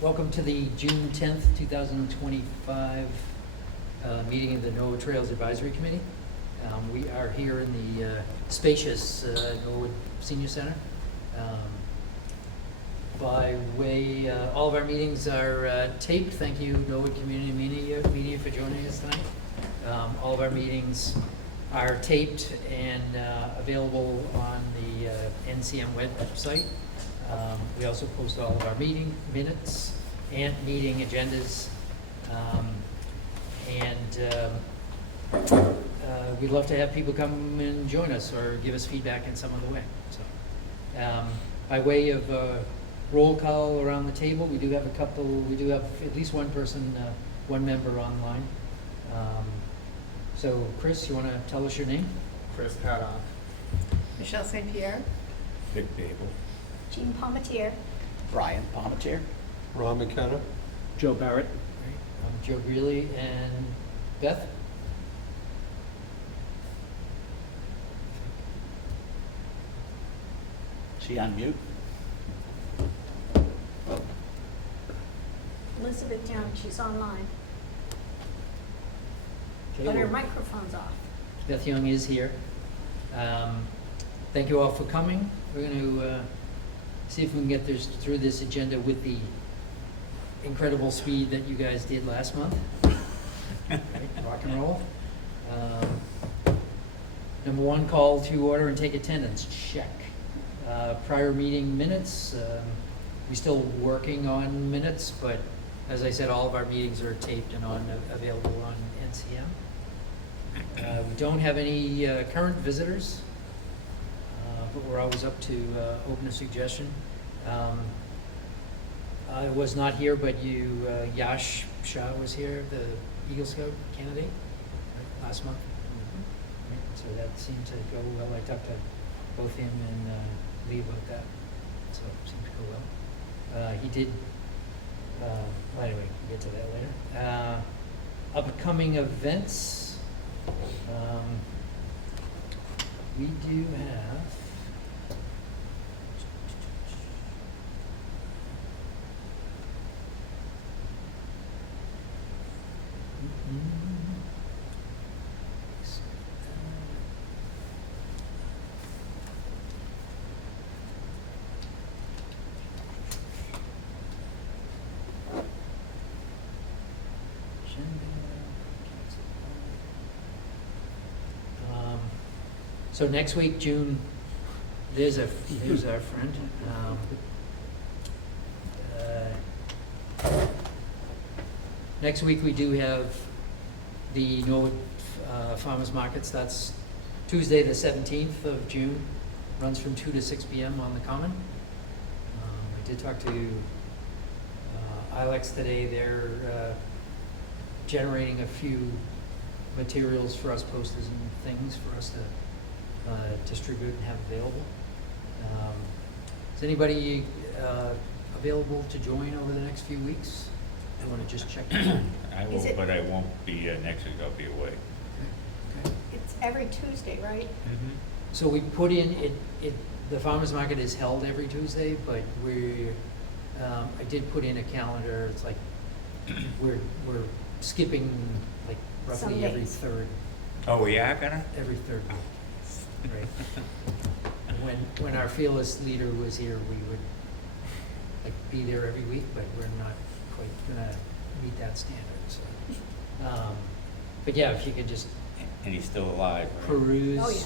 Welcome to the June 10th, 2025 meeting of the Norwood Trails Advisory Committee. We are here in the spacious Norwood Senior Center. By way, all of our meetings are taped. Thank you, Norwood Community Media for joining us tonight. All of our meetings are taped and available on the NCM website. We also post all of our meeting minutes and meeting agendas. We'd love to have people come and join us or give us feedback in some other way. So, by way of roll call around the table, we do have at least one person, one member online. So Chris, you want to tell us your name? Chris Paddock. Michelle St. Pierre. Vic Babel. Jean Palmetier. Brian Palmetier. Ron McKenna. Joe Barrett. I'm Joe Greeley, and Beth? She on mute? Elizabeth Young, she's online, Okay, but her well, microphone's off. Beth Young is here. Thank you all for coming. We're going to see if we can get through this agenda with the incredible speed that you guys did last month. Right, rock and roll. Number one, call to order and take attendance. Check. Prior meeting minutes. We're still working on minutes, but as I said, all of our meetings are taped and available on NCM. We don't have any current visitors, but we're always up to open a suggestion. I was not here, but Yash Shah was here, the Eagle Scout candidate, right, last month. Right, so that seemed to go well. I talked to both him and Lee about that, so it seemed to go well. He did, well, anyway, we'll get to that later. Upcoming events, we do have so next week, June, there's our friend. Next week we do have the Norwood Farmers Markets. That's Tuesday the 17th of June. Runs from 2 to 6 p.m. on the Common. I did talk to ILEX today. They're generating a few materials for us, posters and things for us to distribute and have available. Is anybody available to join over the next few weeks? I want to just check. I will, but I won't be next week. I'll be away. Okay. It's every Tuesday, right? So we put in the farmers market is held every Tuesday, but I did put in a calendar. It's like we're skipping like roughly Some every days. third Oh, we are gonna? week. Right. When our fearless leader was here, we would like be there every week, but we're not quite gonna meet that standard. So, but yeah, if you could just And he's still alive, right? peruse. Oh, yeah.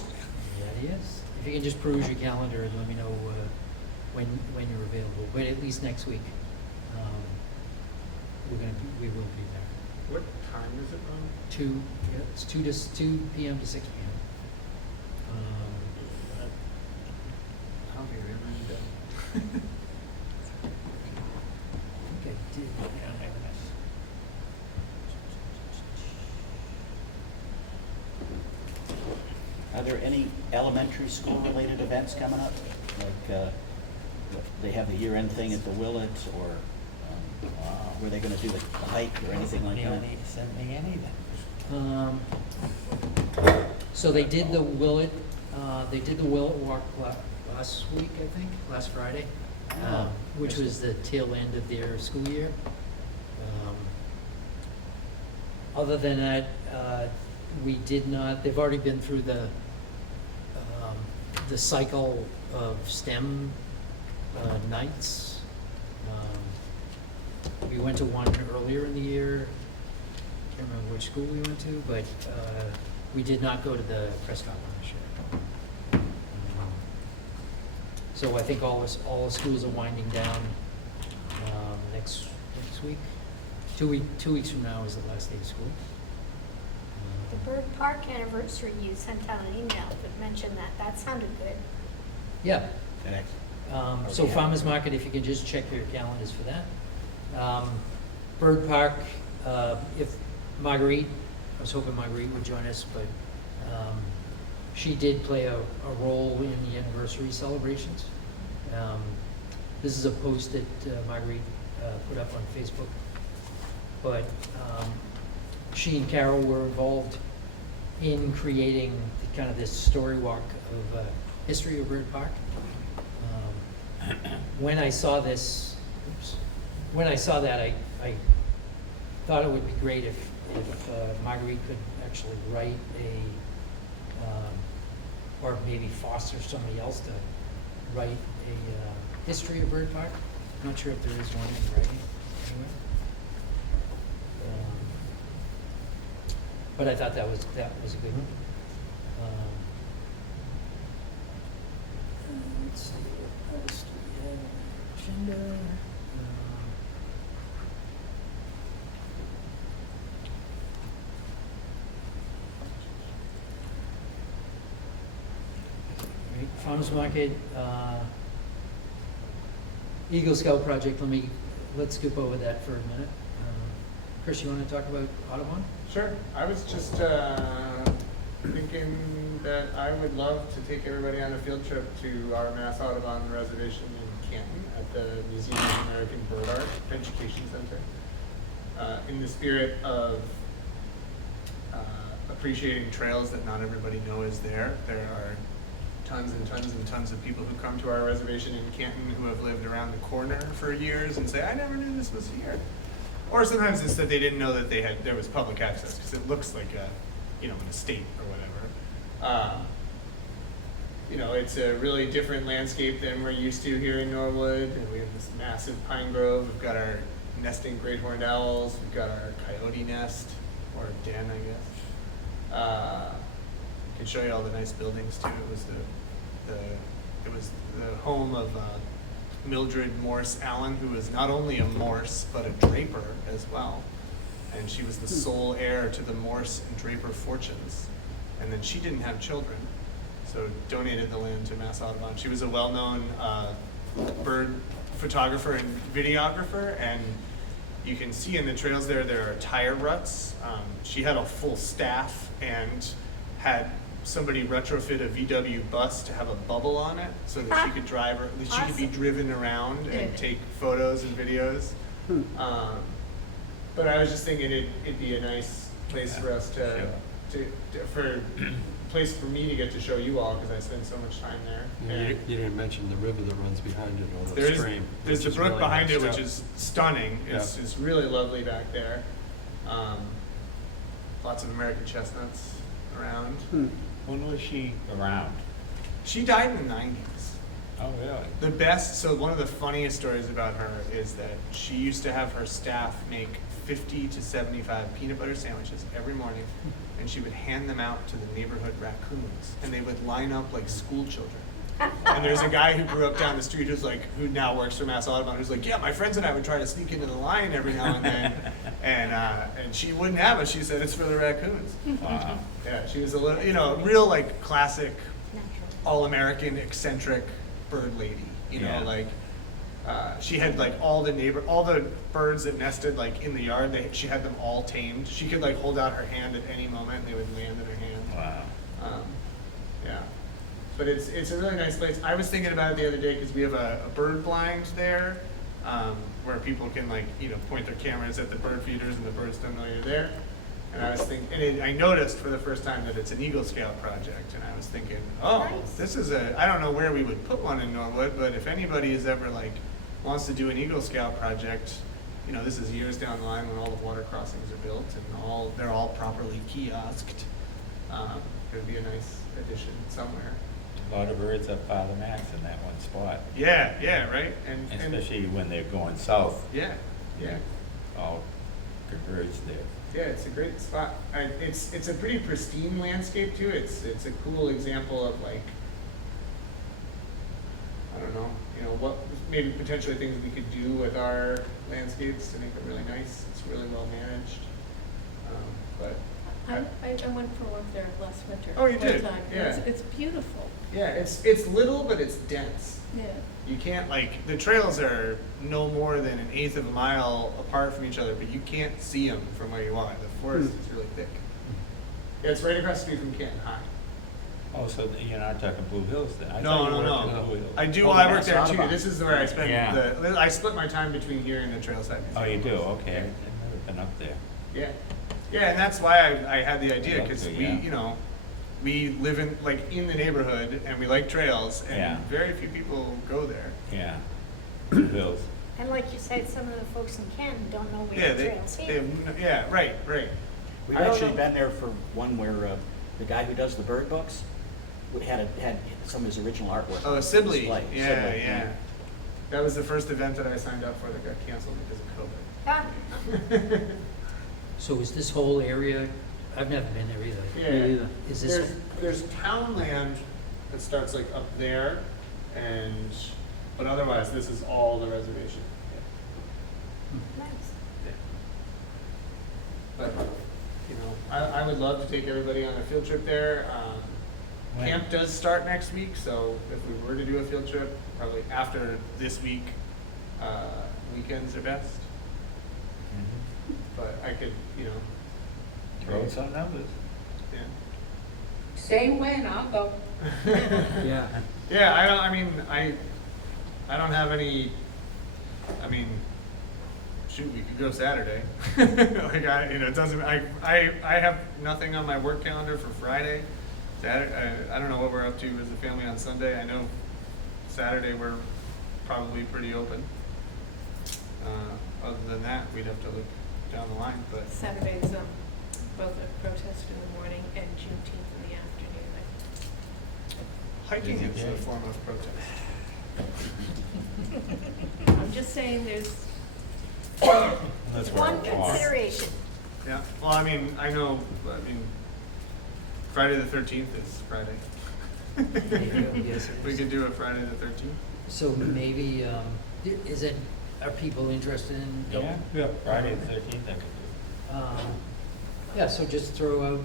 Yeah, he is. If you can just peruse your calendar and let me know when you're available. But at least next week, we will be there. What time is it on? 2 p.m. to 6 p.m. I'll be there. Okay. Are there any elementary school-related events coming up? Like, they have the year-end thing at the Willets, or were they gonna do the hike or anything like You that? don't need to send me anything. So they did the Willet Walk last week, I think, last Friday, Oh. which was the tail end of their school year. Other than that, we did not, they've already been through the cycle of STEM nights. We went to one earlier in the year. Can't remember which school we went to, but we did not go to the Prescott one this year. So I think all the schools are winding down next week. 2 weeks from now is the last day of school. The Bird Park anniversary, you sent out an email that mentioned that. That sounded good. Yeah. Correct. So Okay. Farmers Market, if you could just check your calendars for that. Bird Park, if Marguerite, I was hoping Marguerite would join us, but she did play a role in the anniversary celebrations. This is a post that Marguerite put up on Facebook. But she and Carol were involved in creating kind of this story walk of history of Bird Park. When I saw this, I thought it would be great if Marguerite could actually write or maybe foster somebody else to write a history of Bird Park. I'm not sure if there is one in writing anywhere. But I thought that was a good one. Let's see, what else do we have on the agenda? Right, Farmers Market, Eagle Scout project, let's skip over that for a minute. Chris, you want to talk about Audubon? Sure. I was just thinking that I would love to take everybody on a field trip to our Mass Audubon Reservation in Canton at the Museum of American Bird Art Education Center. In the spirit of appreciating trails that not everybody knows is there. There are tons and tons and tons of people who come to our reservation in Canton who have lived around the corner for years and say, I never knew this was here. Or sometimes it's that they didn't know that there was public access because it looks like an estate or whatever. It's a really different landscape than we're used to here in Norwood. And we have this massive pine grove. We've got our nesting great horned owls. We've got our coyote nest, or den, I guess. I can show you all the nice buildings too. It was the home of Mildred Morse Allen, who was not only a Morse, but a draper as well. And she was the sole heir to the Morse and Draper fortunes. And then she didn't have children, so donated the land to Mass Audubon. She was a well-known bird photographer and videographer, and you can see in the trails there are tire ruts. She had a full staff and had somebody retrofit a VW bus to have a bubble on it so that she could drive, or she could be Awesome. driven around and take photos and videos. But I was just thinking it'd be a nice place for us place for me to get to show you all, because I spend so much time there. Yeah, And you didn't mention the river that runs behind it, or the there's stream. there's which the is brook really behind it, nice. which Yeah. is stunning. It's Yeah. it's really lovely back there. Lots of American chestnuts around. When was she around? She died in the 90s. Oh, really? The best, so one of the funniest stories about her is that she used to have her staff make 50 to 75 peanut butter sandwiches every morning, and she would hand them out to the neighborhood raccoons, and they would line up like school children. And there's a guy who grew up down the street who now works for Mass Audubon, who's like, yeah, my friends and I would try to sneak into the line every now and then, and she wouldn't have it. She said it's for the raccoons. Wow. Yeah, she was a little, real like classic, Natural. all-American, eccentric bird lady. Yeah. She had like all the birds that nested like in the yard. She had them all tamed. She could like hold out her hand at any moment, and they would land in her hand. Wow. Yeah. But it's a really nice place. I was thinking about it the other day because we have a bird blind there, where people can like, point their cameras at the bird feeders and the birds don't know you're there. And I was thinking, I noticed for the first time that it's an Eagle Scout project, and I was thinking, oh, Nice. this is I don't know where we would put one in Norwood, but if anybody is ever like, wants to do an Eagle Scout project, this is years down the line when all the water crossings are built and they're all properly kiosked. It would be a nice addition somewhere. A lot of birds up Father Max in that one spot, Yeah, right? And especially when they're going south, yeah. all converged there. Yeah, it's a great spot. It's a pretty pristine landscape too. It's a cool example of like, I don't know, what maybe potentially things we could do with our landscapes to make them really nice. It's really well managed. But I went for a walk there last winter. Oh, you one did? time. Yeah. It's beautiful. yeah, it's little, but it's dense. Yeah. You can't the trails are no more than 1/8 of a mile apart from each other, but you can't see them from where you are. The forest is really thick. Yeah, it's right across the street from Canton High. Oh, so you're not talking Blue Hills then? I No, thought you no, worked no. in Blue Hills. I do. Oh, Well, I yeah, work there too. Audubon. This is where I spend Yeah. I split my time between here and the Trailside Museum. Oh, you do? Okay, Yeah. I've never been up there. Yeah, and that's why I had the idea I'd love because to, we, yeah. we live in the neighborhood and we like trails, and Yeah. very few people go there. Yeah, Blue Hills. And like you said, some of the folks in Canton don't know Yeah, where the trails here. yeah, right. We've I don't actually know. been there for one where the guy who does the bird books had some of his original artwork. Oh, on Sibley. display. Yeah, Sibley, yeah. That was the first event that I signed up for that got canceled because Ah, of COVID. So is this whole area, I've never been there either. Yeah. Is this, There's town land that starts like up there, but otherwise this is all the reservation. nice. But, I would love to take everybody on a field trip there. When? Camp does start next week, so if we were to do a field trip, probably after this week, weekends are best. Mhm. But I could, Throw some numbers. yeah. Say when, I'll go. yeah, Yeah, I don't have any, shoot, we could go Saturday. It doesn't, I have nothing on my work calendar for Friday. Saturday, I don't know what we're up to as a family on Sunday. I know Saturday we're probably pretty open. Other than that, we'd have to look down the line, but. Saturday's both a protest in the morning and Juneteenth in the afternoon. Hiking is a Okay. form of protest. I'm just saying there's, That's It's where one I walk. consideration. Yeah, well, Friday the 13th is Friday. There you go. Yes, it We is. could do it Friday the 13th. So maybe, are people interested in going? Yeah, Friday the 13th I could Yeah, so just throw out,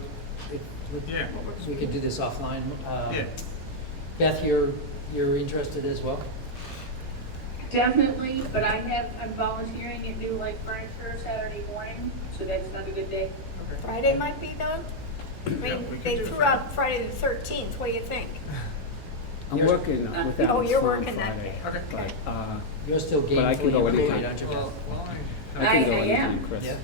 Yeah. we could do this offline. Yeah. Beth, you're interested as well? Definitely, but I'm volunteering and do like furniture Saturday morning, so that's not a good day. Friday might be though. I Yeah, mean, we could they do threw Friday. out Friday the 13th. What do you think? I'm working with that Oh, on you're working that Friday. Okay. But, You're still But I can gainfully go employed, anytime. aren't you, Well, Beth? I can go I am. anytime, Chris. Yeah?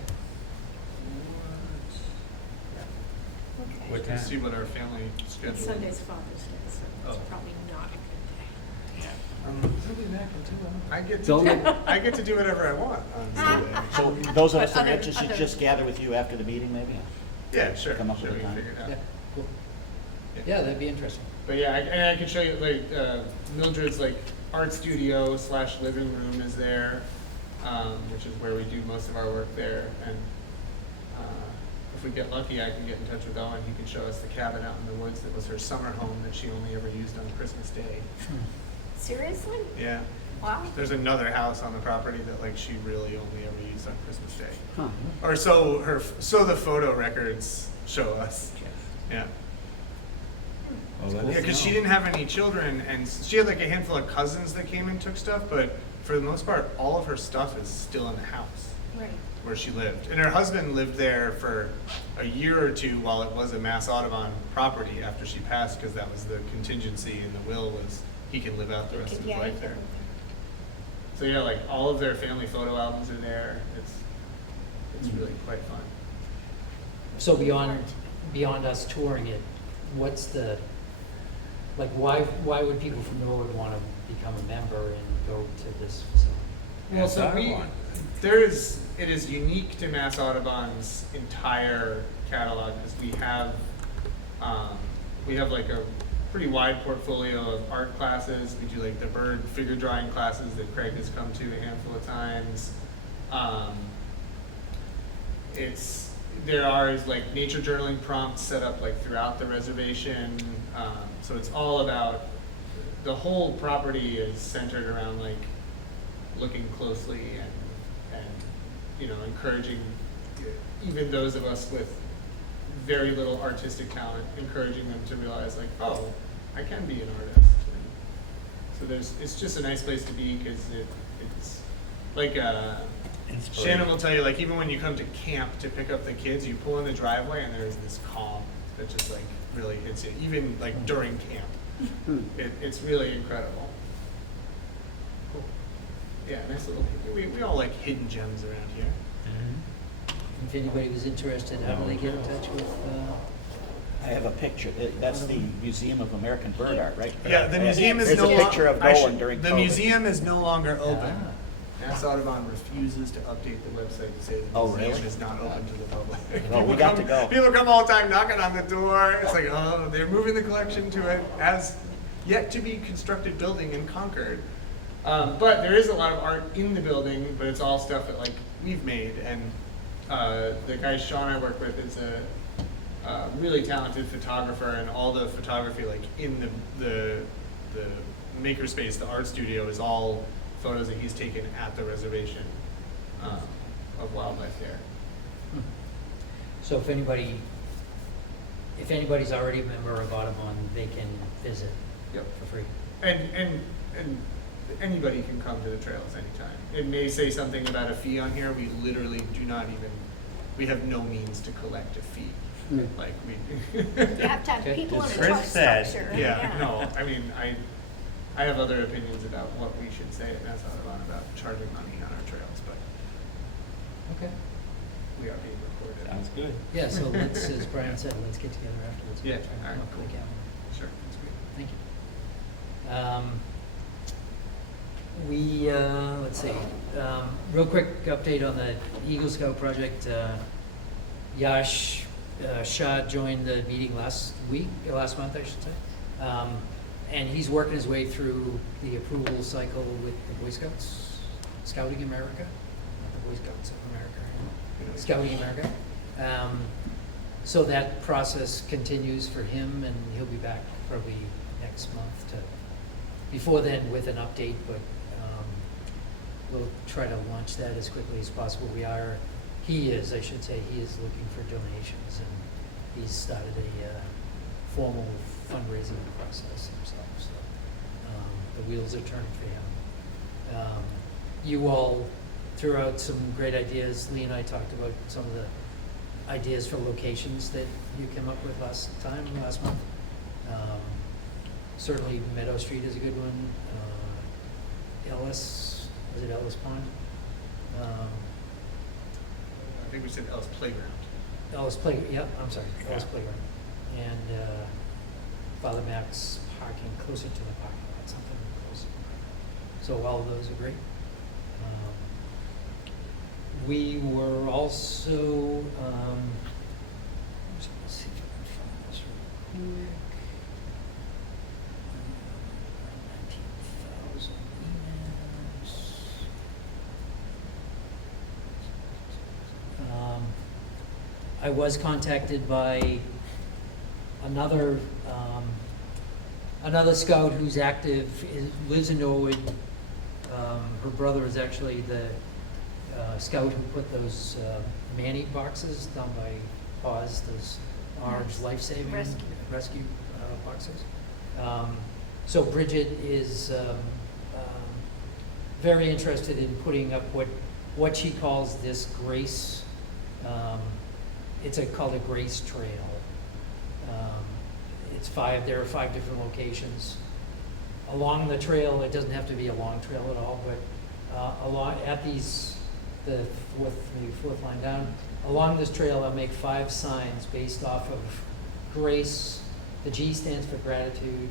Okay. What Let's time? see what our family schedule is. Sunday's Father's Day, so it's Oh. probably not a good day. Don't let- I get to do whatever I want on Sunday. So those of us But that are interested, other- just gather with you after the meeting, maybe? Yeah, sure. Come up Sure, with a we can time. figure it out. Yeah, cool. Yeah, that'd be interesting. But yeah, and I can show you Mildred's art studio / living room is there, which is where we do most of our work there. And if we get lucky, I can get in touch with Owen. He can show us the cabin out in the woods that was her summer home that she only ever used on Christmas Day. Seriously? Yeah. Wow. There's another house on the property that she really only ever used on Christmas Day. Huh. Or so the photo records show us. Yeah. Well, Yeah, let's because she know. didn't have any children, and she had a handful of cousins that came and took stuff, but for the most part, all of her stuff is still in the house. Right. where she lived. And her husband lived there for a year or two while it was a Mass Audubon property after she passed, because that was the contingency in the will, was he can live out the rest of his life there. So yeah, like all of their family photo albums are there. It's really quite fun. So beyond us touring it, what's the, like, why would people from Norwood want to become a member and go to this facility? Well, so Audubon. it is unique to Mass Audubon's entire catalog, because we have like a pretty wide portfolio of art classes. We do like the bird figure drawing classes that Craig has come to a handful of times. There are like nature journaling prompts set up like throughout the reservation. So it's all about, the whole property is centered around like looking closely and you know, encouraging even those of us with very little artistic talent, encouraging them to realize like, oh, I can be an artist. So it's just a nice place to be, because it's like Shannon will tell you, like, even when you come to camp to pick up the kids, you pull in the driveway and there's this calm that just like really hits you, even like during camp. It's really incredible. Cool. Yeah, nice little, we all like hidden gems around here. If anybody was interested, how do they get in touch with, I have a picture. That's the Museum of American Bird Art, right? Yeah, the museum is There's no a picture of Nolan during The COVID. museum is no longer open. Ah. Mass Audubon refuses to update the website to say the Oh, museum really? is not open to the public. Well, we People got come- to go. People come all the time knocking on the door. It's like, oh, they're moving the collection to an as yet to be constructed building in Concord. But there is a lot of art in the building, but it's all stuff that like we've made. And the guy Sean I work with is a really talented photographer, and all the photography like in the makerspace, the art studio, is all photos that he's taken at the reservation of wildlife there. so if anybody's already a member of Audubon, they can visit Yep. for free? And anybody can come to the trails anytime. It may say something about a fee on here. We literally do not even, we have no means to collect a fee. Mm. Like we. You have to have Okay. people in a Chris truck said- structure. Yeah, no, I mean, I have other opinions about what we should say at Mass Audubon about charging money on our trails, but Okay. we are being recorded. Sounds good. Yeah, so let's, as Brian said, let's get together afterwards. Yeah, Try and all right, come up with a cool. calendar. Sure, that's great. Thank you. Let's see, real quick update on the Eagle Scout project. Yash Shah joined the meeting last month, I should say. And he's working his way through the approval cycle with the Boy Scouts, Scouting America, not the Boy Scouts of America, Scouting America. So that process continues for him, and he'll be back probably next month before then with an update, but we'll try to launch that as quickly as possible. He is looking for donations, and he's started a formal fundraising process himself, so the wheels are turning for him. You all threw out some great ideas. Lee and I talked about some of the ideas for locations that you came up with last month. Certainly Meadow Street is a good one. Ellis Pond? I think we said Ellis Playground. Ellis Playground, yep, I'm sorry, Ellis Playground. And Father Mack's parking, closer to the parking lot, something closer. So all of those are great. We were also, let's see if I can find this real quick. 19,000 emails. I was contacted by another scout who's active, lives in Norwood. Her brother is actually the scout who put those Manny boxes down by Paws, those orange life-saving rescue boxes. So Bridget is very interested in putting up what what she calls this Grace, called a Grace Trail. There are 5 different locations. Along the trail, it doesn't have to be a long trail at all, but the fourth line down, along this trail, I'll make 5 signs based off of Grace. The G stands for gratitude,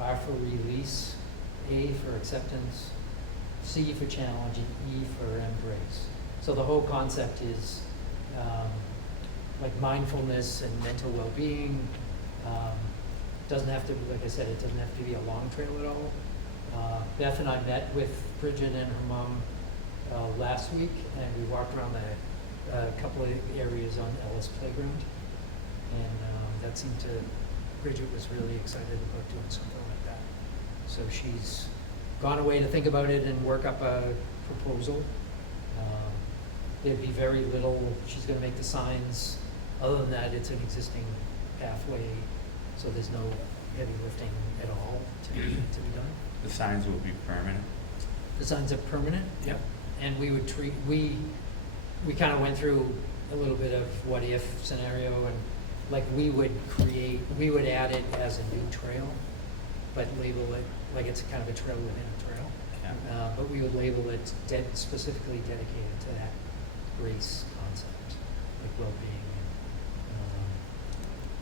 R for release, A for acceptance, C for challenge, and E for embrace. So the whole concept is like mindfulness and mental well-being. Doesn't have to, like I said, it doesn't have to be a long trail at all. Beth and I met with Bridget and her mom last week, and we walked around a couple of areas on Ellis Playground, and Bridget was really excited about doing something like that. So she's gone away to think about it and work up a proposal. There'd be very little, she's gonna make the signs. Other than that, it's an existing pathway, so there's no heavy lifting at all to be done. The signs will be permanent. The signs are permanent. Yep. And we would we kind of went through a little bit of what if scenario, and like we would add it as a new trail, but label it like it's kind of a trail within a trail. Yeah. But we would label it specifically dedicated to that grace concept, like well-being.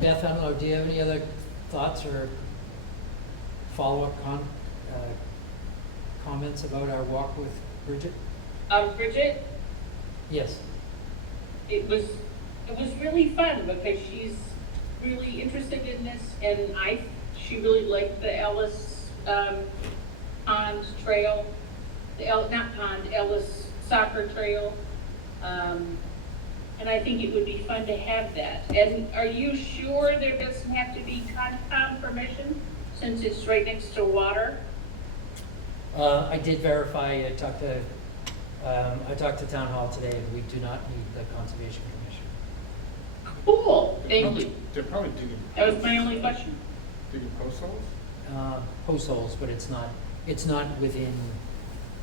Beth, I don't know, do you have any other thoughts or follow-up comments about our walk with Bridget? Bridget, Yes. it was really fun because she's really interested in this, and she really liked the Ellis Pond Trail, Ellis Soccer Trail, and I think it would be fun to have that. And are you sure there doesn't have to be Concom permission since it's right next to water? I did verify, I talked to Town Hall today, and we do not need the Conservation Commission. Cool, thank you. They're probably digging. That was my only question. Digging post holes? Post holes, but it's not within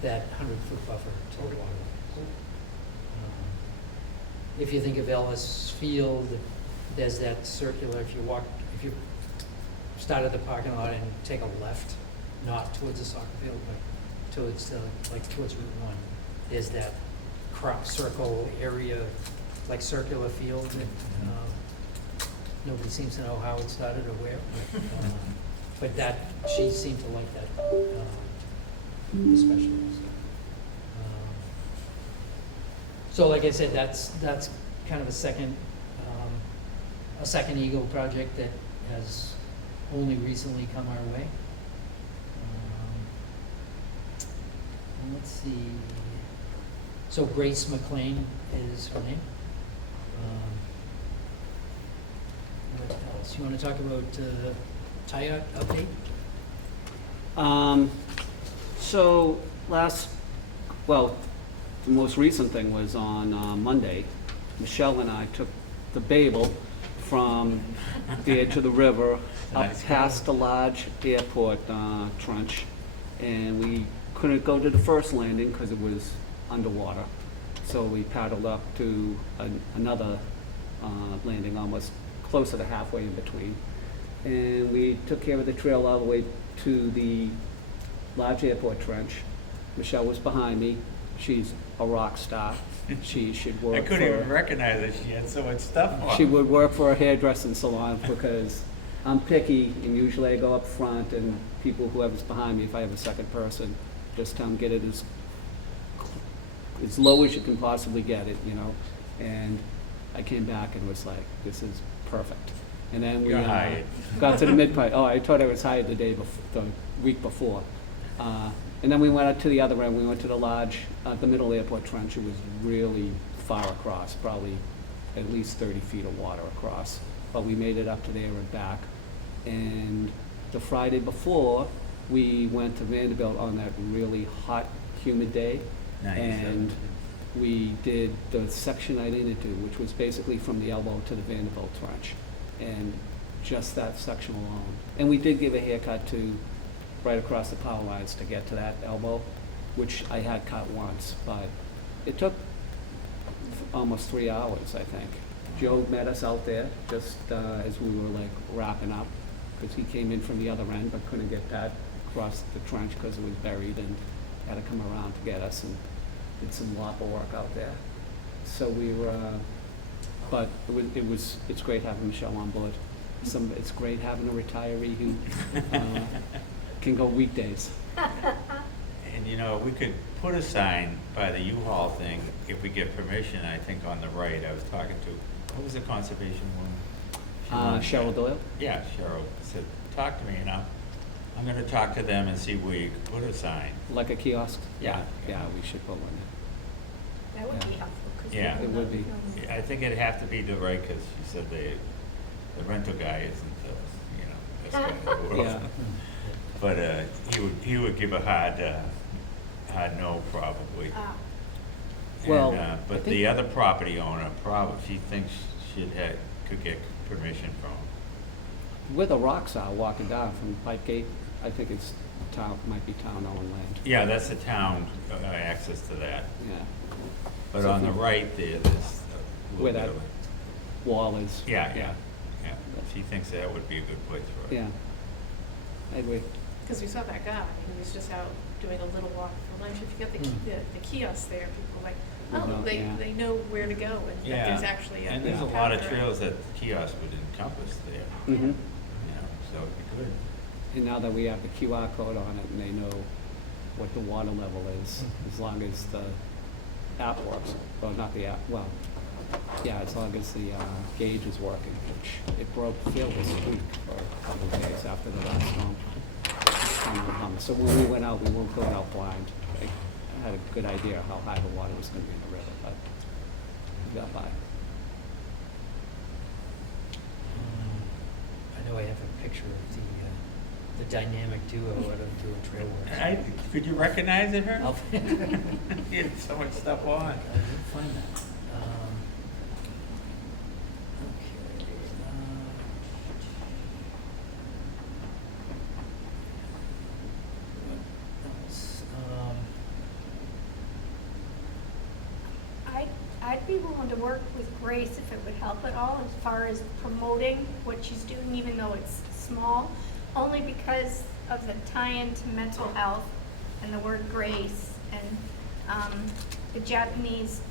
that 100-foot buffer to the water. If you think of Ellis Field, there's that circular, if you start at the parking lot and take a left, not towards the soccer field, but towards towards Route 1, there's that crop circle area, like circular field, and nobody seems to know how it started or where. But she seemed to like that, especially. So like I said, that's kind of a second Eagle project that has only recently come our way. And let's see. So Grace McLean is her name. What else? You want to talk about Taya update? So the most recent thing was on Monday. Michelle and I took the Babel from the edge of the river up Nice. past the large airport trench, and we couldn't go to the first landing because it was underwater. So we paddled up to another landing almost closer to halfway in between. And we took care of the trail all the way to the large airport trench. Michelle was behind me. She's a rock star. She should work I couldn't for- even recognize it. She had so much stuff on. She would work for a hairdressing salon because I'm picky, and usually I go up front, and people, whoever's behind me, if I have a second person, just tell them get it as low as you can possibly get it, And I came back and was like, this is perfect. And then we You're hired. got to the midpoint. Oh, I thought I was hired the week before. And then we went out to the other end. We went to the middle airport trench. It was really far across, probably at least 30 feet of water across. But we made it up to there and back. And the Friday before, we went to Vanderbilt on that really hot, humid day. 97. And we did the section I didn't do, which was basically from the elbow to the Vanderbilt trench. And just that section alone. And we did give a haircut to right across the power lines to get to that elbow, which I had cut once, but It took almost 3 hours, I think. Joe met us out there just as we were like wrapping up, because he came in from the other end but couldn't get that across the trench because it was buried, and had to come around to get us, and did some lot of work out there. So we were, but it's great having Michelle on board. It's great having a retiree who can go weekdays. And you know, we could put a sign by the U-Haul thing if we get permission, I think on the right. I was talking to, what was the conservation woman? She wanted- Cheryl Doyle? Yeah, Cheryl said, talk to me, and I'm gonna talk to them and see where you could put a sign. Like a kiosk? Yeah. Yeah, we should put one That would be Yeah. helpful, because Yeah. It would be. I think it'd have to be the right, because she said the rental guy isn't the, you know, best guy in the there. world. Yeah. But he would give a hard no, probably. Well, And, I but think- the other property owner, she thinks could get permission from. Where the rocks are walking down from Pike Gate, I think it's might be town-owned land. Yeah, that's the town access to that. Yeah. But So on if the you- right there, there's a Where little bit that of. wall is. Yeah. She thinks that would be a good place for it. Yeah. I agree. Because we saw that guy, he was just out doing a little walk for lunch. If you got the kiosk there, people are like, oh, Yeah. they know where to go, and that Yeah. there's actually a And there's a path lot of there. trails that the kiosk would encompass there, Mm-hmm. you know, so it'd be good. And now that we have the QR code on it and they know what the water level is, as long as the app works, well, not the app, well, yeah, as long as the gauge is working, which it broke fairly this week for a couple of days after the last storm. So when we went out, we weren't going out blind. I had a good idea how high the water was gonna be in the river, but we got by. I know I have a picture of the dynamic duo out of Doing Trail Works. Could you recognize it, her? I'll You had so much stuff on. I didn't find that. Okay. What else? I'd be willing to work with Grace if it would help at all as far as promoting what she's doing, even though it's small, only because of the tie-in to mental health and the word grace and the Japanese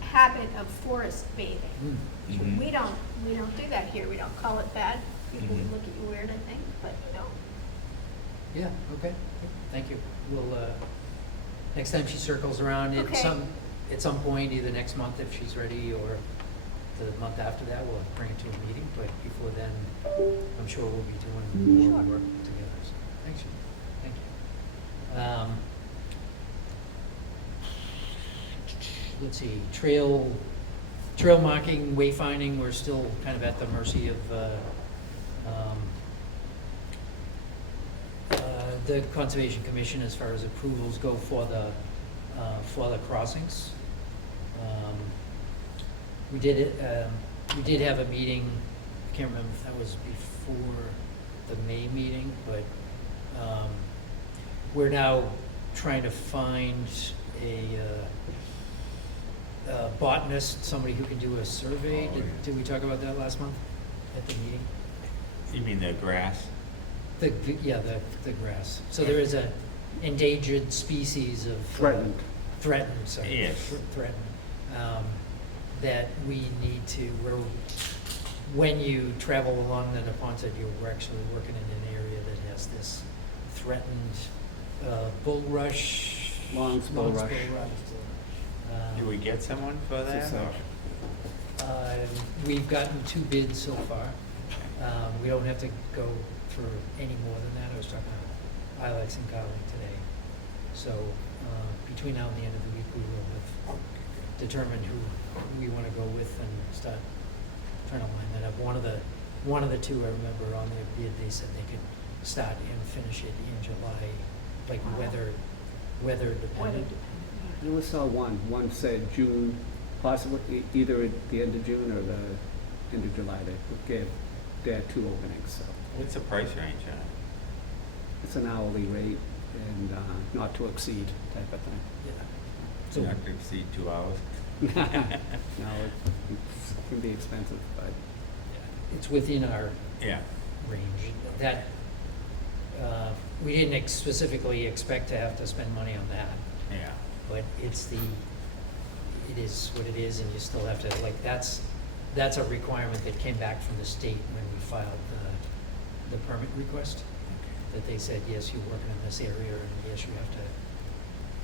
habit of forest bathing. Mhm. We don't do that here. We don't call it that. People would look at you weird, I think, but we don't. Yeah, okay, thank you. We'll, next time she circles around, Okay. at some point, either next month if she's ready, or the month after that, we'll bring it to a meeting, but before then, I'm sure we'll be doing more Sure. work together, so, thanks, thank you. Let's see, trail marking, wayfinding, we're still kind of at the mercy of, the Conservation Commission as far as approvals go for the crossings. We did have a meeting, I can't remember if that was before the May meeting, but, we're now trying to find a botanist, somebody who can do a survey. Oh, yeah. Did we talk about that last month at the meeting? You mean the grass? The grass. So there is a endangered species of. Threatened. Threatened, sorry. Yes. Threatened. That we need to, when you travel along the Neponset, you're actually working in an area that has this threatened bulrush. Long's bulrush. Did we get someone for that? Success. or- We've gotten 2 bids so far. We don't have to go for any more than that. I was talking to Ilex and Carly today. So between now and the end of the week, we will have determined who we want to go with and start trying to line that up. One of the 2, I remember on their bid, they said they could start and finish it in July, like weather dependent. I only saw one. One said June, possibly either at the end of June or the end of July. They had 2 openings, so What's the price range on it? it's an hourly rate and not to exceed type of thing. Yeah. So- Not to exceed 2 hours. No, it can be expensive, but It's within our Yeah, range. That, we didn't specifically expect to have to spend money on that, yeah. but it is what it is, and you still have to, like, that's a requirement that came back from the state when we filed the permit request, that they said, yes, you're working in this area, and yes, you have to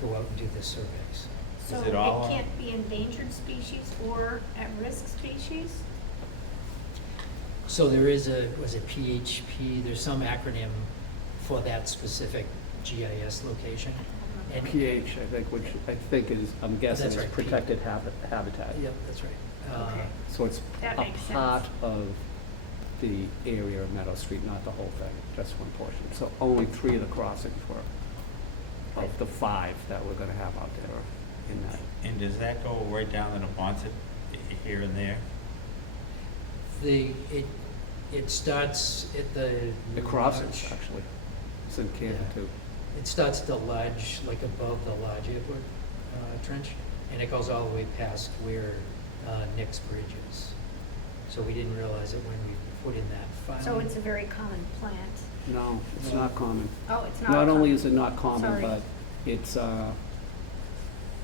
go out and do this surveys. So it all, it can't be endangered species or at-risk species? So there is was it PHP, there's some acronym for that specific GIS location. And PH, I think, which I think is, I'm guessing That's is right, protected habitat. Yep, that's right. Okay. So it's That a makes sense. part of the area of Meadow Street, not the whole thing, just one portion. So only 3 of the crossings were, of the 5 that we're gonna have out there in that. And does that go right down to the Ponset here and there? It starts at the. It crosses, lodge. actually. It's in Canton Yeah. too. It starts at the lodge, like above the lodge airport trench, and it goes all the way past where Nick's Bridge is. So we didn't realize it when we put in that filing. So it's a very common plant. No, it's not common. Oh, it's not. Not only common. is it not common, Sorry. but it's,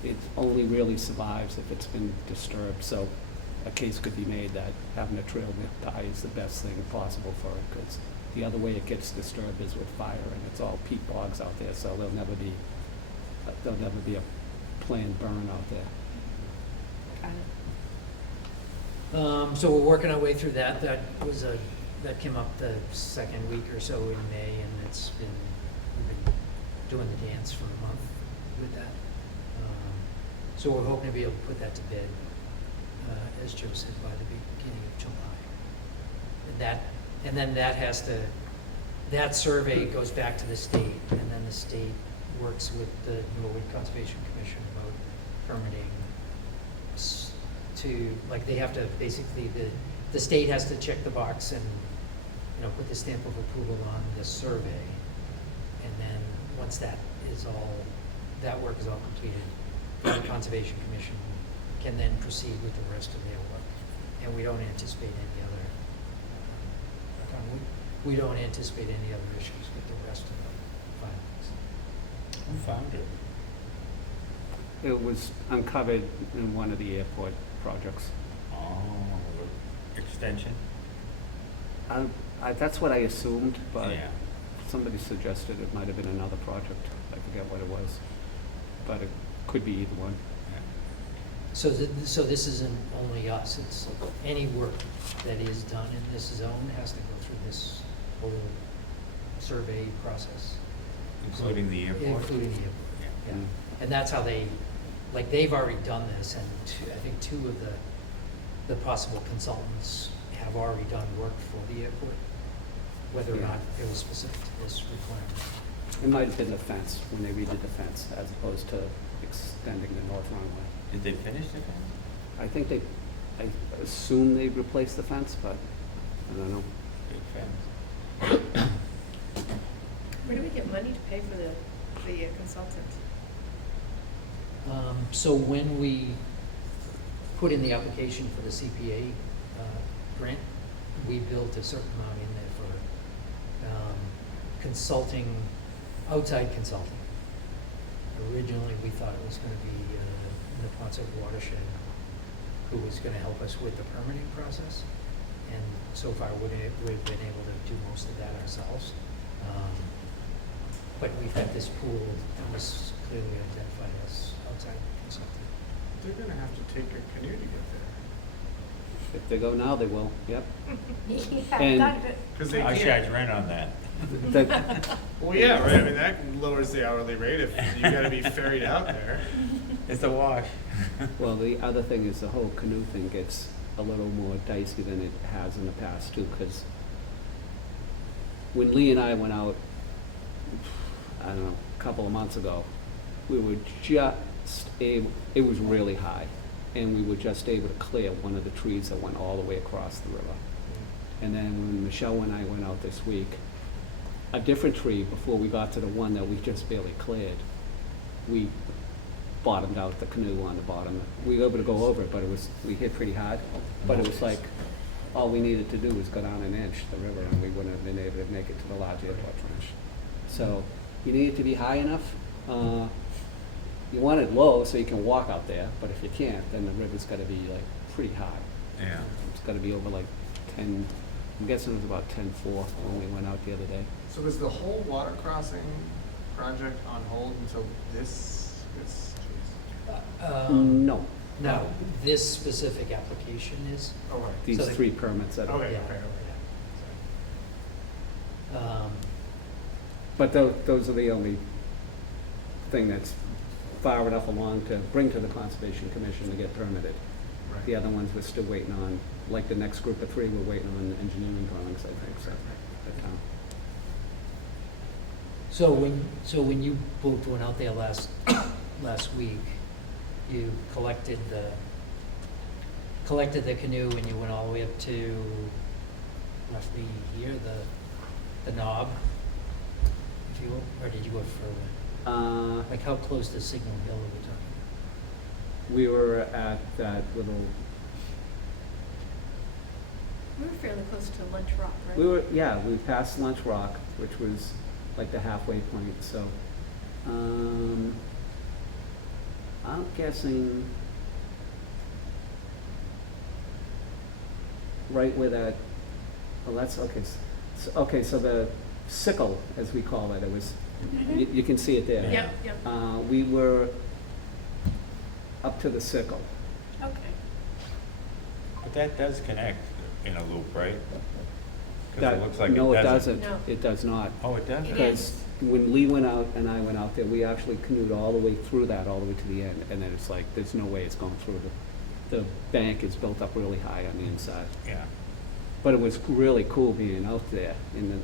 it only survives if it's been disturbed. So a case could be made that having a trail nearby is the best thing possible for it, because the other way it gets disturbed is with fire, and it's all peat bogs out there, so there'll never be a planned burn out there. Got it. So we're working our way through that. That came up the second week or so in May, and we've been doing the dance for a month with that. So we're hoping to be able to put that to bed, as Joe said, by the beginning of July. And then that survey goes back to the state, and then the state works with the Norwood Conservation Commission about permitting like, they have to, basically, the state has to check the box and, put the stamp of approval on the survey. And then, once that work is all completed, the Conservation Commission can then proceed with the rest of their work. And we don't anticipate any other, we don't anticipate any other issues with the rest of the filings. Who found it? It was uncovered in one of the airport projects. Oh, extension? That's what I assumed, but Yeah. somebody suggested it might have been another project. I forget what it was, but it could be either one. Yeah. So this isn't only us, it's any work that is done in this zone has to go through this whole survey process. Including the airport? Including the airport, Yeah. yeah. And that's how they've already done this, and I think 2 of the possible consultants have already done work for the airport, whether or Yeah. not it was specific to this requirement. It might have been the fence, when they redid the fence, as opposed to extending the north runway. Did they finish the fence? I think I assume they replaced the fence, but I don't know. Big fence. Where do we get money to pay for the consultant? So when we put in the application for the CPA grant, we built a certain amount in there for consulting, outside consulting. Originally, we thought it was going to be the Ponset Watershed, who was going to help us with the permitting process. And so far, we've been able to do most of that ourselves. But we've got this pool that was clearly identified as outside consulting. They're gonna have to take a canoe to get there. If they go now, they will, yep. Yeah, And- done it. Because they I can't. charge rent on that. Well, yeah, right, I mean, that lowers the hourly rate if you gotta be ferried out there. It's a wash. Well, the other thing is the whole canoe thing gets a little more dicey than it has in the past too, because when Lee and I went out, I don't know, a couple of months ago, we were just able, it was really high, and we were just able to clear one of the trees that went all the way across the river. And then when Michelle and I went out this week, a different tree before we got to the one that we just barely cleared, we bottomed out the canoe on the bottom. We were able to go over it, but we hit pretty hard. But it was like, all we needed to do was go down an inch, the river, and we wouldn't have been able to make it to the large airport trench. So you need it to be high enough. You want it low so you can walk out there, but if you can't, then the river's gotta be like pretty high. Yeah. It's gotta be over like 10, I'm guessing it was about 10.4 when we went out the other day. So was the whole water crossing project on hold until this? No, No, this specific application is. Oh, right. these So the- 3 permits that are. Okay, Yeah. okay, okay. But those are the only thing that's far enough along to bring to the Conservation Commission to get permitted. Right. The other ones we're still waiting on, like the next group of 3, we're waiting on engineering drawings, I think, so. at town. So when you both went out there last week, you collected the canoe and you went all the way up to roughly here, the knob, if you will, or did you go further? Like how close to Signal Hill are we talking? We were at that little, We were fairly close to Lunch Rock, right? we passed Lunch Rock, which was like the halfway point, so. I'm guessing right where that, well, that's, okay, so the sickle, as we call it, it was, you can see it there. Yep, yep. We were up to the sickle. Okay. But that does connect in a loop, right? Because That- it looks like it No, it doesn't. doesn't. No. It does not. Oh, it doesn't? It Because when Lee went out and I went out there, we actually canoed all the way through that, all the way to the end. And then it's like, there's no way it's going through. The bank is built up really high on the inside. Yeah. But it was really cool being out there in the,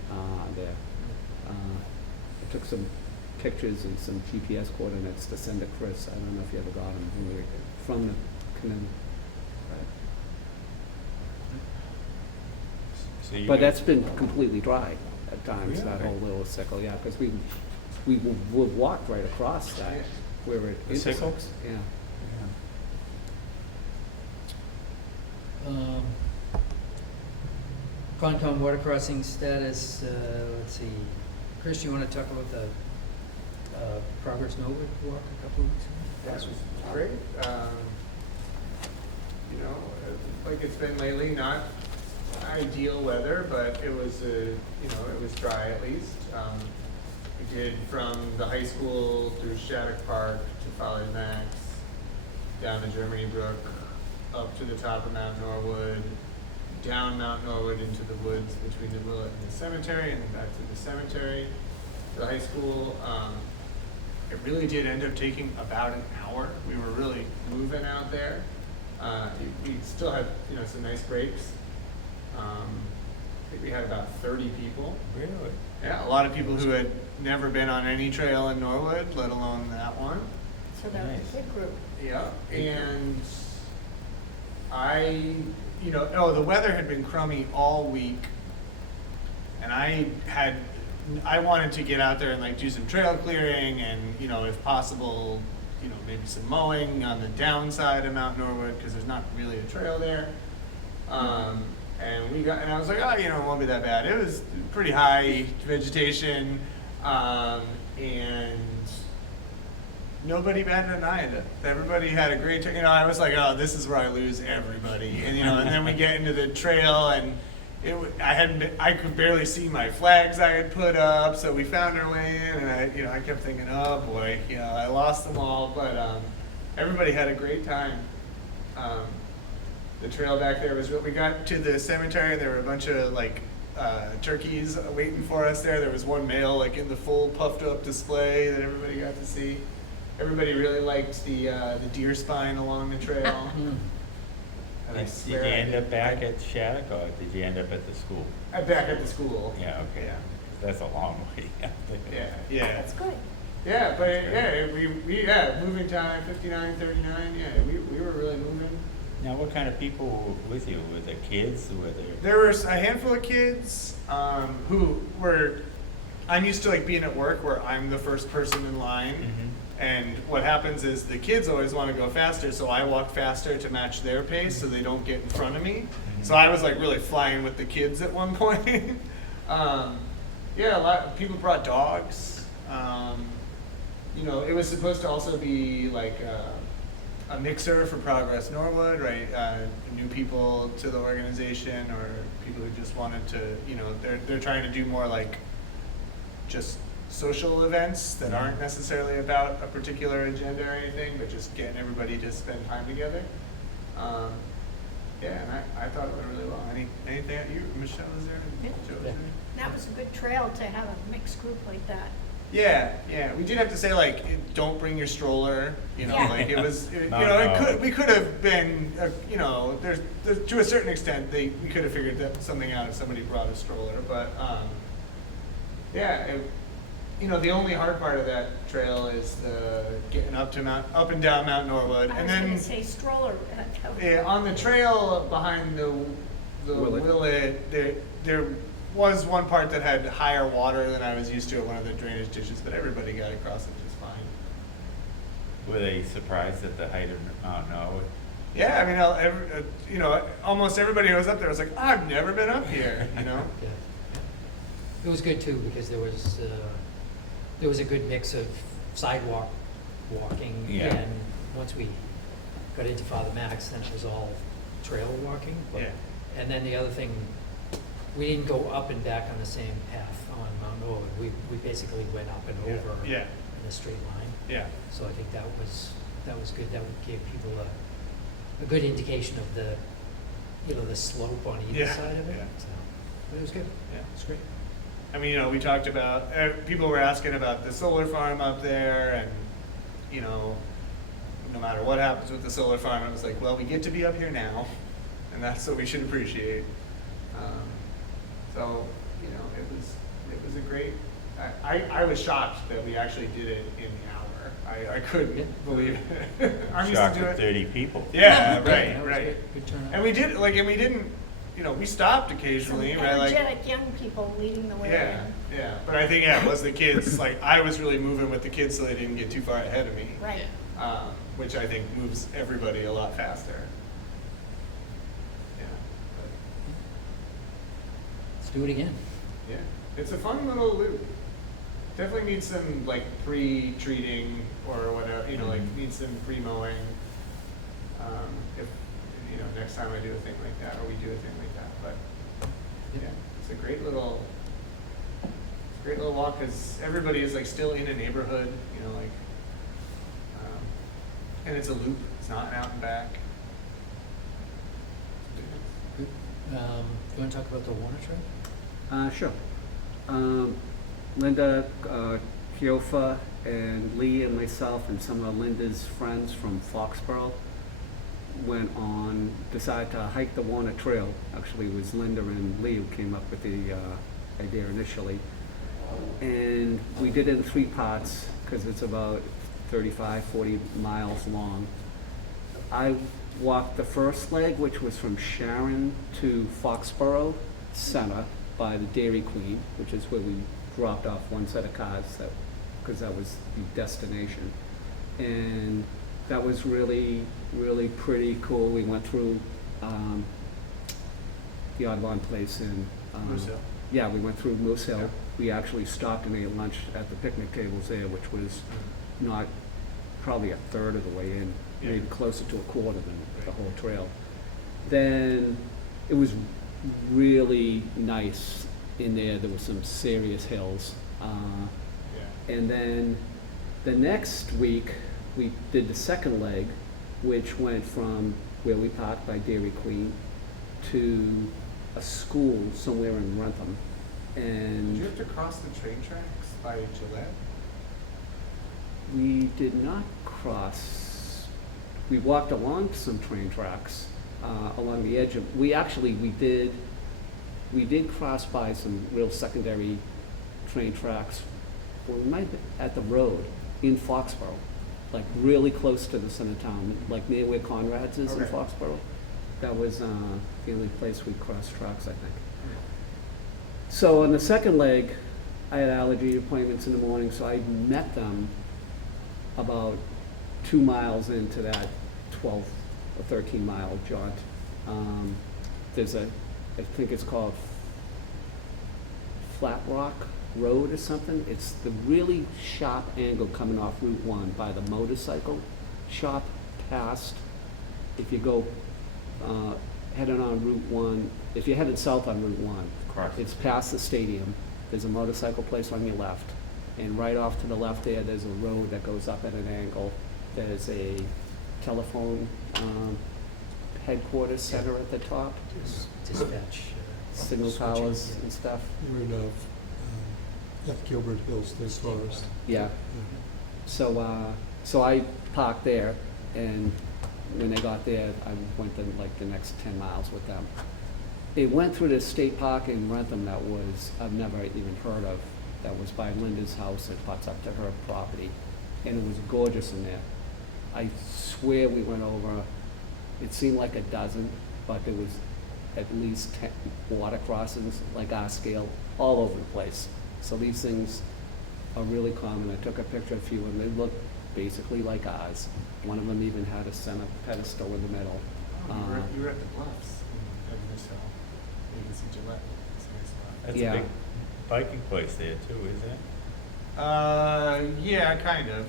there. I took some pictures and some GPS coordinates to send to Chris. I don't know if you ever got them when we were from the canoe. So you But guys- that's been completely dry at times, that Really? whole little sickle, yeah, because we would walk right across that, where it The sickle? intersects. Yeah. Concom water crossing status, let's see. Chris, you want to talk about the Progress Norwood walk a couple of weeks ago? That was great. You know, like it's been lately, not ideal weather, but it was, it was dry at least. We did from the high school through Shattuck Park to Folly Max, down the Germany Brook, up to the top of Mount Norwood, down Mount Norwood into the woods between the Willet and the cemetery, and then back to the cemetery, the high school. It really did end up taking about an hour. We were really moving out there. We still had, some nice breaks. I think we had about 30 people. Really? Yeah, a lot of people who had never been on any trail in Norwood, let alone that one. So that was Nice. a big group. Yeah, and the weather had been crummy all week, and I wanted to get out there and do some trail clearing and, if possible, maybe some mowing on the downside of Mount Norwood, because there's not really a trail there. And I was like, it won't be that bad. It was pretty high vegetation, and nobody batted an eye at it. Everybody had a great time. I was like, this is where I lose everybody. And and then we get into the trail, and I could barely see my flags I had put up. So we found our way in, and I kept thinking, oh boy, I lost them all. But everybody had a great time. The trail back there was we got to the cemetery. There were a bunch of turkeys waiting for us there. There was one male in the full puffed up display that everybody got to see. Everybody really liked the deer spine along the trail. And I Did you swear end up back at Shattuck, or did you end up at the school? back at the school. Yeah, okay. Yeah. That's a long way out there. Yeah. That's good. Yeah, but we moving time 59, 39. Yeah, we were really moving. Now, what kind of people were with you? Were there kids? Were there? There were a handful of kids who were. I'm used to being at work where I'm the first person in line, And what happens is the kids always want to go faster, so I walk faster to match their pace so they don't get in front of me. So I was like really flying with the kids at one point. Yeah, a lot of people brought dogs. You know, it was supposed to also be like a mixer for Progress Norwood, right? New people to the organization or people who just wanted to, you know, they're trying to do more like just social events that aren't necessarily about a particular agenda or anything, but just getting everybody to spend time together. Yeah, and I thought it went really well. Anything you, Michelle, was there? Yeah. Joe, was Yeah. there? That was a good trail to have a mixed group like that. Yeah, yeah. We did have to say like, don't bring your stroller. You know, Yeah. like it was. No, you know, no. we could have been. You know, there's to a certain extent, we could have figured something out if somebody brought a stroller. But yeah, you know, the only hard part of that trail is the getting up and down Mount Norwood, I and was then gonna say stroller. yeah, on the trail behind the Willet. Willet, there was one part that had higher water than I was used to at one of the drainage ditches, but everybody got across it just fine. Were they surprised at the height of Mount Norwood? Yeah, I mean, you know, almost everybody who was up there was like, I've never been up here, you know? Yeah. It was good too, because there was a good mix of sidewalk walking. Yeah. And once we got into Father Max, then it was all trail walking. But- Yeah. And then the other thing, we didn't go up and back on the same path on Mount Norwood. We basically went up and Yeah. over Yeah. in a straight line. Yeah. So I think that was good. That gave people a good indication of the, you know, the slope on either Yeah, side of it. yeah. So, but it was good. Yeah. It's great. I mean, you know, we talked about, people were asking about the solar farm up there, and, you know, no matter what happens with the solar farm, I was like, well, we get to be up here now, and that's what we should appreciate. So, you know, it was a great, I was shocked that we actually did it in the hour. I couldn't Yeah. believe it. I'm used to Shocked do at it. 30 people. Yeah, That right, was right. Good turnout. And we didn't, you know, we stopped Some occasionally, right? Like, energetic young people leading the way. yeah, yeah. But I think, yeah, it was the kids. Like, I was really moving with the kids so they didn't get too far ahead of me, Right. which I think moves everybody a lot faster. Yeah, Let's do it again. but, yeah. It's a fun little loop. Definitely needs some, like, pre-treating or whatever, you know, like, needs some pre-mowing. If, you know, next time I do a thing like that, or we do a thing like that. But, yeah, it's a great little walk, because everybody is like still in a neighborhood, you know, like, and it's a loop. It's not an out and back. Good. Do you want to talk about the Warner Trail? Sure. Linda, Kiofa, and Lee and myself and some of Linda's friends from Foxborough decided to hike the Warner Trail. Actually, it was Linda and Lee who came up with the idea initially. And we did it in 3 parts because it's about 35, 40 miles long. I walked the first leg, which was from Sharon to Foxborough Center by the Dairy Queen, which is where we dropped off one set of cars because that was the destination. And that was really, really pretty cool. We went through the Audubon place in Moose Hill. Yeah, we went through Moose Hill. Yeah. We actually stopped and ate lunch at the picnic tables there, which was not probably a third of the way in, Yeah. maybe closer to a quarter than the whole trail. Then it was really nice in there. There were some serious hills. Yeah. And then the next week, we did the second leg, which went from where we parked by Dairy Queen to a school somewhere in Rentham. Did And you have to cross the train tracks by Gillette? we did not cross, we walked along some train tracks along the edge of, we did cross by some real secondary train tracks. Well, we might have been at the road in Foxborough, like really close to the center of town, like near where Conrad's is in Okay. Foxborough. That was the only place we crossed tracks, I think. So on the second leg, I had allergy appointments in the morning, so I met them about 2 miles into that 12 or 13 mile jaunt, there's I think it's called Flat Rock Road or something. It's the really sharp angle coming off Route 1 by the motorcycle shop past, if you go heading on Route 1, if you're headed south on Route 1, Across the it's past the stadium, there's a motorcycle place on your left, and right off to the left there, there's a road that goes up at an angle. There's a telephone headquarters center at the top, Dispatch. signal switching, towers yeah. and stuff. You're in F. Gilbert Hills State Forest. Yeah. So I parked there, and when they got there, I went then like the next 10 miles with them. It went through this state park in Rentham that was, I've never even heard of, that was by Linda's house. It butts up to her property, and it was gorgeous in there. I swear we went over, it seemed like a dozen, but there was at least 10 water crossings, like our scale, all over the place. So these things are really common. I took a picture of a few, and they look basically like ours. One of them even had a center pedestal in the middle. You were at the Bluffs in Edmonds Hill. You can see Gillette. It's a nice spot. That's Yeah. a big biking place there too, isn't it? Yeah, kind of.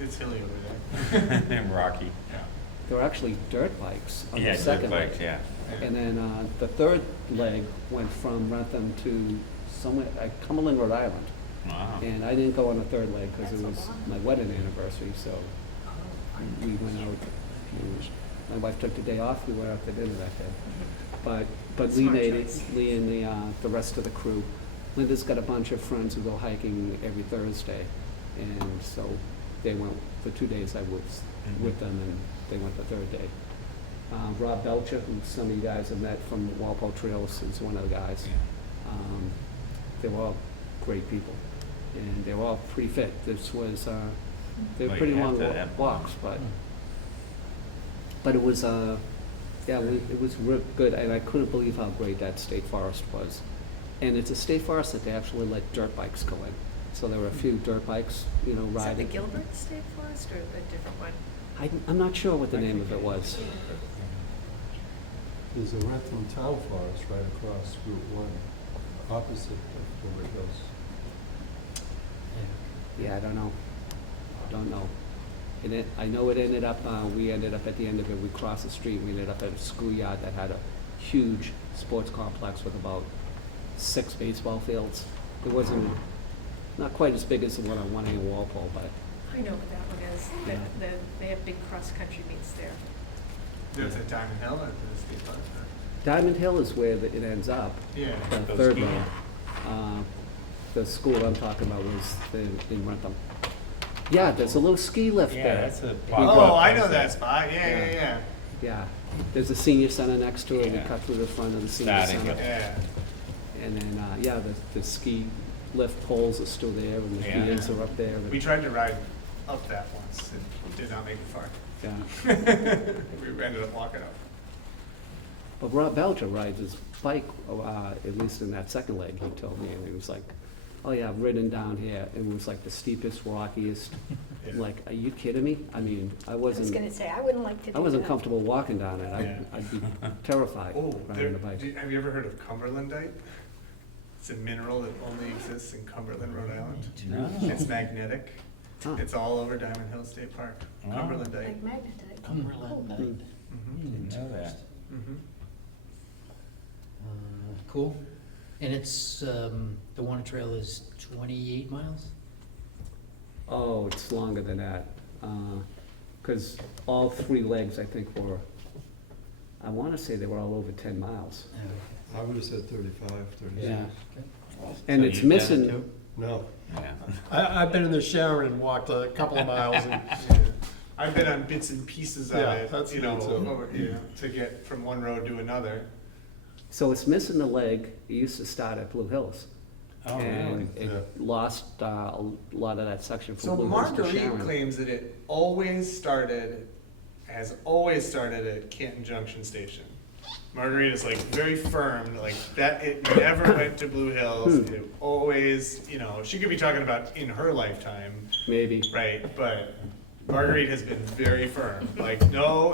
It's hilly over there. And Rocky. Yeah. There were actually dirt bikes on Yeah, the dirt second bikes, leg. yeah. And then the third leg went from Rentham to somewhere, Cumberland, Rhode Island. Wow. And I didn't go on the third leg because it That's was a lot. my wedding anniversary, so we went out. My wife took the day off, we went out to dinner that day. But Lee Smart made it, choice. Lee and the rest of the crew. Linda's got a bunch of friends who go hiking every Thursday, and so they went for 2 days. I was with them, and they went the third day. Rob Belcher, who some of you guys have met from Walpole Trails, is one of the guys. They were all great people, and they were all pretty fit. This was, they were Well, pretty you have long to have- walks, but it was, yeah, it was real good, and I couldn't believe how great that state forest was. And it's a state forest that they actually let dirt bikes go in. So there were a few dirt bikes, Is that the riding. Gilbert State Forest or a different one? I'm not sure what the name of it was. There's a Rentham Town Forest right across Route 1, opposite of Gilbert Hills. Yeah, I don't know. And I know it ended up, we ended up at the end of it, we crossed the street, we ended up at a schoolyard that had a huge sports complex with about 6 baseball fields. It wasn't, not quite as big as the one on 1A in Walpole, but I know what that one is. Yeah. They have big cross-country meets there. There's a Diamond Hill or the state park? Diamond Hill is where it ends up, Yeah. the Those third ski- road. The school I'm talking about was in Rentham. Yeah, there's a little ski lift Yeah, there. that's a. Oh, I know that spot. Yeah. Yeah, there's a senior center next to it, we Yeah. cut through the front of the senior Starting center. with- Yeah. And then, yeah, the ski lift poles are still there, and the Yeah. skiers are up there. and- We tried to ride up that once. It did not make it far. Yeah. We ended up walking up. But Rob Belcher rides his bike, at least in that second leg, he told me, and he was like, oh yeah, I've ridden down here, and it was like the steepest, rockiest. Yeah. I'm like, are you kidding me? I mean, I I was wasn't, gonna say, I wouldn't like to do I wasn't that. comfortable walking down it. Yeah. I'd be terrified Oh, riding a bike. have you ever heard of cumberlandite? It's a mineral that only exists in Cumberland, Rhode Island. No. It's magnetic. Huh. It's all over Diamond Hill State Park. Wow. Cumberlandite. Like magnetite. Cumberland, Mhm. Didn't know that. Mhm. Cool. And it's, the Warner Trail is 28 miles? Oh, it's longer than that, because all 3 legs, I think, were, I want to say they were all over 10 miles. I would have said 35, 36. Yeah. Okay. And So it's you've done it missing, too? No, Yeah. I've been in the Sharon and walked a couple of miles and Yeah. I've been on bits and pieces of Yeah, it, that's you me know, too. over, to get from one road to another. so it's missing the leg. It used to start at Blue Hills. Oh, really? And it Yeah. lost a lot of that section So from Blue Hills to Marguerite Sharon. claims that it has always started at Canton Junction Station. Marguerite is like very firm, like that, it never went to Blue Hills, it always, you know, she could be talking about in her lifetime, Maybe. right, but Marguerite has been very firm, like, no,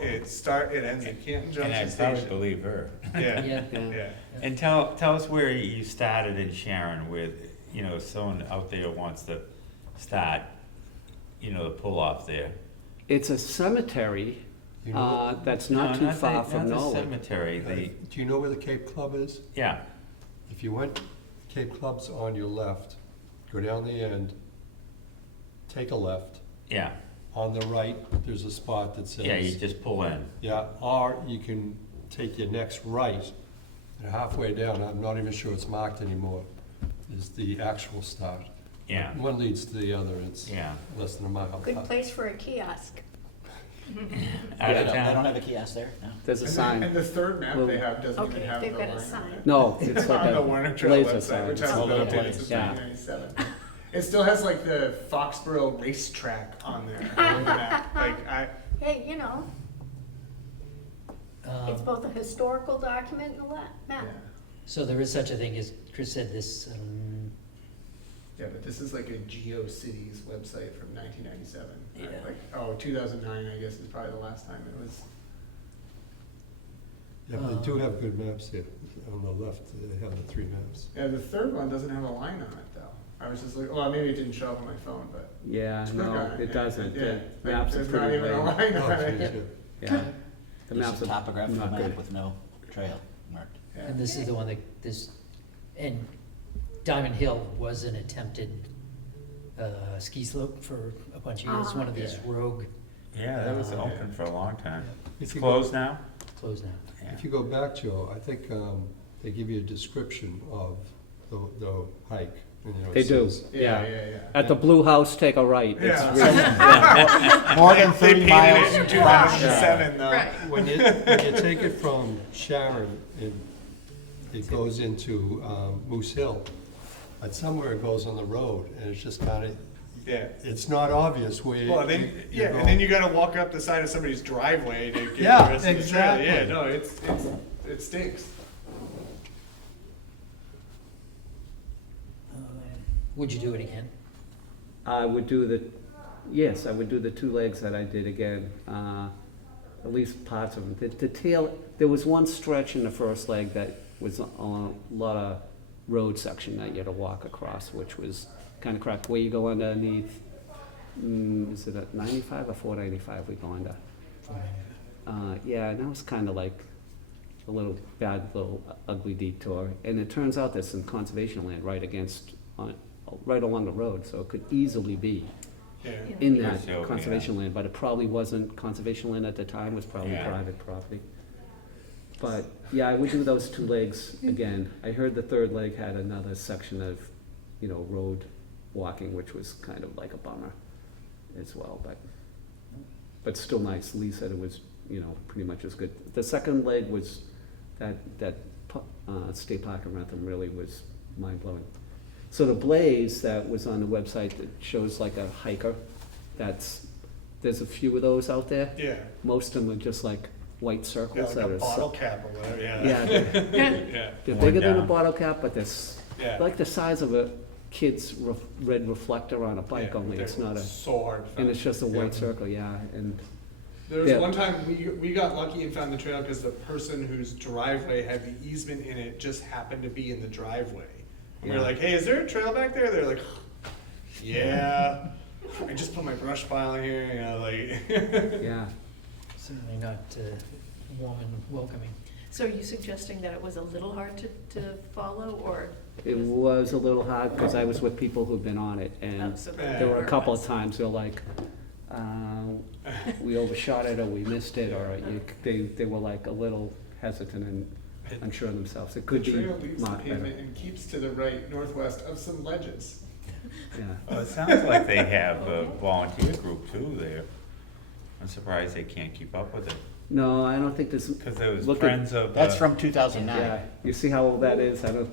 it ends at Canton And I Junction probably Station. believe her. Yeah, Yeah. yeah. And tell us where you started in Sharon with, you know, someone out there wants to start, you know, the pull-off there. It's a cemetery, You know, that's not too far from Not the Norwood. cemetery, do you know where the Cape Club is? yeah, If you went, Cape Club's on your left, go down the end, take a left. yeah, On the right, there's a spot that says. yeah, you just pull in. Yeah, or you can take your next right, and halfway down, I'm not even sure it's marked anymore, is the actual start. Yeah. One leads to the other, it's Yeah. less than a mile. Good place for a kiosk. Out They of don't town. have a kiosk there? No? There's a And sign. the third map Well- they have doesn't even Okay, have the they've got a line on sign. it. No, it's like On the a Warner Trail laser website, sign. which It's hasn't been all updated over since Yeah. 1997. It still has like the Foxborough racetrack on there, on the map. Like, Hey, you know, it's Um, both a historical document and a map. yeah. So there is such a thing, as Chris said, this, Yeah, but this is like a GeoCities website from 1997. Yeah. Like, 2009, I guess, is probably the last time it was. Yeah, but they do have good maps here. On the left, they have the 3 maps. Yeah, the third one doesn't have a line on it, though. I was just like, well, maybe it didn't show up on my phone, but. Yeah, Click no, on it doesn't. Yeah, The like, maps are there's not pretty even a lame. line Oh, on it. geez, yeah. Yeah. The Just maps a are topographical not map good. with no trail marked. Yeah. and this is the one that, this, and Diamond Hill was an attempted ski slope for a bunch of years, one of these Yeah. rogue, Yeah, that was open for a long time. If It's you closed now? closed now. Yeah. If you go back, Joe, I think they give you a description of the hike. And, you know, it They do, says- Yeah, yeah. yeah, yeah. At the Blue House, take a right. It's Yeah. really- More than They 30 painted miles. it in 2007, though. Right. When you take it from Sharon, it goes into Moose Hill. But somewhere it goes on the road, and it's just kind of, Yeah. it's not obvious where. Well, then, you're and then going. you gotta walk up the side of somebody's driveway to get Yeah, the rest of the trail. Yeah, exactly. no, it stinks. Would you do it again? I would do yes, I would do the 2 legs that I did again, at least parts of them. The tail, there was one stretch in the first leg that was on a lot of road section that you had to walk across, which was kind of cracked. Where you go underneath, is it at 95 or 495 we go under? Yeah, and that was kind of like a little bad, little ugly detour. And it turns out there's some conservation land right along the road, so it could easily be Yeah. in Yeah. that So, conservation land, but it probably wasn't conservation land at the time, it was probably Yeah. private property. But, yeah, I would do those 2 legs again. I heard the 3rd leg had another section of, road walking, which was kind of like a bummer as well, but still nice. Lee said it was, pretty much as good. The 2nd leg was, that state park in Rentham really was mind-blowing. So the blaze that was on the website that shows like a hiker, there's a few of those out there. Yeah. Most of them are just like white Yeah, circles like that a are. bottle cap or whatever, yeah. Yeah, Yeah. they're Worn bigger than a down. bottle cap, but they're Yeah. like the size of a kid's red reflector on a bike Yeah, only. It's they're not so hard to find. and it's just a white Yeah. circle, yeah, and There was Yeah. one time we got lucky and found the trail because the person whose driveway had the easement in it just happened to be in the driveway. And we were Yeah. like, hey, is there a trail back there? They're like, yeah. I just put my brush pile in here, like. yeah. Certainly not warm and welcoming. So are you suggesting that it was a little hard to follow, or? It was a little hard because I was with people who've been on it, and Oh, so there were a couple of times they're like, we overshot it or we missed it, or they were like a little hesitant and unsure of themselves. It The could be trail leaves the marked better. pavement and keeps to the right northwest of some ledges. Yeah. Well, it sounds like they have a volunteer group too there. I'm surprised they can't keep up with it. No, I don't think this, Because it was Look at- Friends of. That's from 2009. yeah, you see how old that is? I don't,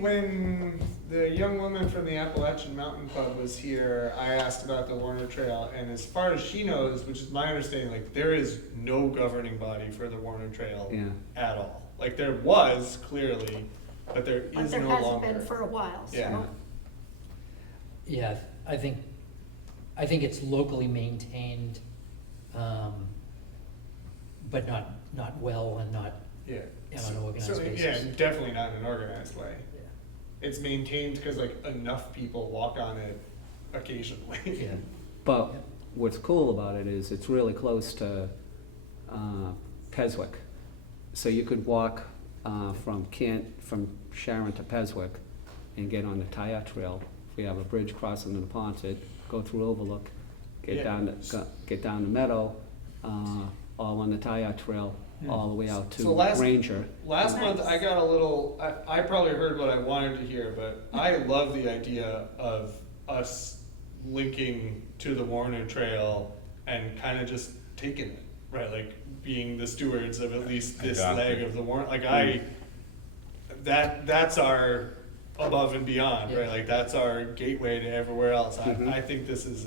When the young woman from the Appalachian Mountain Club was here, I asked about the Warner Trail, and as far as she knows, which is my understanding, like, there is no governing body for the Warner Trail yeah. at all. Like, there was, clearly, but there But is there no hasn't longer. been for a while, so. Yeah. Yeah, I think it's locally maintained, but not well and not Yeah. in an organized Certainly- basis. Yeah, definitely not in an organized way. Yeah. It's maintained because like enough people walk on it occasionally. Yeah. But what's cool about it is it's really close to Peswick. So you could walk from Sharon to Peswick and get on the Tayat Trail. We have a bridge crossing the Ponset, go through Overlook, Yeah. get down the Meadow, all on the Tayat Trail, all the way out So to last- Ranger. Last month, I got a little, I probably heard what I wanted to hear, but I love the idea of us linking to the Warner Trail and kind of just taking it, right? Like being the stewards of at least this Adopted. leg of the Warner, like that's our above and beyond, right? Yeah. Like that's our gateway to everywhere else. Mhm. I think this is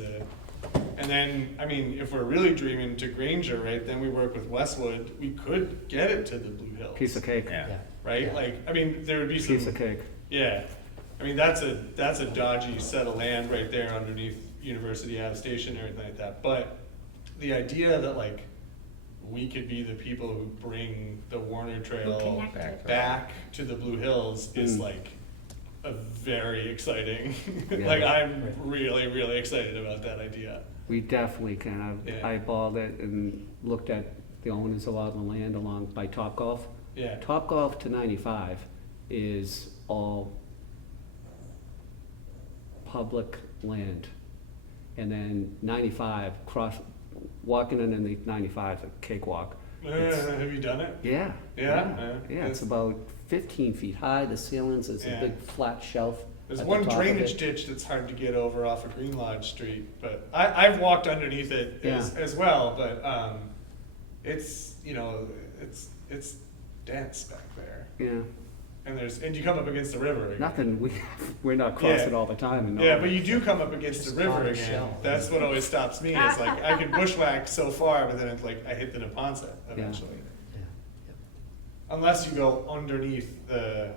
and then, I mean, if we're really dreaming to Granger, right, then we work with Westwood, we could get it to the Blue Hills. Piece of cake, Yeah. Right? Yeah. Like, I mean, there would be some. piece of cake. Yeah. I mean, that's a dodgy set of land right there underneath University Ave Station and everything like that. But the idea that like we could be the people who bring the Warner Trail Connect it. back to the Blue Hills is Mm. like a very exciting. Yeah. Like I'm Right. really, really excited about that idea. We definitely can. Yeah. I eyeballed it and looked at the owners of all the land along by Topgolf. Yeah. Topgolf to 95 is all public land. And then 95, walking underneath 95 is a cakewalk. Have you done it? Yeah. Yeah? Yeah, it's about 15 feet high, the ceilings, is a Yeah. big flat shelf. There's at the one top of drainage it. ditch that's hard to get over off of Green Lodge Street, but I've walked underneath it as well, but, it's, you know, it's dense back there. Yeah, And you come up against the river again. nothing, we're not crossing Yeah. all the time. and Yeah, all. but you do come up against Just the river on a again. shell. That's what always stops me, is like, I can bushwhack so far, but then it's like, I hit the Neponset eventually. Yeah. Yep. Unless you go underneath the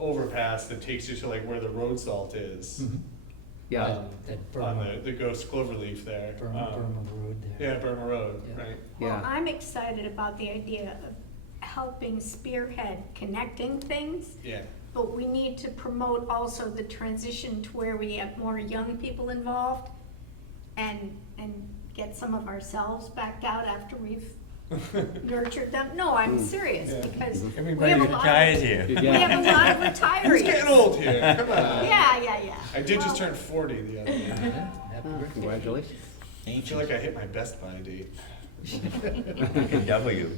overpass that takes you to like where the road salt is. Mhm. Yeah, That On Burma, the Ghost Cloverleaf there. Burma Road there. Yeah, Burma Road, Yeah. right? Well, yeah. I'm excited about the idea of helping spearhead connecting things, Yeah. but we need to promote also the transition to where we have more young people involved and get some of ourselves back out after we've nurtured them. No, I'm serious, Yeah. because we Everybody have a lot retired of, here. we have a lot of retirees. Who's getting old here? Come on. Yeah. I did just Well, turn 40 the other day. Yeah, happy birthday. Congratulations. I feel like I hit my Best Buy date. W.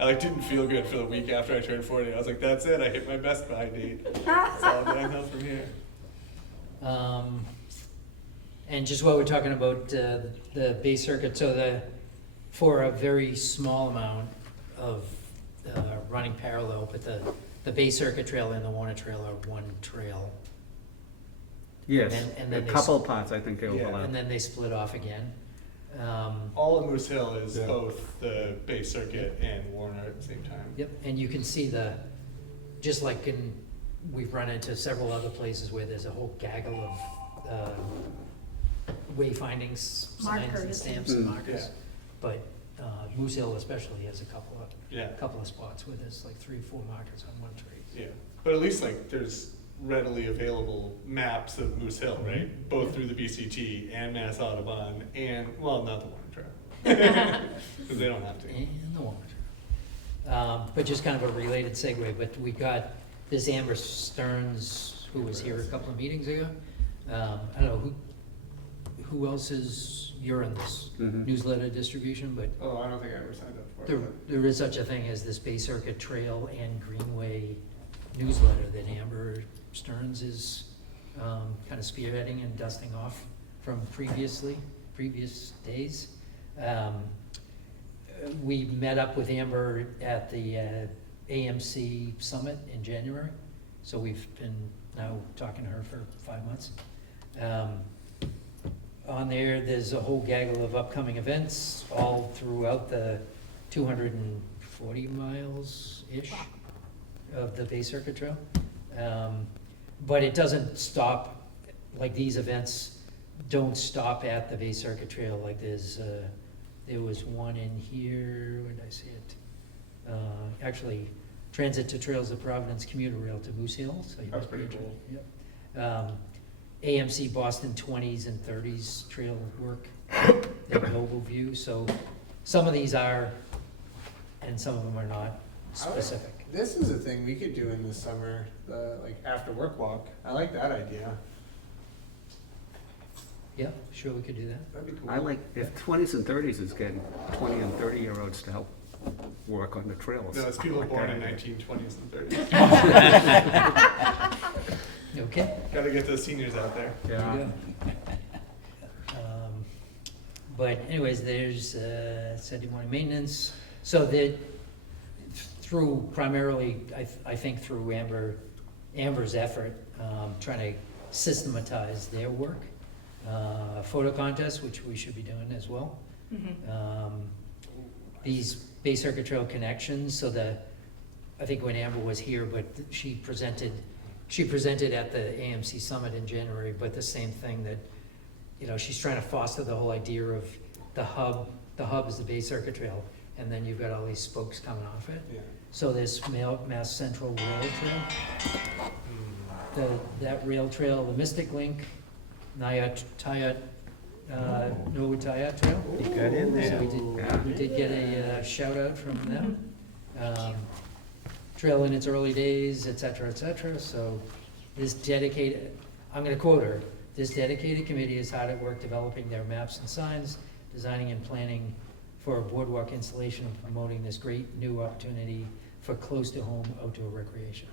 I like didn't feel good for the week after I turned 40. I was like, that's it, I hit my Best Buy date. That's all downhill from here. And just while we're talking about the Bay Circuit, so for a very small amount of running parallel, but the Bay Circuit Trail and the Warner Trail are one trail. Yes, And a then they couple of parts I think they Yeah. overlap. And then they split off again. All of Moose Hill is Yeah. both the Bay Circuit and Warner at the same time. Yep, and you can see just like we've run into several other places where there's a whole gaggle of wayfinding signs and Markers. stamps and Mm. markers. Yeah. But Moose Hill especially has a couple Yeah, of spots where there's like 3 or 4 markers on one tree. yeah. But at least like there's readily available maps of Moose Hill, right? Both through the BCT and Mass Audubon and, well, not the Warner Trail. Because they don't have to. And the Warner Trail. But just kind of a related segue, but we got this Amber Stearns, who was here a couple of meetings ago. I don't know, who else you're in this Mhm. newsletter distribution, but Oh, I don't think I ever signed up for it. there is such a thing as this Bay Circuit Trail and Greenway newsletter that Amber Stearns is kind of spearheading and dusting off from previous days. We met up with Amber at the AMC Summit in January, so we've been now talking to her for 5 months. On there's a whole gaggle of upcoming events all throughout the 240 miles-ish of the Bay Circuit Trail. But it doesn't stop, like these events don't stop at the Bay Circuit Trail, like there was one in here, where did I see it? Actually, Transit to Trails of Providence commuter rail to Moose Hill, so you That's must be pretty cool. Yep. AMC Boston 20s and 30s trail work at Noble View, so some of these are, and some of them are not specific. This is a thing we could do in the summer, the like after work walk. I like that idea. Yeah, sure, we could do that. That'd be cool. I like, if 20s and 30s is getting 20 and 30-year-olds to help work on the trails. No, it's people Like born that in idea. 1920s and 30s. Okay? Gotta get those seniors out there. There you go. But anyways, there's Sunday morning maintenance. So that through primarily, I think through Amber's effort, trying to systematize their work. Photo contest, which we should be doing as well. These Bay Circuit Trail connections, so I think when Amber was here, but she presented at the AMC Summit in January, but the same thing that, she's trying to foster the whole idea of the hub. The hub is the Bay Circuit Trail, and then you've got all these spokes coming off it. Yeah. So this Mass Central Rail Trail, that rail trail, the Mystic Link, Nowatayat Trail. You got in So there. we did get a shout out from them. Trail in its early days, et cetera, so this dedicated, I'm gonna quote her, "This dedicated committee is hard at work developing their maps and signs, designing and planning for a boardwalk installation and promoting this great new opportunity for close-to-home outdoor recreation."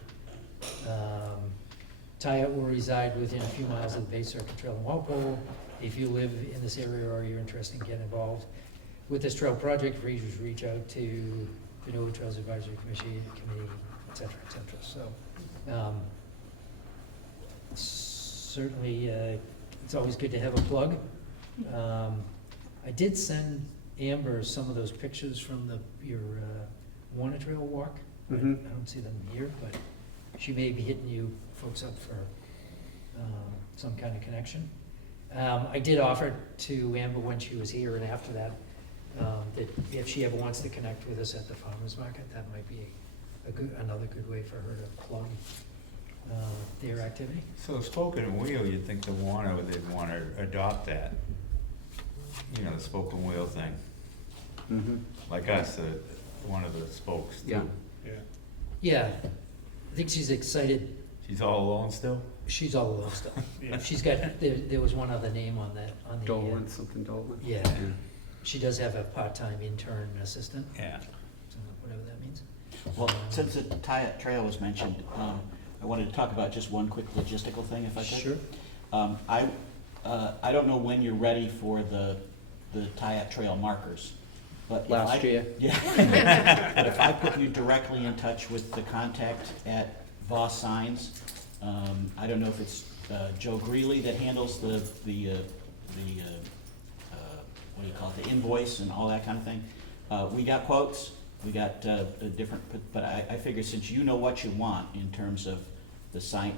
Tayat will reside within a few miles of the Bay Circuit Trail in Walpole. If you live in this area or you're interested in getting involved with this trail project, please reach out to the New Trails Advisory Committee, et cetera, so. Certainly, it's always good to have a plug. I did send Amber some of those pictures from your Warner Trail walk. I don't see them here, but she may be hitting you folks up for some kind of connection. I did offer to Amber when she was here and after that, that if she ever wants to connect with us at the farmer's market, that might be another good way for her to plug their activity. So spoken wheel, you'd think they'd want to adopt that, the spoken wheel thing, like us, one of the spokes too. Yeah. Yeah. Yeah, I think she's excited. She's all alone still? She's all alone still. Yeah. She's got, there was one other name on the. Dolan, something Dolan? Yeah, she does have a part-time intern assistant, Yeah. so whatever that means. Well, since the Tayat Trail was mentioned, I wanted to talk about just one quick logistical thing, if I could. Sure. I don't know when you're ready for the Tayat Trail markers, but if Last year. Yeah. But if I put you directly in touch with the contact at Voss Signs, I don't know if it's Joe Greeley that handles the what do you call it, the invoice and all that kind of thing. We got quotes, we got different, but I figure since you know what you want in terms of the sign,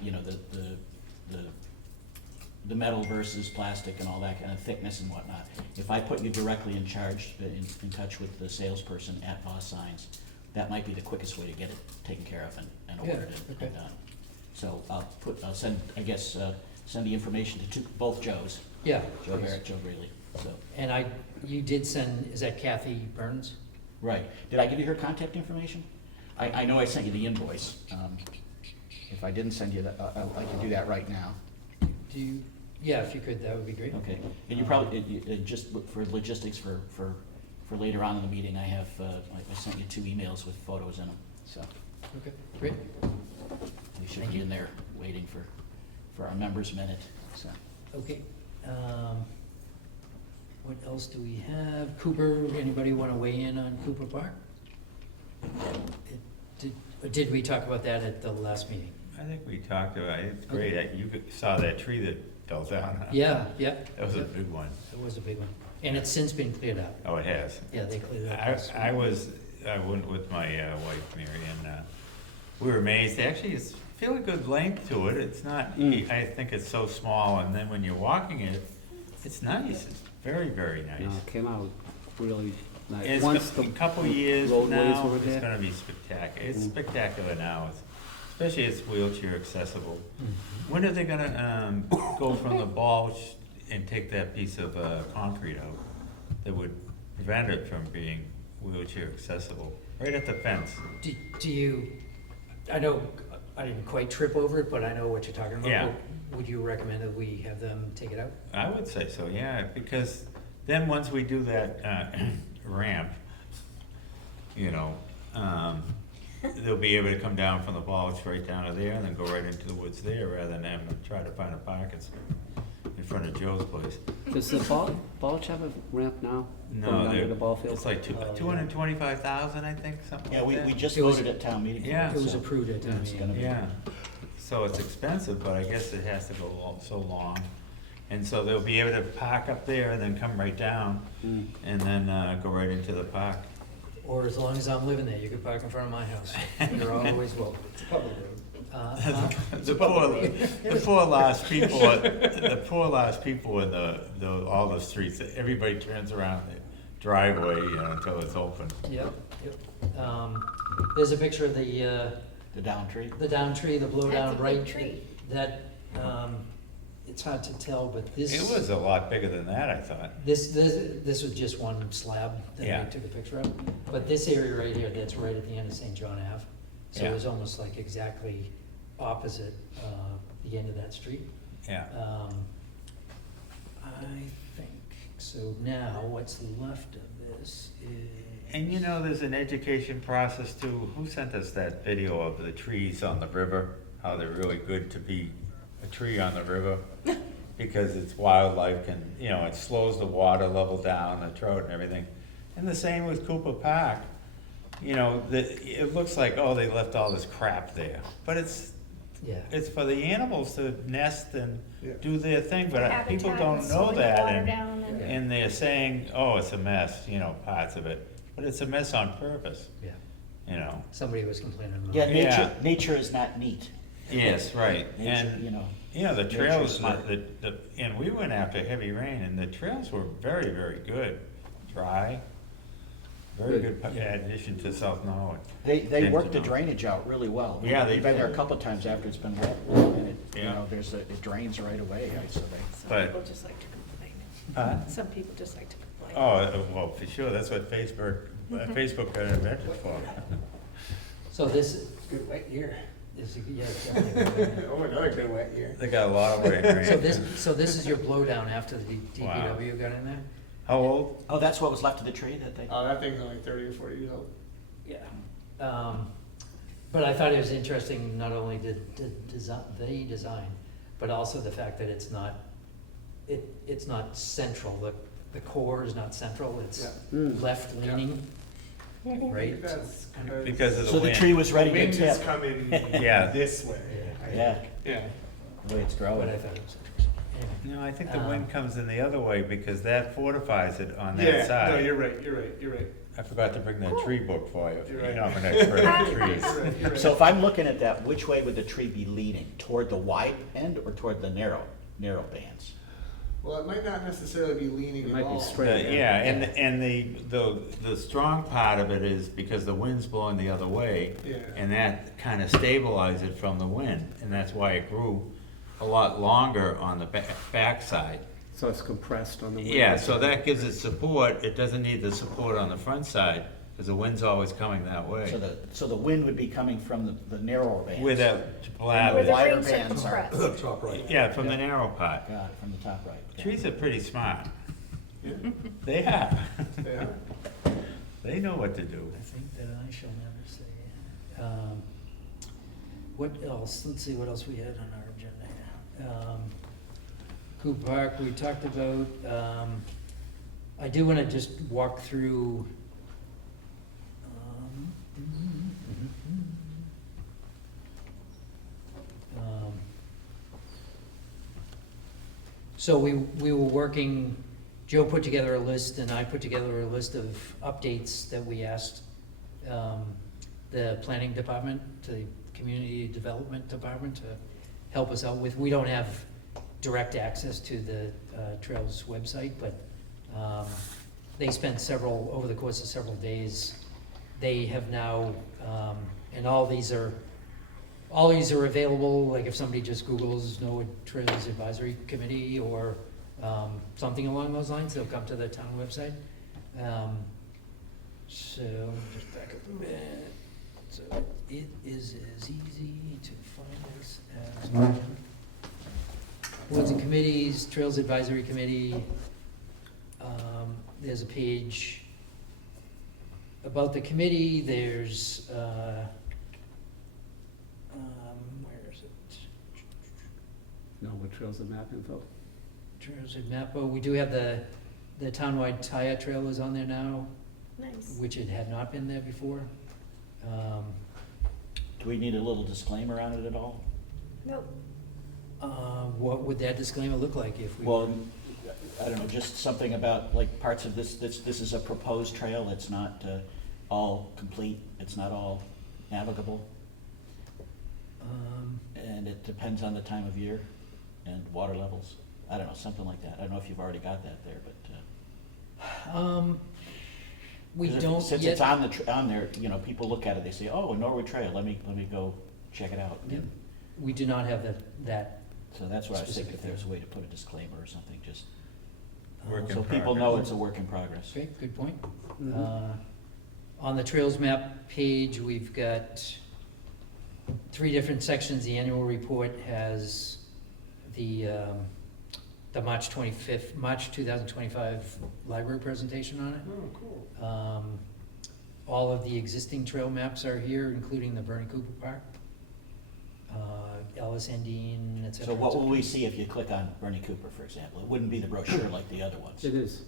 the metal versus plastic and all that kind of thickness and whatnot, if I put you directly in charge, in touch with the salesperson at Voss Signs, that might be the quickest way to get it taken care of and Yeah, ordered okay. and done. So I'll send, I guess, send the information to both Joes, Yeah. Joe please. Barrett, Joe Greeley, so. And you did send, is that Kathy Burns? Right. Did I give you her contact information? I know I sent you the invoice. If I didn't send you that, I can do that right now. Do you, yeah, if you could, that would be great. Okay. And you probably, just for logistics for later on in the meeting, I have, I sent you 2 emails with photos in them, so Okay, great. they should Thank be you. in there waiting for our members' minute, so. Okay. What else do we have? Cooper, anybody want to weigh in on Cooper Park? Did we talk about that at the last meeting? I think we talked about it. It's great. You saw that tree that fell down. Huh? Yeah, yeah. That was a big one. It was a big one. And it's since been cleared up. Oh, it has. Yeah, they cleared it up. last I week. went with my wife, Mary, and we were amazed. Actually, it's fairly good length to it. It's not, I think it's so small, and then when you're walking it, it's nice. It's very, very nice. No, it came out really nice. It's Once a the couple years from roadways now, were it's there. gonna be spectacular. It's spectacular now, especially it's wheelchair accessible. When are they gonna go from the bulge and take that piece of concrete out that would prevent it from being wheelchair accessible? Right at the fence. Do you, I know, I didn't quite trip over it, but I know what you're talking about. Yeah. Would you recommend that we have them take it out? I would say so, yeah, because then once we do that ramp, you know, they'll be able to come down from the bulge right down to there and then go right into the woods there rather than having to try to find a parking spot in front of Joe's place. Does the bulge have a ramp now? No, Going under the ball field? it's like Oh, yeah. 225,000, I think, something Yeah, like that. we just It was- voted at town meeting. for Yeah. It was so approved at town it's meeting. gonna be- Yeah, so it's expensive, but I guess it has to go so long. And so they'll be able to park up there and then come right down and then go right into the park. Or as long as I'm living there, you can park in front of my house. You're always welcome. It's a public road. The poor lost people, the poor lost people in all the streets, everybody turns around the driveway, you know, until it's open. Yep, yep. There's a picture of the down tree. down tree, the blow down That's a right. big tree. That, it's hard to tell, but this. It was a lot bigger than that, I thought. This was just one slab that Yeah. I took a picture of. But this area right here, that's right at the end of St. John Ave. So Yeah. it was almost like exactly opposite the end of that street. Yeah. I think, so now what's left of this is. And you know, there's an education process too. Who sent us that video of the trees on the river? How they're really good to be a tree on the river because it's wildlife and, you know, it slows the water level down, the trout and everything. And the same with Cooper Park. You know, it looks like, oh, they left all this crap there, but it's Yeah. for the animals to nest and Yeah. do their thing, but Habitat people and don't know slowing the that. water And, down and- and they're saying, oh, it's a mess, you know, parts of it, but it's a mess on purpose, Yeah. you know. Somebody was complaining about Yeah, it. Yeah. nature is not neat. Yes, right, Nature, and, you know. you know, the nature's trails, smart. and we went after heavy rain, and the trails were very, very good, dry, very good addition to South Norwood. They Into worked the town. drainage out really well. Yeah, they We've been there a did. couple of times after it's been wet, and you Yeah. know, it drains right away, so they. Some But- people just like to complain. Huh? Some people just like to complain. Oh, well, for sure, that's what Facebook got invented for. So this, Good wet year. is, yeah. definitely. Oh, another good wet year. They got a lot of rain. So this is your blow down after the DPW got in there? How old? Oh, that's what was left of the tree that they. Oh, that thing's only 30 or 40 years old. Yeah. But I thought it was interesting, not only the design, but also the fact that it's not central, the core is not central, it's Yeah. left leaning, right? That's Because of the So the wind. tree was ready the to wind is tip. coming Yeah. this way. Yeah, Yeah. the way it's But growing. I thought it was interesting. Anyway. No, I think the wind comes in the other way because that fortifies it on that Yeah, side. no, you're right, you're right, you're right. I forgot to bring that tree book for you. You're right. You know, I'm an expert in trees. You're right, you're right. So if I'm looking at that, which way would the tree be leaning? Toward the wide end or toward the narrow bands? Well, it might not necessarily be leaning It at might be all. straight. Yeah, and the strong part of it is because the wind's blowing the other way. Yeah. And that kind of stabilizes it from the wind, and that's why it grew a lot longer on the backside. So it's compressed on the wind. Yeah, so that gives it support. It doesn't need the support on the front side because the wind's always coming that way. So the wind would be coming from the narrower bands. With a Where the blab. wider rings are bands are- compressed. Top right. Yeah, from the narrow part. Got it, from the top right. Okay. Trees are pretty smart. Yeah, They are. they are. They know what to do. I think that I shall never say. What else? Let's see what else we had on our agenda. Cooper Park, we talked about, I do wanna just walk through, um, so we were working, Joe put together a list and I put together a list of updates that we asked the planning department, the community development department to help us out with. We don't have direct access to the Trails website, but they spent over the course of several days, they have now, and all these are available, like if somebody just Googles Norwood Trails Advisory Committee or something along those lines, they'll come to the town website. So, just back up a bit. So it is as easy to find this as boards and committees, Trails Advisory Committee. There's a page about the committee. There's where is it? No, what trails and map info? Trails and Mappo. We do have the townwide tie-out trail is on there now, Nice. which it had not been there before. Do we need a little disclaimer on it at all? Nope. What would that disclaimer look like if we? Well, I don't know, just something about, like, parts of this is a proposed trail, it's not all complete, it's not all navigable, and it depends on the time of year and water levels. I don't know, something like that. I don't know if you've already got that there, but. We 'Cause don't Since yet. it's on there, you know, people look at it, they say, oh, a Norwood Trail, let me go check it out. Yep. We do not have that. So that's why I was thinking if Specific there's a way to put a disclaimer or something, just, Work in so people progress. know it's a work in progress. Okay, good point. Mhm. On the Trails Map page, we've got 3 different sections. The annual report has the March 2025 library presentation on it. Oh, cool. All of the existing trail maps are here, including the Bernie Cooper Park, Ellis Endine, et cetera. So what et will cetera. we see if you click on Bernie Cooper, for example? It wouldn't be the brochure like the other ones. It is.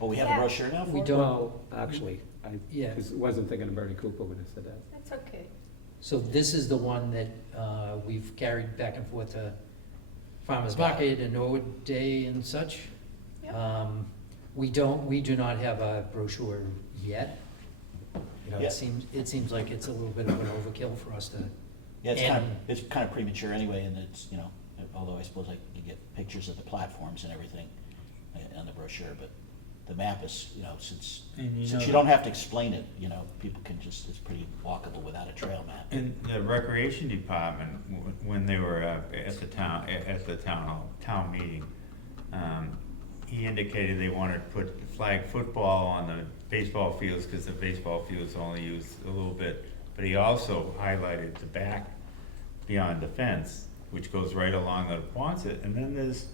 Oh, we have a Yeah. brochure now for We it? don't- Well, actually, I Yeah. wasn't thinking of Bernie Cooper when I said that. That's okay. So this is the one that we've carried back and forth to Farmers Market and Norwood Day and such. Yep. We do not have a brochure yet. You know, Yeah. it seems like it's a little bit of an overkill for us to, Yeah, And- it's kind of premature anyway, and it's, you know, although I suppose you get pictures of the platforms and everything on the brochure, but the map is, you know, since you don't have to explain it, you know, people can just, it's pretty walkable without a trail map. In the recreation department, when they were at the town meeting, he indicated they wanted to put flag football on the baseball fields, because the baseball fields only use a little bit, but he also highlighted the back beyond the fence, which goes right along the Quonset, and then there's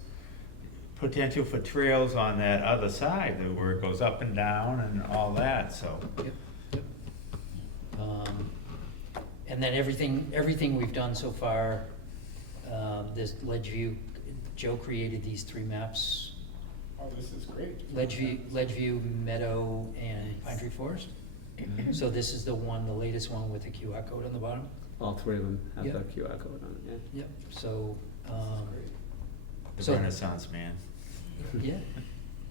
potential for trails on that other side, where it goes up and down and all that, so. yep. And then everything we've done so far, this Ledgeview, Joe created these 3 maps. Oh, this is great. Ledgeview, Meadow, and Pine Tree Forest. So this is the latest one with the QR code on the bottom. All 3 of them have Yep. the QR code on it, yeah. Yep, so, The So- Renaissance man, yeah.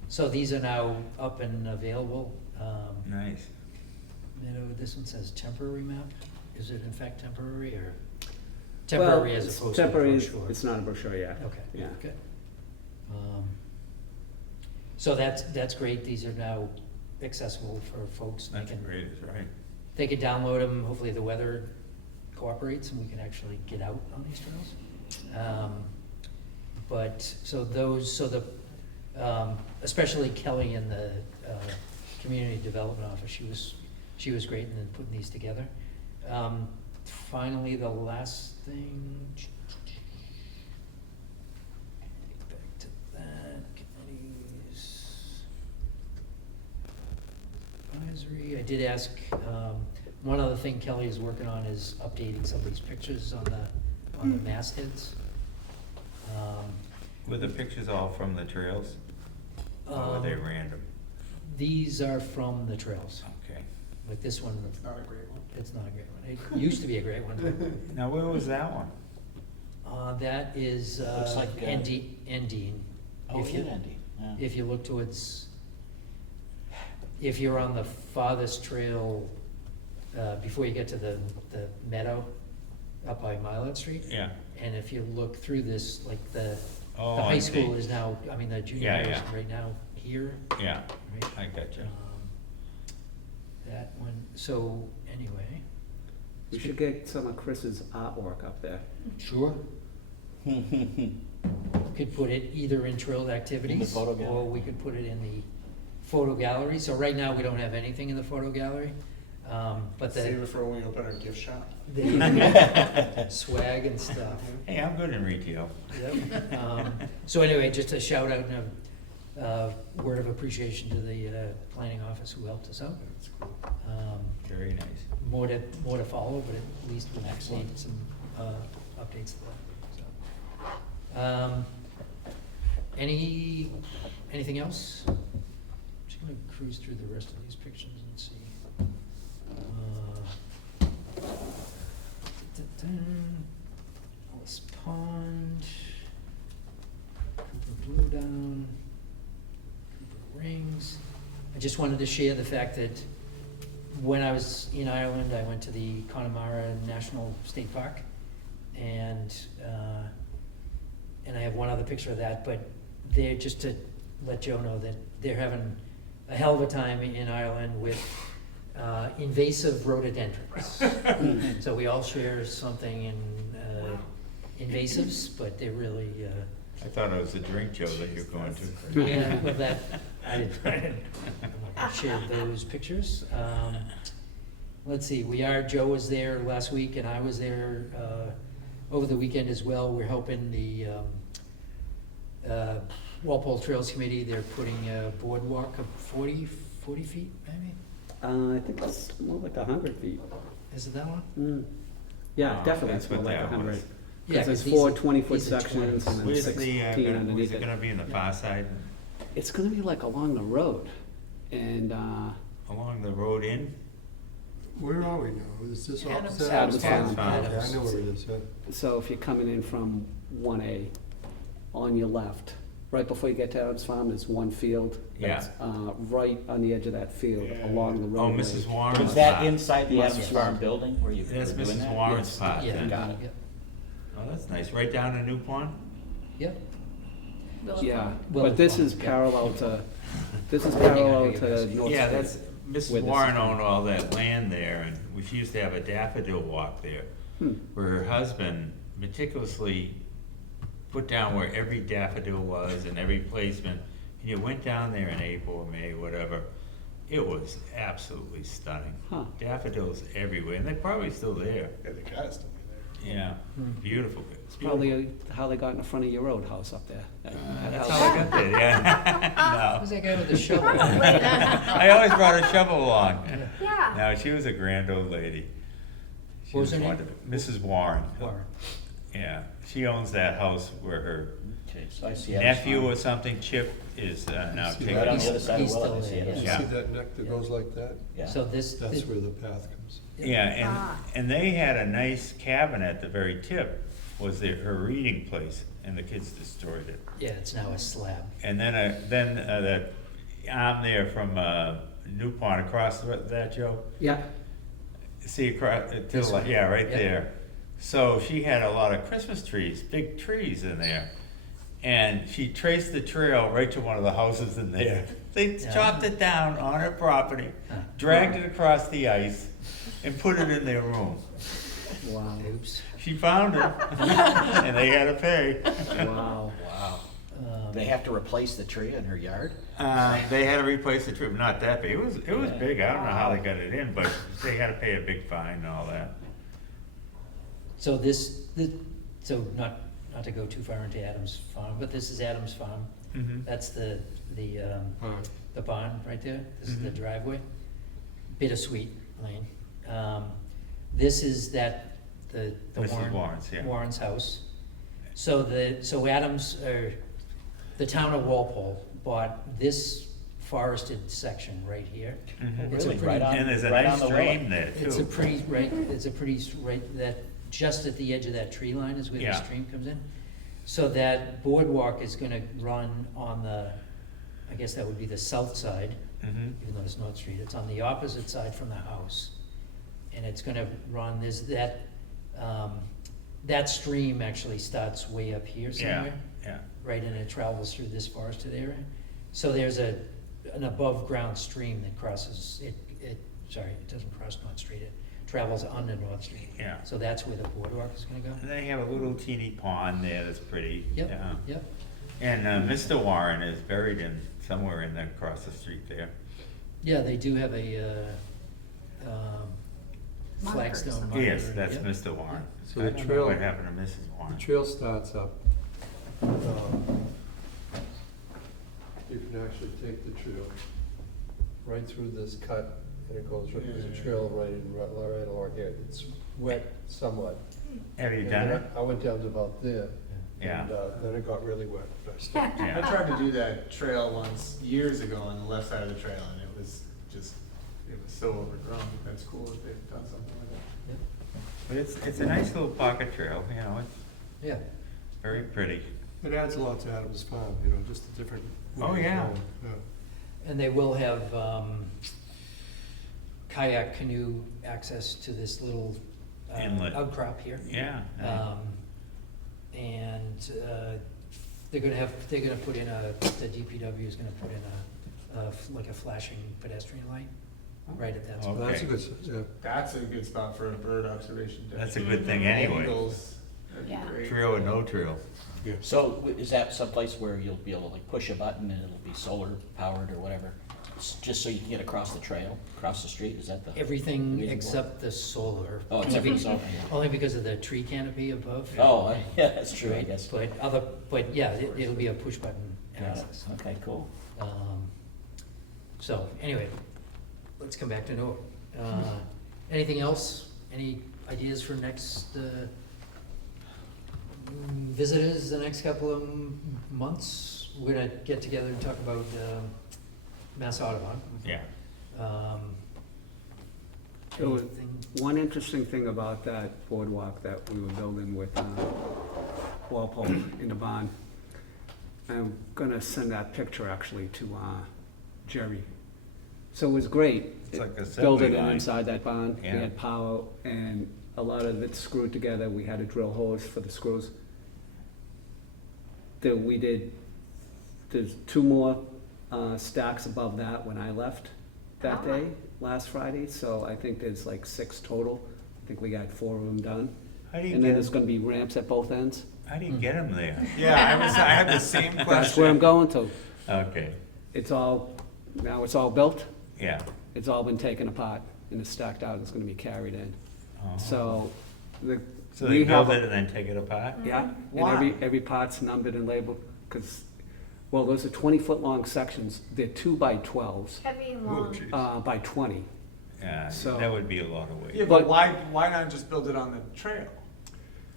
So these are now up and available. nice. Meadow, this one says temporary map. Is it in fact temporary or temporary Well, as it's opposed to a temporary, brochure? it's not a brochure yet. Okay, Yeah. good. So that's great. These are now accessible for folks. They That's can- great, is right. They can download them. Hopefully the weather cooperates and we can actually get out on these trails. Especially Kelly in the community development office, she was great in putting these together. Finally, the last thing. Back to that, committees. Advisory, I did ask, one other thing Kelly is working on is updating some of these pictures on the mastheads. Were the pictures all from the trails? Or were they random? These are from the trails, Okay. like this one, It's not a great one. it's not a great one. It used to be a great one. Now, where was that one? That is, Looks like, Endine. Oh, If you- yeah, Andy, yeah. If you look towards, if you're on the farthest trail, before you get to the meadow up by Mylett Street, Yeah. and if you look through this, like the Oh, high I school see. is now, I mean, the junior Yeah, high is yeah. right now here, Yeah, right? I got you. That one, so, anyway. We should get some of Chris's artwork up there. Sure. Could put it either in trailed activities, photo or gallery. we could put it in the photo gallery. So right now, we don't have anything in the photo gallery, but Save the it for when we open our gift shop. swag and stuff. Hey, I'm good in retail. Yep. So anyway, just a shout out and a word of appreciation to the planning office who helped us out. That's cool. Very nice. More to follow, but at least we'll see some updates there. So, anything else? I'm just gonna cruise through the rest of these pictures and see. Ellis Pond, Cooper Blue Down, Cooper Rings. I just wanted to share the fact that when I was in Ireland, I went to the Connemara National State Park, and I have one other picture of that, but they're, just to let Joe know that they're having a hell of a time in Ireland with invasive rhododendrons. So we all share something in invasives, but they're really, I thought it was a drink, Joe, that you're going to. yeah, well, that, I didn't share those pictures. Let's see, Joe was there last week, and I was there over the weekend as well. We're helping the Walpole Trails Committee. They're putting a boardwalk of 40 feet, maybe? I think it's more like 100 feet. Is it that one? Yeah, Oh, definitely, that's it's more what like that 100. was. Yeah, Because 'cause there's four these are- 20-foot these are sections 20s. and then Where's 16 the, was underneath it it. gonna be in the far side, It's gonna be like along the road, and, along the road in? Where are we now? Is this Adams opposite Farm. Adams Farm? Adams Farm. Okay, I know where it is, yeah. so if you're coming in from 1A, on your left, right before you get to Adams Farm, there's one field. Yeah. That's, right on the edge of that field, along the Oh, roadway. Mrs. Warren's Was that pot. inside the Yes. Adams Farm building where you were That's doing Mrs. that? Warren's Yes. pot, Yeah, then. Got it. Yep. Oh, that's nice, right down to New Pond? Yep. Willow Yeah, Farm. Willow but this Farm, is yeah. parallel to, this is I think I know parallel your guys. to North Yeah, State. that's, where Mrs. this Warren is. owned all that land there, and she used to have a daffodil walk there, where her husband meticulously put down where every daffodil was and every placement. And you went down there in April or May, whatever, it was absolutely stunning. Huh. Daffodils everywhere, and they're probably still there. Yeah, the guy's still there. Yeah, beautiful. It's Probably how they got in front of your roadhouse up there. That That's house. how I got there, yeah. Who's that guy with the shovel? No. I always brought a shovel along. Yeah. No, she was a grand old lady. She What was her name? wonderful. Mrs. Warren. Warren. Yeah, she owns that house where her Okay, so I see Adams nephew Farm. or something, Chip, is now See taking. Right on He's- the other side of he's Willow, I still see there, Adams You yeah. Farm. see that neck that goes like that? Yeah. So this, That's where the path comes. Yeah, Ah. and they had a nice cabin at the very tip, was her reading place, and the kids destroyed it. yeah, it's now a slab. And then that arm there from New Pond across that, Joe? Yeah, See across, This till, one. yeah, right Yep. there. So she had a lot of Christmas trees, big trees in there. And she traced the trail right to one of the houses in there. They Yeah. chopped it down on her property, dragged it across the ice, and put it in their room. wow, Oops. She found it, and they had to pay. wow. Wow. They have to replace the tree in her yard? They had to replace the tree, not that big. It was Yeah. big. I don't know how they got it in, but they had to pay a big fine and all that. So so not to go too far into Adams Farm, but this is Adams Farm. Mhm. That's the All right. barn right there. This is the Mhm. driveway. Bittersweet Lane. This is the Mrs. Warren's, yeah. Warren's house. So Adams, the town of Walpole bought this forested section right here. Mhm. It's a Really, pretty- right on, And there's a right nice on the willow. stream there It's a too. pretty, right, it's a pretty, right, that, just at the edge of that tree line is where the Yeah. stream comes in. So that boardwalk is gonna run on the, I guess that would be the south side, Mhm. even though it's North Street, it's on the opposite side from the house. And it's gonna run, there's that, that stream actually starts way up here Yeah, somewhere, yeah. right, and it travels through this forested area. So there's an above-ground stream that crosses, sorry, it doesn't cross North Street, it travels under North Street. Yeah. So that's where the boardwalk is gonna go? And then you have a little teeny pond there that's pretty. Yep, yeah. yep. And Mr. Warren is buried in, somewhere in there across the street there. Yeah, they do have a, Marker or flagstone something. marker. Yes, that's Yep. Mr. Warren. So I the don't know trail- what happened to Mrs. The Warren. trail starts up. You can actually take the trail right through this cut, and it goes, there's a trail right along here. It's wet somewhat. Have you And done then it? I went down to about there. Yeah. And then it got really wet. I stopped. I Yeah. tried to do that trail once, years ago, on the left side of the trail, and it was just, it was so overgrown. That's cool that they've done something like that. Yep. But it's a nice little pocket trail, you know, it's Yeah, very pretty. It adds a lot to Adams Farm, you know, just a different. way Oh, of yeah. going, and they will have, kayak canoe access to this little, Inlet. outcrop here. Yeah. And they're gonna put in the DPW is gonna put in like a flashing pedestrian light right at that spot. Well, that's a Okay. good, yeah. That's a good spot for a bird observation deck. That's a good thing Mhm. anyway. Eagles, that'd be Yeah. great. Trail or no trail. So is that someplace where you'll be able to like push a button and it'll be solar powered or whatever? Just so you can get across the trail, across the street, is that the? Everything reason for it? except the solar. Oh, it's Only everything be- solar, yeah. Only because of the tree canopy above. Oh, yeah, that's true, I Right, guess. but yeah, it'll be a push button Got it. access. Okay, cool. So, anyway, let's come back to Norwood. Anything else? Any ideas for next, visitors the next couple of months? We're gonna get together and talk about, Mass Audubon. Yeah. There was Anything? one interesting thing about that boardwalk that we were building with Walpole in the barn. I'm gonna send that picture actually to Jerry. So it was great. It's like a Building assembly it line. inside that barn. We Yeah. had power and a lot of it screwed together. We had to drill holes for the screws. There's two more stacks above that when I left that day, last Friday. So I think there's like 6 total. I think we got 4 of them done. How do you And then get there's 'em- gonna be ramps at both ends. how do you get them there? Yeah, I had the same question. That's where I'm going to. Okay, Now it's all built. yeah. It's all been taken apart and it's stacked out. It's gonna be carried in. Oh. So So we they build have- it and then take it apart? Yeah, Why? and every part's numbered and labeled, because, well, those are 20-foot-long sections. They're 2 by 12s, Heavy and Oh, long. geez. by 20. Yeah, So- that would be a lot of Yeah, weight. but But- why not just build it on the trail?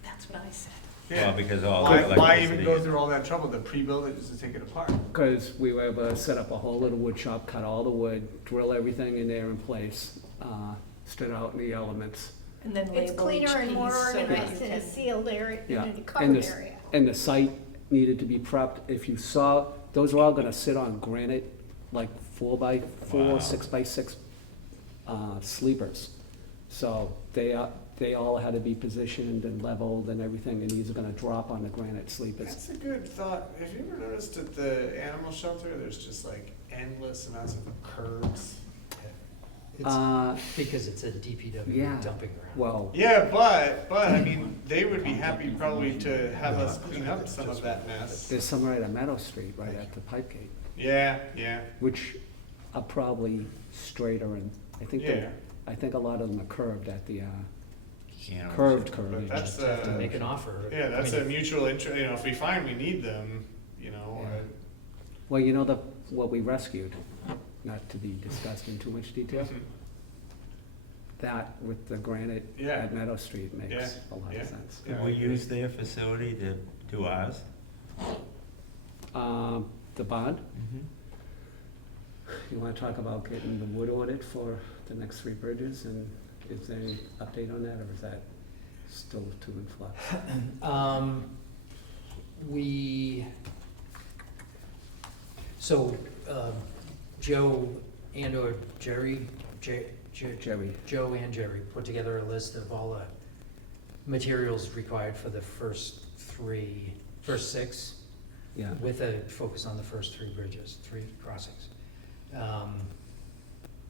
That's what I said. Well, because all the Why electricity. even go through all that trouble to pre-build it just to take it apart? Because we were able to set up a whole little wood shop, cut all the wood, drill everything in there in place, stood out in the elements. And then It's label cleaner each and more piece so that organized you in a can. sealed area, in Yeah, a and covered this, area. and the site needed to be prepped. If you saw, those are all gonna sit on granite, like 4 by 4, Wow. 6 by 6 sleepers. So they all had to be positioned and leveled and everything, and these are gonna drop on the granite sleepers. That's a good thought. Have you ever noticed at the animal shelter, there's just like endless amounts of curbs? Uh, Because it's a DPW Yeah. dumping ground. well, Yeah, but I mean, they would be happy probably to have us clean up some of that mess. there's some right at Meadow Street, right at the pipe gate, Yeah, yeah. which are probably straighter and Yeah. I think a lot of them are curved at the, You know, curved But curving. that's, Have to make an offer. yeah, that's I a mean, mutual interest, you know, if we find we need them, you know, Yeah. Well, what we rescued, not to be discussed in too much detail, that with the granite Yeah. at Meadow Street Yeah, makes a lot yeah. of sense. Could we use their facility to do ours? The bond, You wanna talk about getting the wood ordered for the next 3 bridges, and is there any update on that, or is that still too in flux? Joe and/or Jerry, Jerry. Joe and Jerry put together a list of all the materials required for the first 6, Yeah. with a focus on the first 3 bridges, 3 crossings.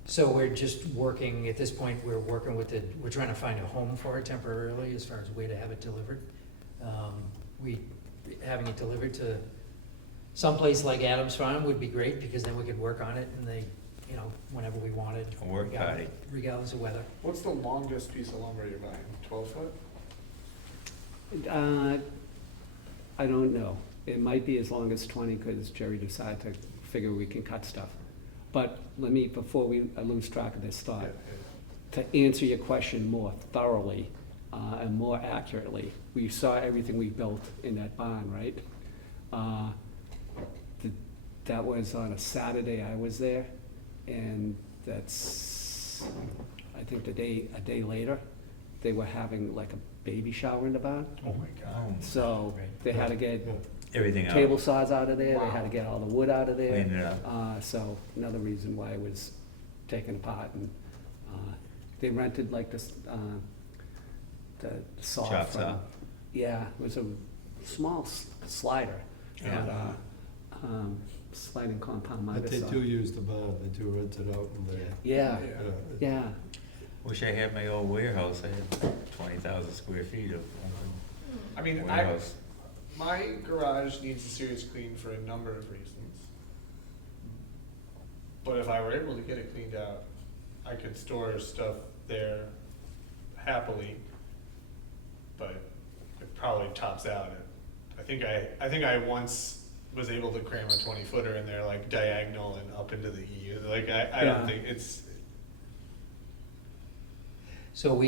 So we're just working, at this point, we're trying to find a home for it temporarily as far as where to have it delivered. Having it delivered to someplace like Adams Farm would be great, because then we could work on it and whenever we wanted. A work party. Regardless of weather. What's the longest piece of lumber you're buying? 12 foot? I don't know. It might be as long as 20, because Jerry decided to figure we can cut stuff. But before I lose track of this thought, to answer your question more thoroughly and more accurately, we saw everything we built in that barn, right? That was on a Saturday I was there, and that's, I think a day later, they were having like a baby shower in the barn. Oh my God. So they had to get Everything out. table saws out of there, they had to get all the wood out of there. Clean it up. So another reason why it was taken apart, and they rented like this, the saw Chop from. saw. Yeah, it was a small slider, Yeah. sliding compound But miter they saw. do use the barn, they do rent it out, and they, Yeah, yeah, Wish I had my old warehouse, I had 20,000 square feet of I mean, warehouse. my garage needs a serious clean for a number of reasons. But if I were able to get it cleaned out, I could store stuff there happily. But it probably tops out at, I think I once was able to cram a 20-footer in there, like diagonal and up into the EU. Like, I don't Yeah. think it's, So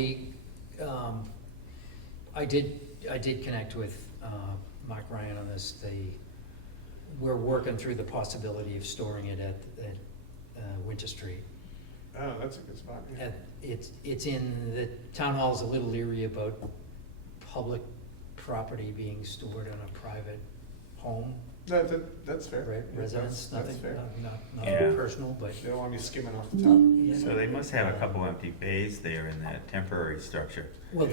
I did connect with Mark Ryan on this. We're working through the possibility of storing it at Winter Street. oh, that's a good spot. Yeah. It's in, the town hall's a little leery about public property being stored on a private home, That's fair. right, Yeah, residence, that's nothing, fair. not Yeah. personal, but. They don't want me skimming off the top. Yeah. So they must have a couple empty bays there in that temporary structure. Well,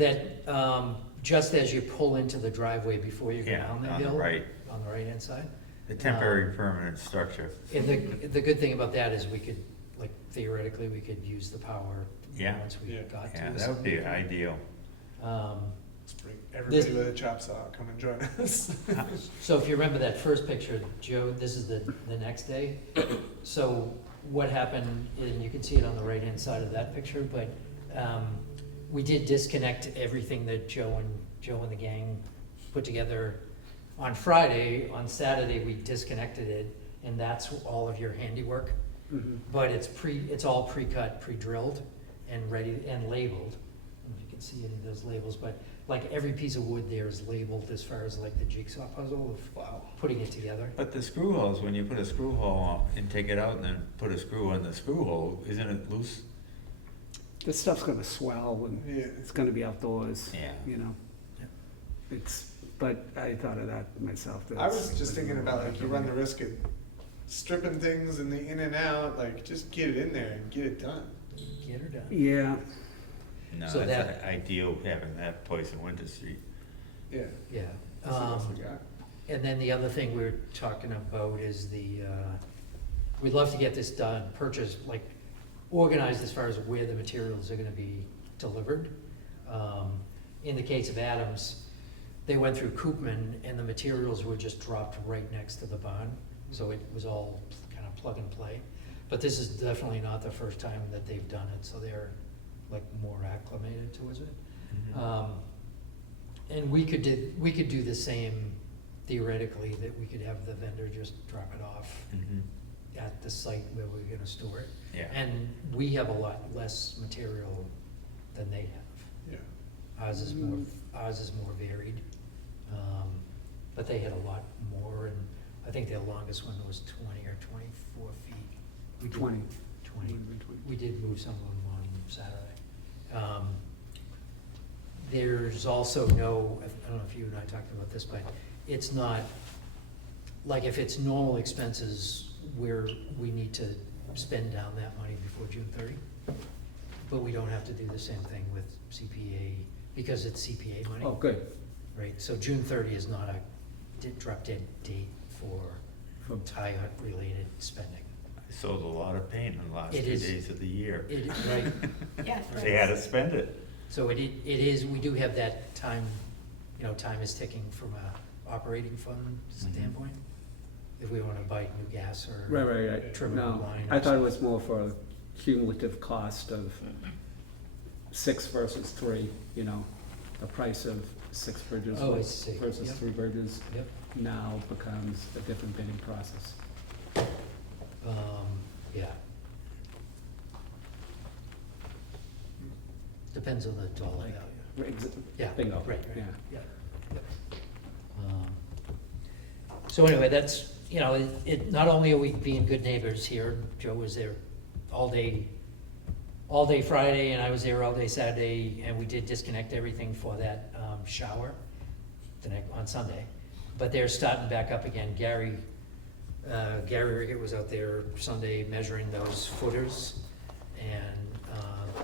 just as you pull into the driveway before you go Yeah, down the on the hill. right. On the right-hand side. The temporary permanent structure. And the good thing about that is we could, like theoretically, we could use the power Yeah. once we Yeah. got to. Yeah, that would be ideal. Let's bring everybody with a chop saw, come and join us. So if you remember that first picture, Joe, this is the next day. So what happened, and you can see it on the right-hand side of that picture, but we did disconnect everything that Joe and the gang put together on Friday. On Saturday, we disconnected it, and that's all of your handiwork. Mhm. But it's all pre-cut, pre-drilled, and ready, and labeled. I don't know if you can see any of those labels, but like every piece of wood there is labeled as far as like the jigsaw puzzle of putting it together. But the screw holes, when you put a screw hole and take it out and then put a screw in the screw hole, isn't it loose? This stuff's gonna swell, and Yeah. it's gonna be outdoors, Yeah. you know? Yeah. But I thought of that myself. I was just thinking about, like, you run the risk of stripping things in the in and out, like, just get it in there and get it done. Get her done. Yeah, No, So that's ideal, having that place in Winter Street. Yeah. Yeah. That's what else we got. And then the other thing we're talking about is we'd love to get this done, organized as far as where the materials are gonna be delivered. In the case of Adams, they went through Koopman and the materials were just dropped right next to the barn, so it was all kind of plug and play. But this is definitely not the first time that they've done it, so they're like more acclimated towards it. And we could do the same theoretically, that we could have the vendor just drop it off Mhm. at the site where we're gonna store it. Yeah. And we have a lot less material than they have. Yeah. Ours is more varied, but they had a lot more, and I think their longest one was 20 or 24 feet We did 20. 20. We did move some of them on Saturday. There's also no, I don't know if you and I talked about this, but it's not, like if it's normal expenses where we need to spend down that money before June 30, but we don't have to do the same thing with CPA, because it's CPA money. Oh, good. Right, so June 30 is not a drop dead date for tie-related spending. I sold a lot of paint in the last It 2 is- days of the year. Right, Yeah. They had to spend it. so it is, we do have that time, time is ticking from a operating fund standpoint. If we wanna buy new gas or. Right. trim a No, line or I thought it something. was more for a cumulative cost of 6 versus 3, the price of 6 bridges Oh, I see. versus Yep. 3 bridges Yep, now becomes a different bidding process. yeah. Depends on the dollar Like- value. Yeah, Bingo. right, Yeah. yeah. So anyway, that's, not only are we being good neighbors here, Joe was there all day Friday, and I was there all day Saturday, and we did disconnect everything for that shower on Sunday. But they're starting back up again. Gary Riggett was out there Sunday measuring those footers, and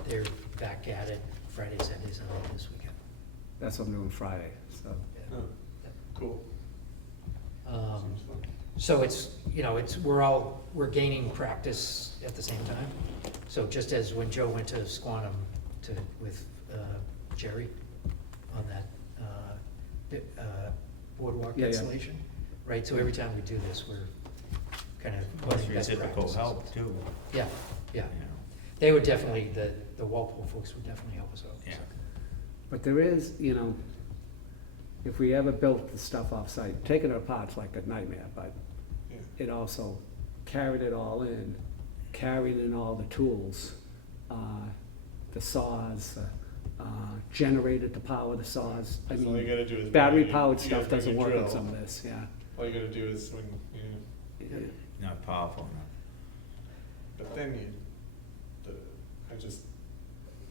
they're back at it Friday, Saturday, Sunday this weekend. That's what I'm doing Friday, so. Yeah. Oh, cool. Um, Seems fun. So we're gaining practice at the same time. So just as when Joe went to Squantum with Jerry on that boardwalk Yeah, yeah. installation, right? So every time we do this, we're kind of Plus learning your best typical practices. help too. Yeah, yeah. you know. They would definitely, the Walpole folks would definitely help us out. Yeah. so. But there is, if we ever built the stuff off-site, taking it apart's like a nightmare, but Yeah. it also carried it all in, carried in all the tools, the saws, generated to power the saws. I All you mean, gotta do is. battery-powered you stuff gotta doesn't bring a work on drill. some of this, yeah. All you gotta do is when, Not powerful enough. but then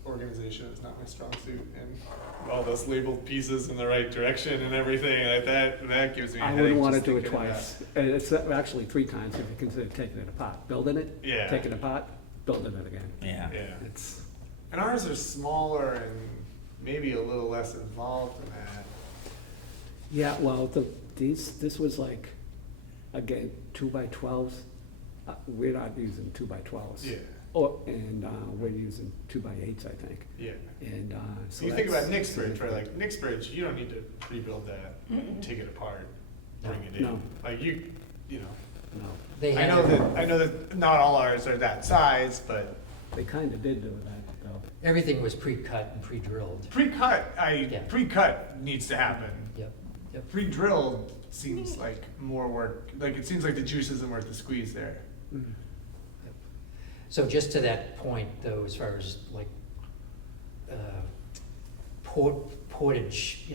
organization is not my strong suit, and all those labeled pieces in the right direction and everything like that gives me a I headache wouldn't wanna just do it thinking about twice. And it's actually 3 times if you consider taking it apart. Building it, Yeah. taking it apart, building it again. Yeah. Yeah. It's, And ours are smaller and maybe a little less involved in that. yeah, well, this was like, again, 2x12s. We're not using 2x12s. Yeah. And we're using 2x8s, I think. Yeah. And so You think about that's Nick's Bridge, right? significant. Like Nick's Bridge, you don't need to rebuild that, take it apart, bring it in. No. Like you know. No, They I had know that not all ours are that size, but they kind of did do that, though. everything was pre-cut and pre-drilled. pre-cut, Yeah. pre-cut needs to happen. Yep, yep. Pre-drilled seems like more work. Like it seems like the juice isn't worth the squeeze there. Mhm. So just to that point, though, as far as like portage,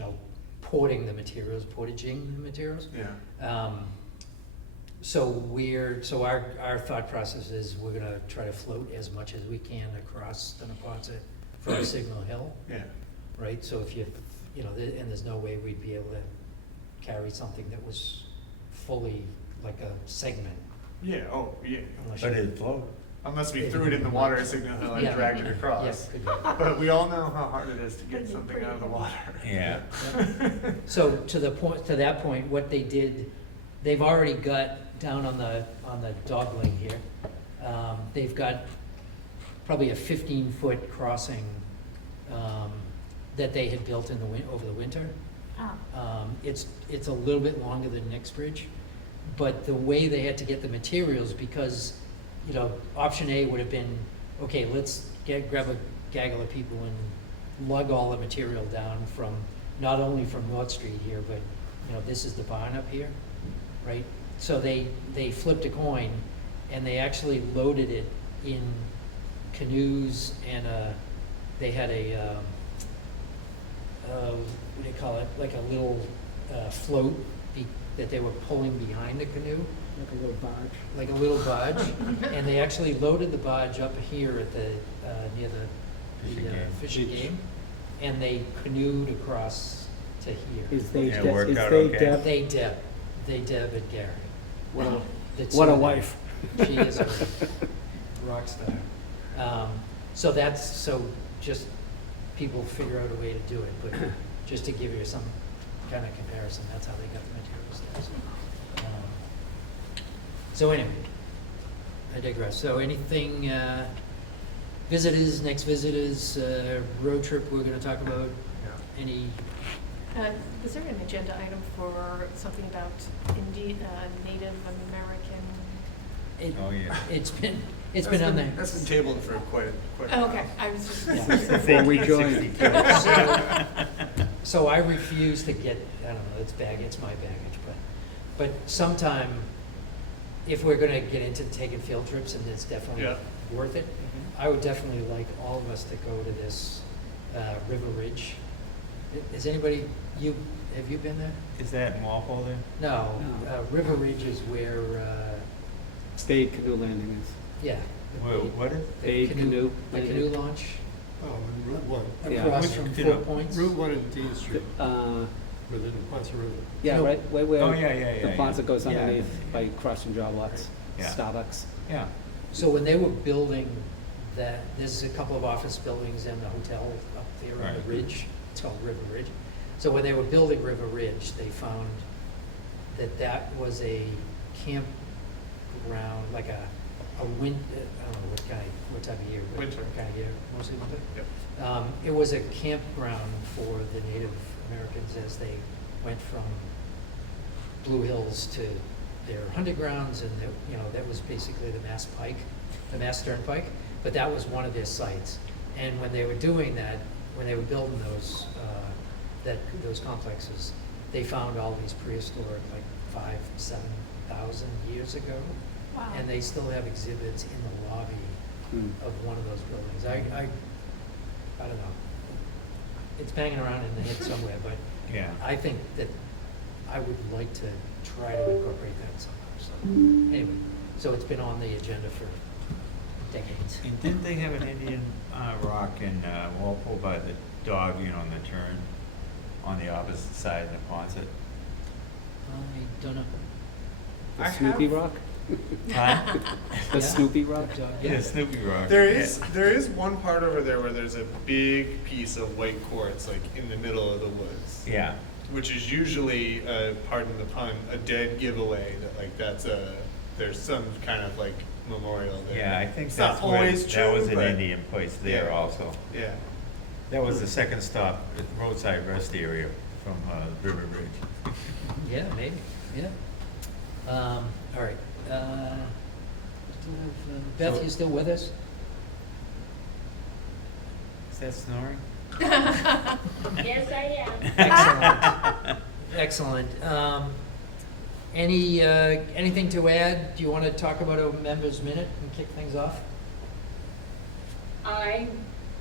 porting the materials, portaging the materials. Yeah. So our thought process is we're gonna try to float as much as we can across the Neponset from Signal Hill, Yeah. right? So if and there's no way we'd be able to carry something that was fully like a segment. Yeah. Oh, yeah. unless But you- it float. Unless we threw it in the water at Signal Hill and Yeah. dragged it Yeah, across. could be. But we all know how hard it is to get something out of the water. Yeah. So to that point, what they did, they've already got down on the dog lane here, they've got probably a 15-foot crossing that they had built over the winter. It's a little bit longer than Nick's Bridge, but the way they had to get the materials, because, option A would have been, okay, let's grab a gaggle of people and lug all the material down from, not only from North Street here, but, this is the barn up here, right? So they flipped a coin, and they actually loaded it in canoes, and they had what do you call it, like a little float that they were pulling behind a canoe, Like a little barge. like a little barge. And they actually loaded the barge up here at the, near the Fishing game. fishing game, and they canoed across to here. Is they, Yeah, it worked is out they okay. Deb? They Deb and Gary. What a, The two what a of them. wife. She is a rock star. So that's, so just people figure out a way to do it, but just to give you some kind of comparison, that's how they got the materials there. So anyway, I digress. So anything, visitors, next visitors, road trip we're gonna talk about? Any, Was there an agenda item for something about Native American? it, Oh, yeah. it's been on there. That's been tabled for quite a Oh, while. okay, I was just. Yeah. Before we join. So I refuse to get, I don't know, it's my baggage, but sometime, if we're gonna get into taking field trips, and it's definitely Yeah. worth it, I would definitely like all of us to go to this, River Ridge. Is anybody, have you been there? Is that in Walpole there? No, No. River Ridge is where, Spade Canoe Landing is. yeah. What is? the Spade Canoe The Landing. canoe launch, Oh, and Route 1. Yeah. across Which from canoe? Four Points. Route 1 and Dean Street, Uh, within the Ponce River. yeah, No. right, where Oh, yeah, the Ponce goes yeah. underneath by crossing Jaw Lots, Yeah. Starbucks. Yeah. So when they were building that, there's a couple of office buildings and the hotel up there on the Right. ridge, it's called River Ridge. So when they were building River Ridge, they found that was a campground, like a I don't know what time of year. but Winter. what kind of year, mostly winter? Yep. It was a campground for the Native Americans as they went from Blue Hills to their hunting grounds, and that was basically the Mass Pike, the Mass Turnpike, but that was one of their sites. And when they were doing that, when they were building those complexes, they found all these prehistoric, like 7,000 years ago, Wow. and they still have exhibits in the lobby Hmm. of one of those buildings. I don't know. It's banging around in the head somewhere, but Yeah. I think that I would like to try to incorporate that somehow. So anyway, so it's been on the agenda for decades. And didn't they have an Indian rock in Walpole by the dog, on the turn, on the opposite side of the Ponce? I don't know. The I Snoopy have- Rock? Huh? The Yeah. Snoopy Rock? Yeah, Snoopy rock. There Yeah. is one part over there where there's a big piece of white quartz, like in the middle of the woods. Yeah. Which is usually, pardon the pun, a dead giveaway that there's some kind of like memorial there. Yeah, I think It's that's not where, always that was true, an but- Indian place there Yeah. also. Yeah. That was the second stop, at roadside rest area from River Ridge. Yeah, maybe, yeah. All right. Beth, So- you still with us? Is that snoring? Yes, I am. Excellent. Excellent. Anything to add? Do you want to talk about a member's minute and kick things off? I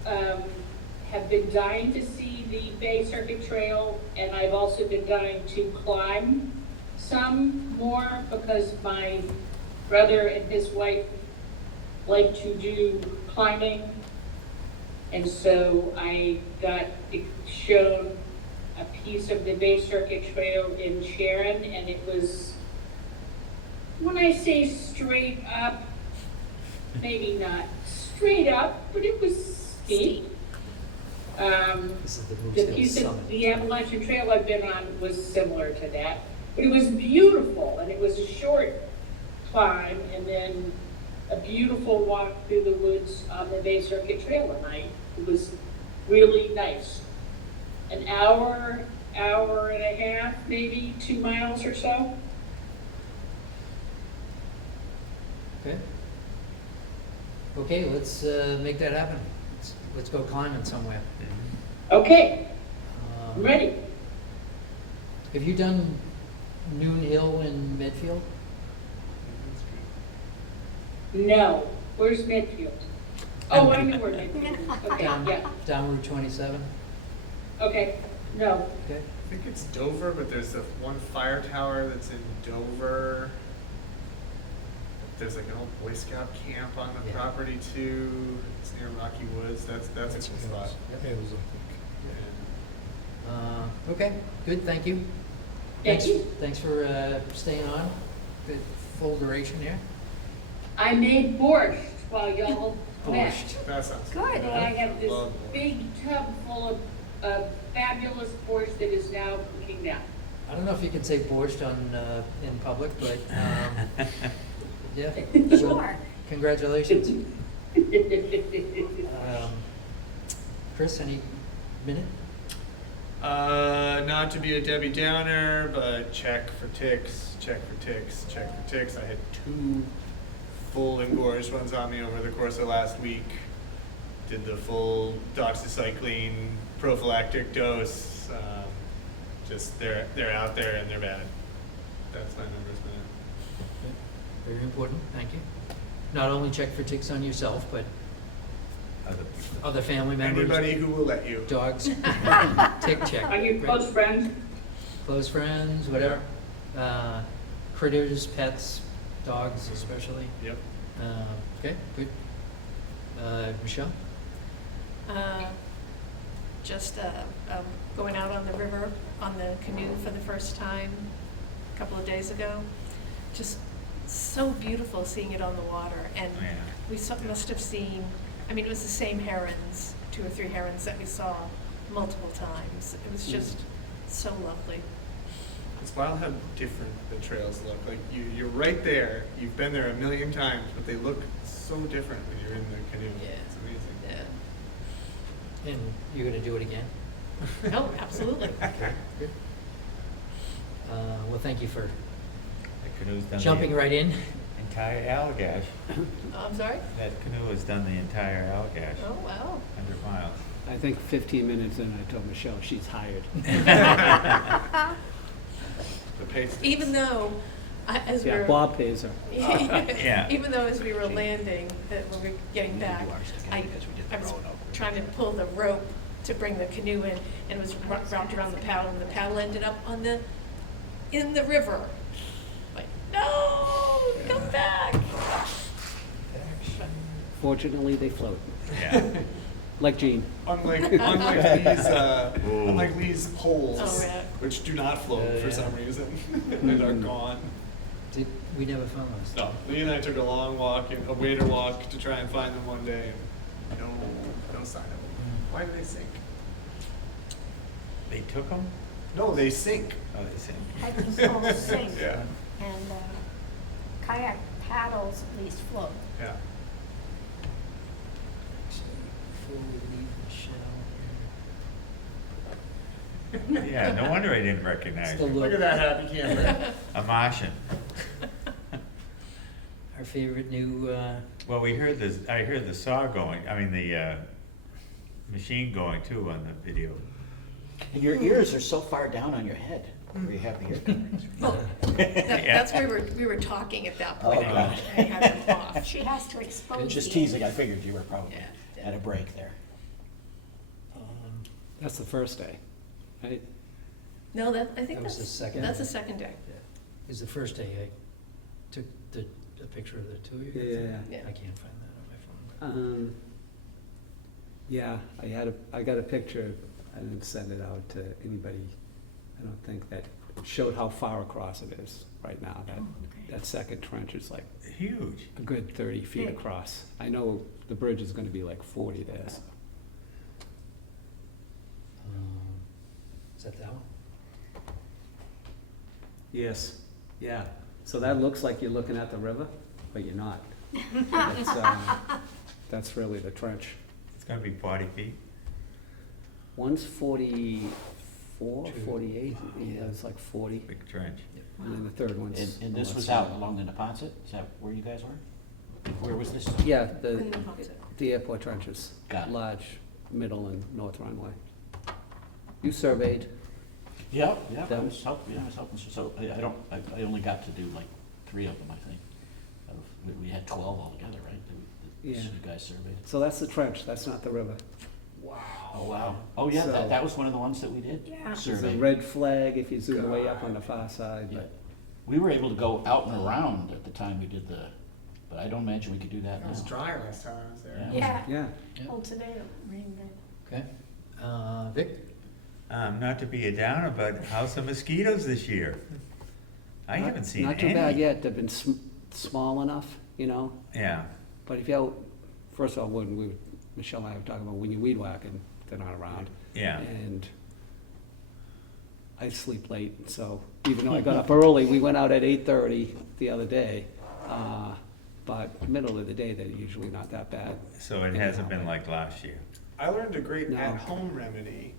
have been dying to see the Bay Circuit Trail, and I've also been dying to climb some more because my brother and his wife like to do climbing. And so I got shown a piece of the Bay Circuit Trail in Sharon, and it was, when I say straight up, maybe not straight up, but it was steep. This is the Moose The Hill piece of Summit. the Appalachian Trail I've been on was similar to that, but it was beautiful, and it was a short climb, and then a beautiful walk through the woods on the Bay Circuit Trail at night. It was really nice. An hour and a half, maybe 2 miles or so. Okay. Okay, let's make that happen. Let's go climbing somewhere. Okay, I'm Um, ready. Have you done Noon Hill in Medfield? No, where's Medfield? Oh, I know where Medfield is. Okay, Down, yeah, down Route 27? okay, no. Okay. I think it's Dover, but there's the one fire tower that's in Dover. There's like an old Boy Scout camp on the Yeah. property too. It's near Rocky Woods. That's a cool spot. Yeah, it was a- Yeah. Okay, good, thank you. Thank Thanks- you. Thanks for staying on, good full duration here. I made borscht while y'all met. Borscht. That sounds Good. And I have this Love borscht. big tub full of fabulous borscht that is now cooking now. I don't know if you can say borscht in public, but, yeah. Sure. Congratulations. Chris, any minute? Not to be a Debbie Downer, but check for ticks, check for ticks, check for ticks. I had 2 full engorged ones on me over the course of last week. Did the full doxycycline prophylactic dose. Just they're out there and they're bad. That's my numbers, man. Very important, thank you. Not only check for ticks on yourself, but other family members. Anybody who will let you. Dogs, tick check. Are you Great. close friends? Close friends, whatever. Critters, pets, dogs especially. Yep. Okay, good. Michelle? Just going out on the river on the canoe for the first time a couple of days ago. Just so beautiful seeing it on the water. And Yeah. we must have seen, I mean, it was the same herons, 2 or 3 herons that we saw multiple times. It was just so lovely. It's wild how different the trails look. Like you're right there. You've been there a million times, but they look so different when you're in the canoe. Yeah. It's amazing. Yeah. And you're gonna do it again? Oh, absolutely. Good. Well, thank you for The canoe's done jumping the right in. entire Allagash. I'm sorry? That canoe has done the entire Allagash, Oh, wow. 100 miles. I think 15 minutes in, I told Michelle she's hired. The pace. Even though, as we Yeah, were. Bob pays her. Yeah. Even though as we were landing, when we were getting back, I was trying to pull the rope to bring the canoe in, and it was wrapped around the paddle, and the paddle ended up in the river. Like, no, come back. Fortunately, they float, Yeah. like Gene. Unlike Lee's poles, Oh, yeah. which do not float for Yeah. some reason, and are gone. We never found those. No, Lee and I took a long walk, a wader walk, to try and find them one day, and no sign of them. Why do they sink? They took them? No, they sink. Oh, they sink. Heads all sink. Yeah, And kayak paddles at least float. yeah. Actually, before we leave Michelle Yeah, no wonder I didn't recognize Still you. Look at that happy camera. A Martian. our favorite new, Well, I heard the saw going, I mean, the machine going too on the video. And your ears are so far down on your head, where you have the ear coverings. Well, that's where we were talking at that point. Oh, God. I had them off. She has to expose Just the teasing, I figured you were probably Yeah. at a break there. That's the first day, right? No, I think That was the second. that's the second day. is the first day I took a picture of the two of you. Yeah. Yeah. I can't find that on my phone. Yeah, I got a picture. I didn't send it out to anybody. I don't think that it showed how far across it is right now. That second trench is like Huge. a good 30 feet Big. across. I know the bridge is gonna be like 40 there, so. Is that that one? Yes, yeah. So that looks like you're looking at the river, but you're not. That's really the trench. It's gonna be 40 feet. One's 44, 48, yeah, it's like 40. Big trench. And then the third one's. And this on was that out side. along the Neponset? Is that where you guys were? Where was this? Yeah, In the Ponset. the airport trenches. Got it. Large, middle and north runway. You surveyed. Yeah, I That was helping, so I only got to do like 3 of them, I think. We had 12 altogether, right? Yeah. You guys surveyed. So that's the trench, that's not the river. Oh, wow. Oh, yeah, So- that was one of the ones that we did. Yeah. There's a survey. red flag if you zoom way up on the far side, Yeah. but We were able to go out and around at the time we did but I don't imagine we could do that It was now. dry last time I was there. Yeah. Yeah, yeah. well, today it rained good. Okay. Vic? Not to be a downer, but how's the mosquitoes this year? I haven't seen any. Not too bad yet, they've been small enough, you know, Yeah, but if you, first of all, Michelle and I were talking about when you weed whacking, they're not around. yeah. And I sleep late, so even though I got up early, we went out at 8:30 the other day. But middle of the day, they're usually not that bad. So it hasn't been like last year. I learned a great No. at-home remedy.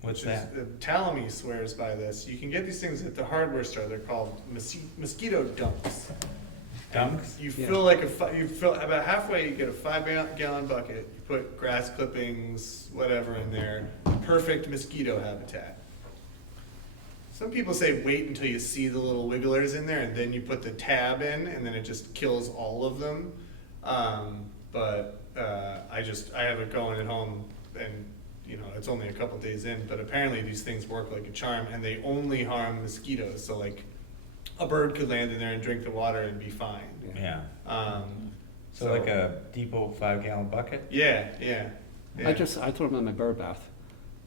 What's which is- that? Talamy swears by this. You can get these things at the hardware store. They're called mosquito dunks. Dunks? You Yeah. fill like you fill about halfway. You get a 5-gallon bucket. You put grass clippings, whatever in there. Perfect mosquito habitat. Some people say wait until you see the little wigglers in there, and then you put the tab in, and then it just kills all of them. But I have it going at home, and you know it's only a couple days in. But apparently these things work like a charm, and they only harm mosquitoes. So like a bird could land in there and drink the water and be fine. Yeah. Um, So like a Depot 5-gallon bucket? yeah. I throw them in my bird bath.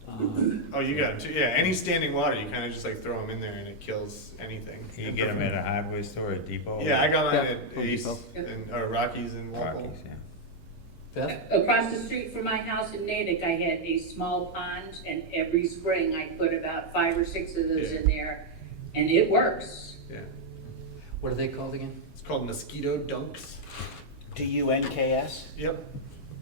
Oh, you got them too. Yeah, any standing water, you kind of just like throw them in there and it kills anything. You get them at a hardware store at Depot? Yeah, I got mine Yeah, at Home Ace Depot. or Rockies and Walpole. Rockies, yeah. Beth? Across the street from my house in Natick, I had a small pond, and every spring I put about 5 or 6 of those Yeah. in there, and it works. Yeah, What are they called again? it's called mosquito dunks. DUNKS? Yep.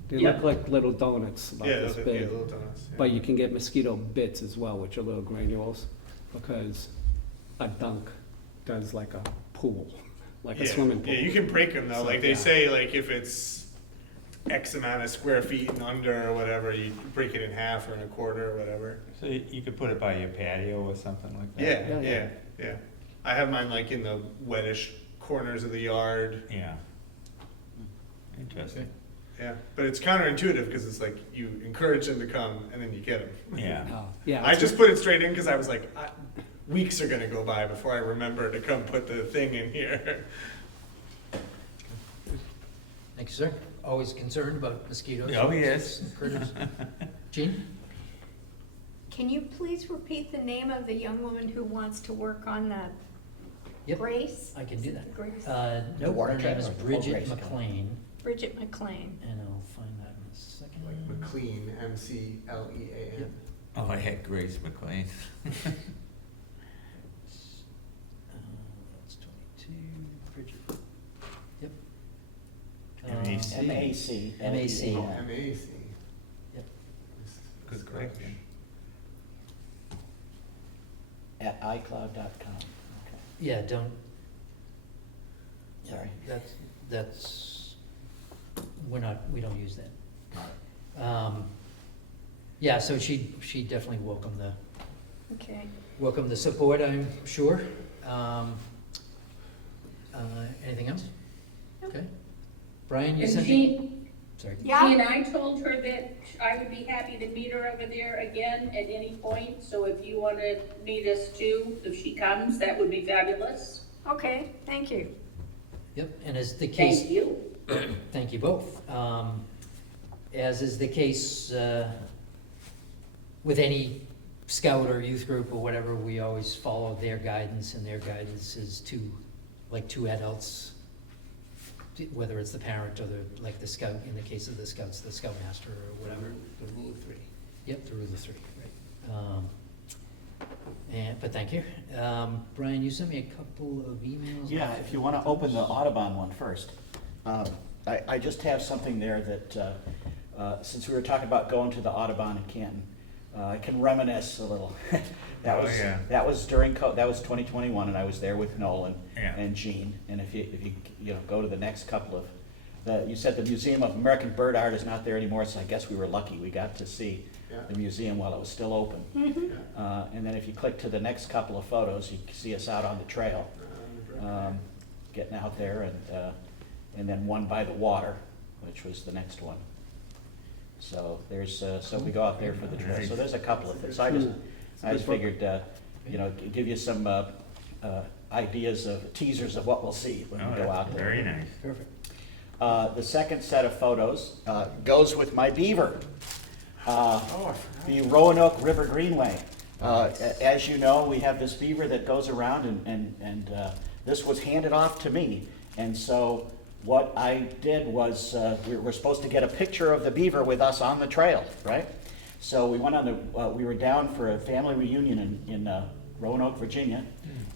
They Yeah. look like little donuts about Yeah, this those, big. yeah, little donuts. Yeah. But you can get mosquito bits as well, which are little granules, because a dunk does like a pool, like a Yeah, swimming pool. Yeah, you can break them though. So, Like they yeah. say, like if it's X amount of square feet and under or whatever, you break it in half or in a quarter or whatever. So you could put it by your patio or something like that? Yeah, Yeah, yeah. I have mine like in the wettish corners of the yard. Yeah. Interesting. Yeah, but it's counterintuitive because it's like you encourage them to come and then you get them. Yeah. Yeah, I it's just put it straight in because I was like, weeks are gonna go by before I remember to come put the thing in here. Thank you, sir. Always concerned about mosquitoes. Oh, yes. Critters. Jean? Can you please repeat the name of the young woman who wants to work on the Yep. Grace? I can do that. Grace. No, water her name is treadmill or Bridget Grace? McLean, Bridget McLean. and I'll find that in a second. Like McLean, McLean. Yep. Oh, I had Grace McLean. That's 22, Bridget. Yep. M.A.C.. MAC. MAC. Oh, MAC. Yep. Good correction. At iCloud.com. Yeah, don't. Sorry. That's, we don't use that. Yeah, so she definitely Okay. welcome the support, I'm sure. Anything else? Okay. Brian, you And sent me, Jean, sorry. Yeah. Jean, I told her that I would be happy to meet her over there again at any point, so if you want to meet us too, if she comes, that would be fabulous. Okay, thank you. Yep, and as the case. Thank you. Thank you both. As is the case with any scout or youth group or whatever, we always follow their guidance, and their guidance is two adults, whether it's the parent or like the scout, in the case of the scouts, the scoutmaster or whatever. The rule of 3. Yep, the rule of 3, right. But thank you. Brian, you sent me a couple of emails. Yeah, if you want to open the Audubon one first. I just have something there that, since we were talking about going to the Audubon in Canton, I can reminisce a little. Oh, yeah. That was that was 2021, and I was there with Nolan Yeah. and Jean. And if you go to the next couple of, you said the Museum of American Bird Art is not there anymore, so I guess we were lucky. We got to see Yeah. the museum while it was still open. And then if you click to the next couple of photos, you can see us out on the trail, getting out there, and then one by the water, which was the next one. So there's, so we go out there for the trail. So there's a couple of things. So I just figured, give you some ideas of teasers of what we'll see when we go out there. Very nice. Perfect. The second set of photos goes with my beaver, the Roanoke River Greenway. As you know, we have this beaver that goes around, and this was handed off to me. And so what I did was, we were supposed to get a picture of the beaver with us on the trail, right? So we went on the, we were down for a family reunion in Roanoke, Virginia,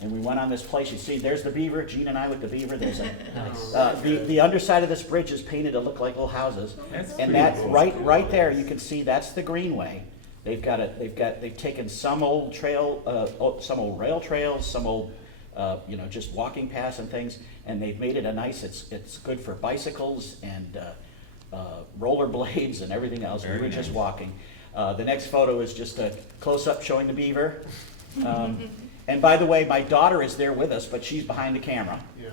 and we went on this place. You see, there's the beaver, Gene and I with the beaver. There's a, the underside of this bridge is painted to look like little houses. That's And pretty that, cool. right there, you can see that's the Greenway. They've taken some old trail, some old rail trails, some old, just walking paths and things, and they've made it a nice, it's good for bicycles and rollerblades and everything else. We Very were just nice. walking. The next photo is just a close-up showing the beaver. And by the way, my daughter is there with us, but she's behind the camera. Yeah.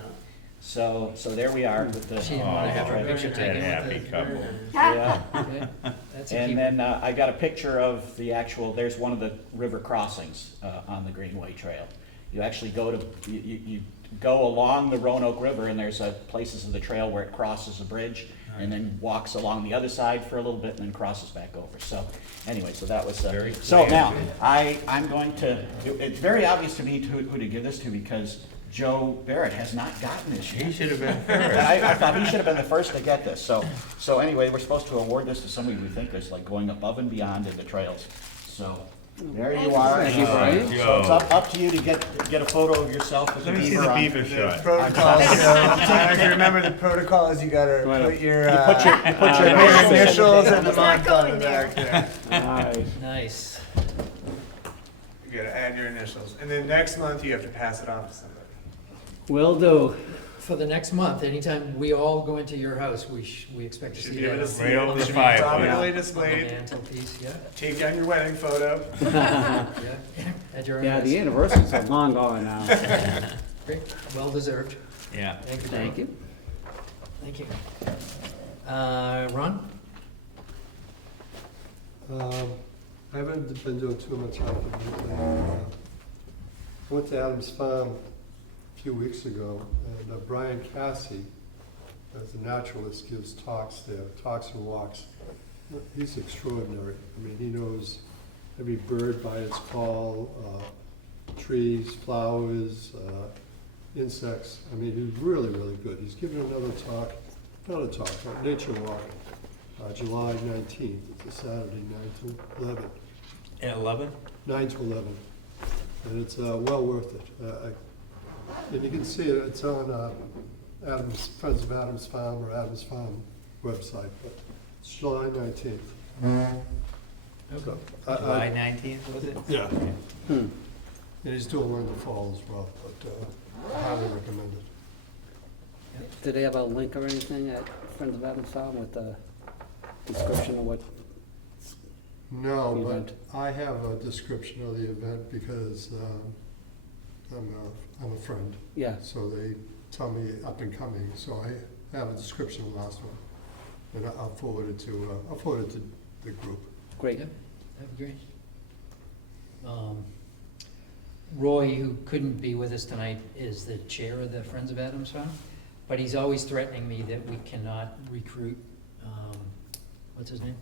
So there we are with the. She didn't want to have her Oh, picture that taken happy with the. couple. Yeah. Okay, that's a And keeper. then I got a picture of the actual, there's one of the river crossings on the Greenway Trail. You actually go to, you go along the Roanoke River, and there's places of the trail where it crosses a bridge and then walks along the other side for a little bit and then crosses back over. So anyway, so that was, Very so now, creative. I'm going to, it's very obvious to me who to give this to, because Joe Barrett has not gotten this yet. He should have been And first. I thought he should have been the first to get this. So anyway, we're supposed to award this to somebody we think is like going above and beyond in the trails. So there you are. Thank you, Brian. So it's up to you to get a photo of yourself with the Let me see beaver the on. beaver The shot. protocol, if you remember, the protocol is you gotta put your, You put your your initials and the It's not month on the going there. back there. Nice. Nice. You gotta add your initials, and then next month you have to pass it off to somebody. Will do. For the next month, anytime we all go into your house, we expect to Should see be able that to see Right it. over It the should be fireplace. prominently on the displayed. mantelpiece, yeah, Take down your wedding photo. yeah, at your own Yeah, house. the anniversaries are long gone now. Great, well deserved. Yeah. Thank you. Thank you. Thank you. Ron? I haven't been doing too much out there. I went to Adams Farm a few weeks ago, and Brian Cassie, as a naturalist, gives talks there, talks and walks. He's extraordinary. I mean, he knows every bird by its call, trees, flowers, insects. I mean, he's really, really good. He's giving a nature walk, July 19th. It's a Saturday, 9 to 11. At 11? 9 to 11. And it's well worth it. And you can see it, it's on Adams, Friends of Adams Farm or Adams Farm website, but it's July 19th. So, July 19th, was it? Yeah. And he's doing one in the fall as well, but I highly recommend it. Do they have a link or anything at Friends of Adams Farm with the description of what? No, but Event. I have a description of the event because I'm a friend. Yeah, So they tell me up and coming, so I have a description of the last one. And I'll forward it to the group. great. Yep, that'd be great. Roy, who couldn't be with us tonight, is the chair of the Friends of Adams Farm, but he's always threatening me that we cannot recruit, what's his name?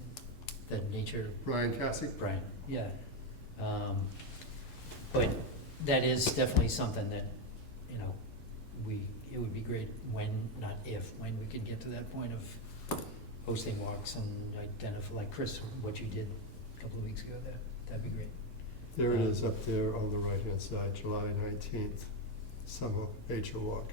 The nature, Brian Cassie? Brian, yeah. But that is definitely something that, it would be great when, not if, when we could get to that point of hosting walks and identify, like Chris, what you did a couple of weeks ago, that'd be great. There it is up there on the right-hand side, July 19th, Summer Nature Walk.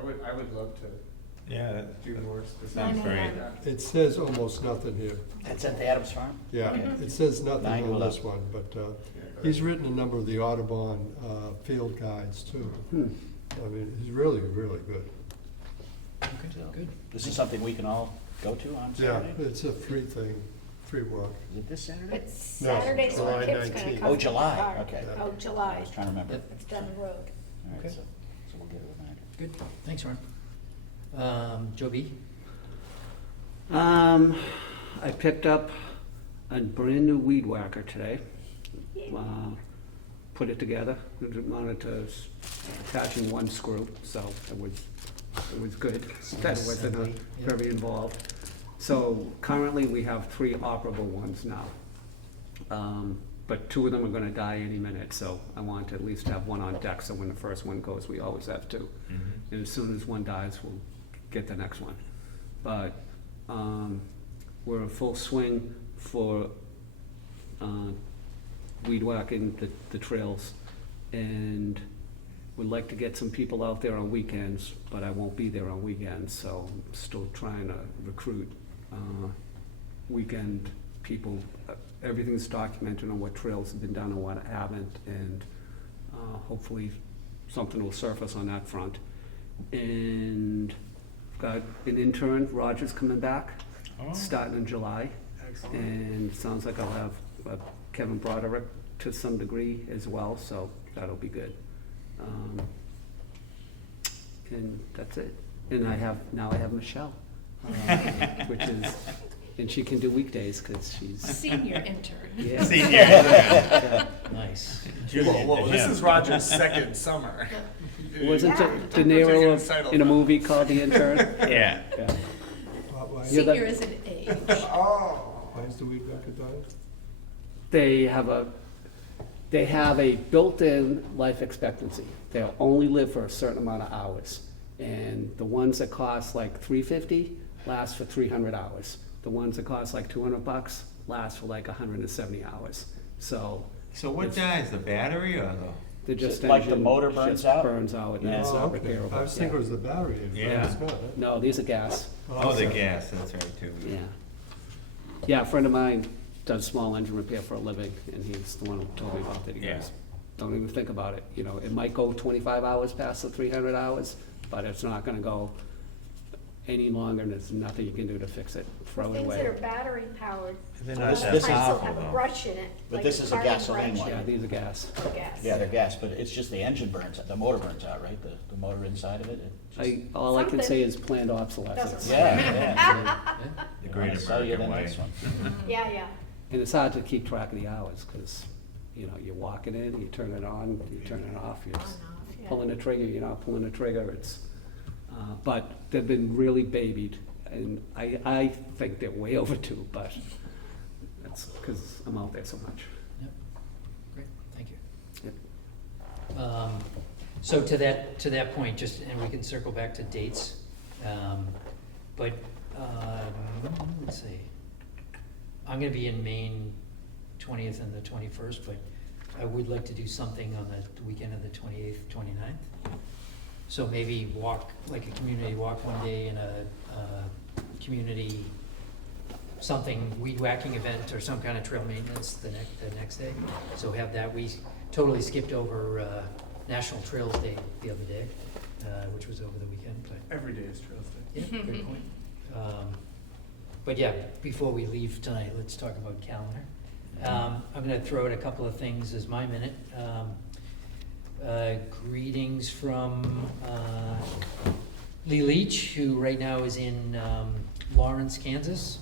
I would love to Yeah, do more specific. sounds great. It says almost nothing here. That's at the Adams Farm? Yeah, Okay. it says nothing 9 to on this 11. one, but he's written a number of the Audubon field guides too. I mean, he's really, really good. Okay, good. This is something we can all go to on Yeah, Saturday? it's a free thing, free walk. Is it this Saturday? It's No, Saturday, so July the kids gonna 19th. come. Oh, to the July, park. okay. Oh, I July. was trying to remember. Yep. It's down the road. All right, Okay. so we'll get a reminder. Good, thanks, Ron. Joe B? I picked up a brand-new weed whacker today. Put it together, wanted to attach in one screw, so it was good. That wasn't Assembly, yeah. very involved. So currently, we have 3 operable ones now. But 2 of them are gonna die any minute, so I want to at least have one on deck, so when the first one goes, we always have 2. And as soon as one dies, we'll get the next one. But we're in full swing for weed whacking the trails, and would like to get some people out there on weekends, but I won't be there on weekends, so I'm still trying to recruit weekend people. Everything's documented on what trails have been done and what haven't, and hopefully something will surface on that front. And got an intern, Roger's coming back, starting in July. Excellent. And it sounds like I'll have Kevin Broderick to some degree as well, so that'll be good. And that's it. And now I have Michelle, which is, and she can do weekdays because she's, Senior intern. yeah. Senior. Yeah. Nice. Whoa, this is Roger's second summer. Wasn't Yeah. De Niro in a movie called The Intern? Yeah. Yeah. Why You're the- Senior is an age. Oh. is the weed whacker dying? They have a built-in life expectancy. They'll only live for a certain amount of hours. And the ones that cost like $350 last for 300 hours. The ones that cost like $200 last for like 170 hours. So So what dies, the battery or the? they're just Like the engine motor burns just out? burns out and Yeah. it's Oh, not okay. repairable. I was thinking it was the battery. Yeah. It's not, huh? No, these are gas. Oh, the sorry. gas, that's right too. Yeah. Yeah, a friend of mine does small engine repair for a living, and he's the one who told me about it. He Yeah. goes, don't even think about it. You know, it might go 25 hours past the 300 hours, but it's not gonna go any longer, and there's nothing you can do to fix it. Throw it Things that are away. battery powered. They're a not lot of that times they'll powerful, have a though. brush in it. But like this is a carbon gasoline brush one. Yeah, these are gas. for gas. Yeah, they're gas, but it's just the engine burns, the motor burns out, right? The motor inside of it? It just- All I can Something. say is planned obsolescence. Doesn't Yeah, yeah. The I'll great sell you the American way. next one. Yeah, yeah. And it's hard to keep track of the hours, because, you know, you walk it in, you turn it on, you turn it off, you're On just and off, yeah. pulling the trigger, you're not pulling the trigger, it's, but they've been really babied, and I think they're way overdue, but that's because I'm out there so much. Yep. Great, thank you. Yep. So to that point, just, and we can circle back to dates, but, let's see. I'm gonna be in Maine 20th and the 21st, but I would like to do something on the weekend of the 28th, 29th. So maybe walk, like a community walk one day and a community, something weed whacking event or some kind of trail maintenance the next day. So have that. We totally skipped over National Trails Day the other day, which was over the weekend, but Every day is Trails Day. yeah, great point. But yeah, before we leave tonight, let's talk about calendar. I'm gonna throw out a couple of things as my minute. Greetings from Lee Leach, who right now is in Lawrence, Kansas,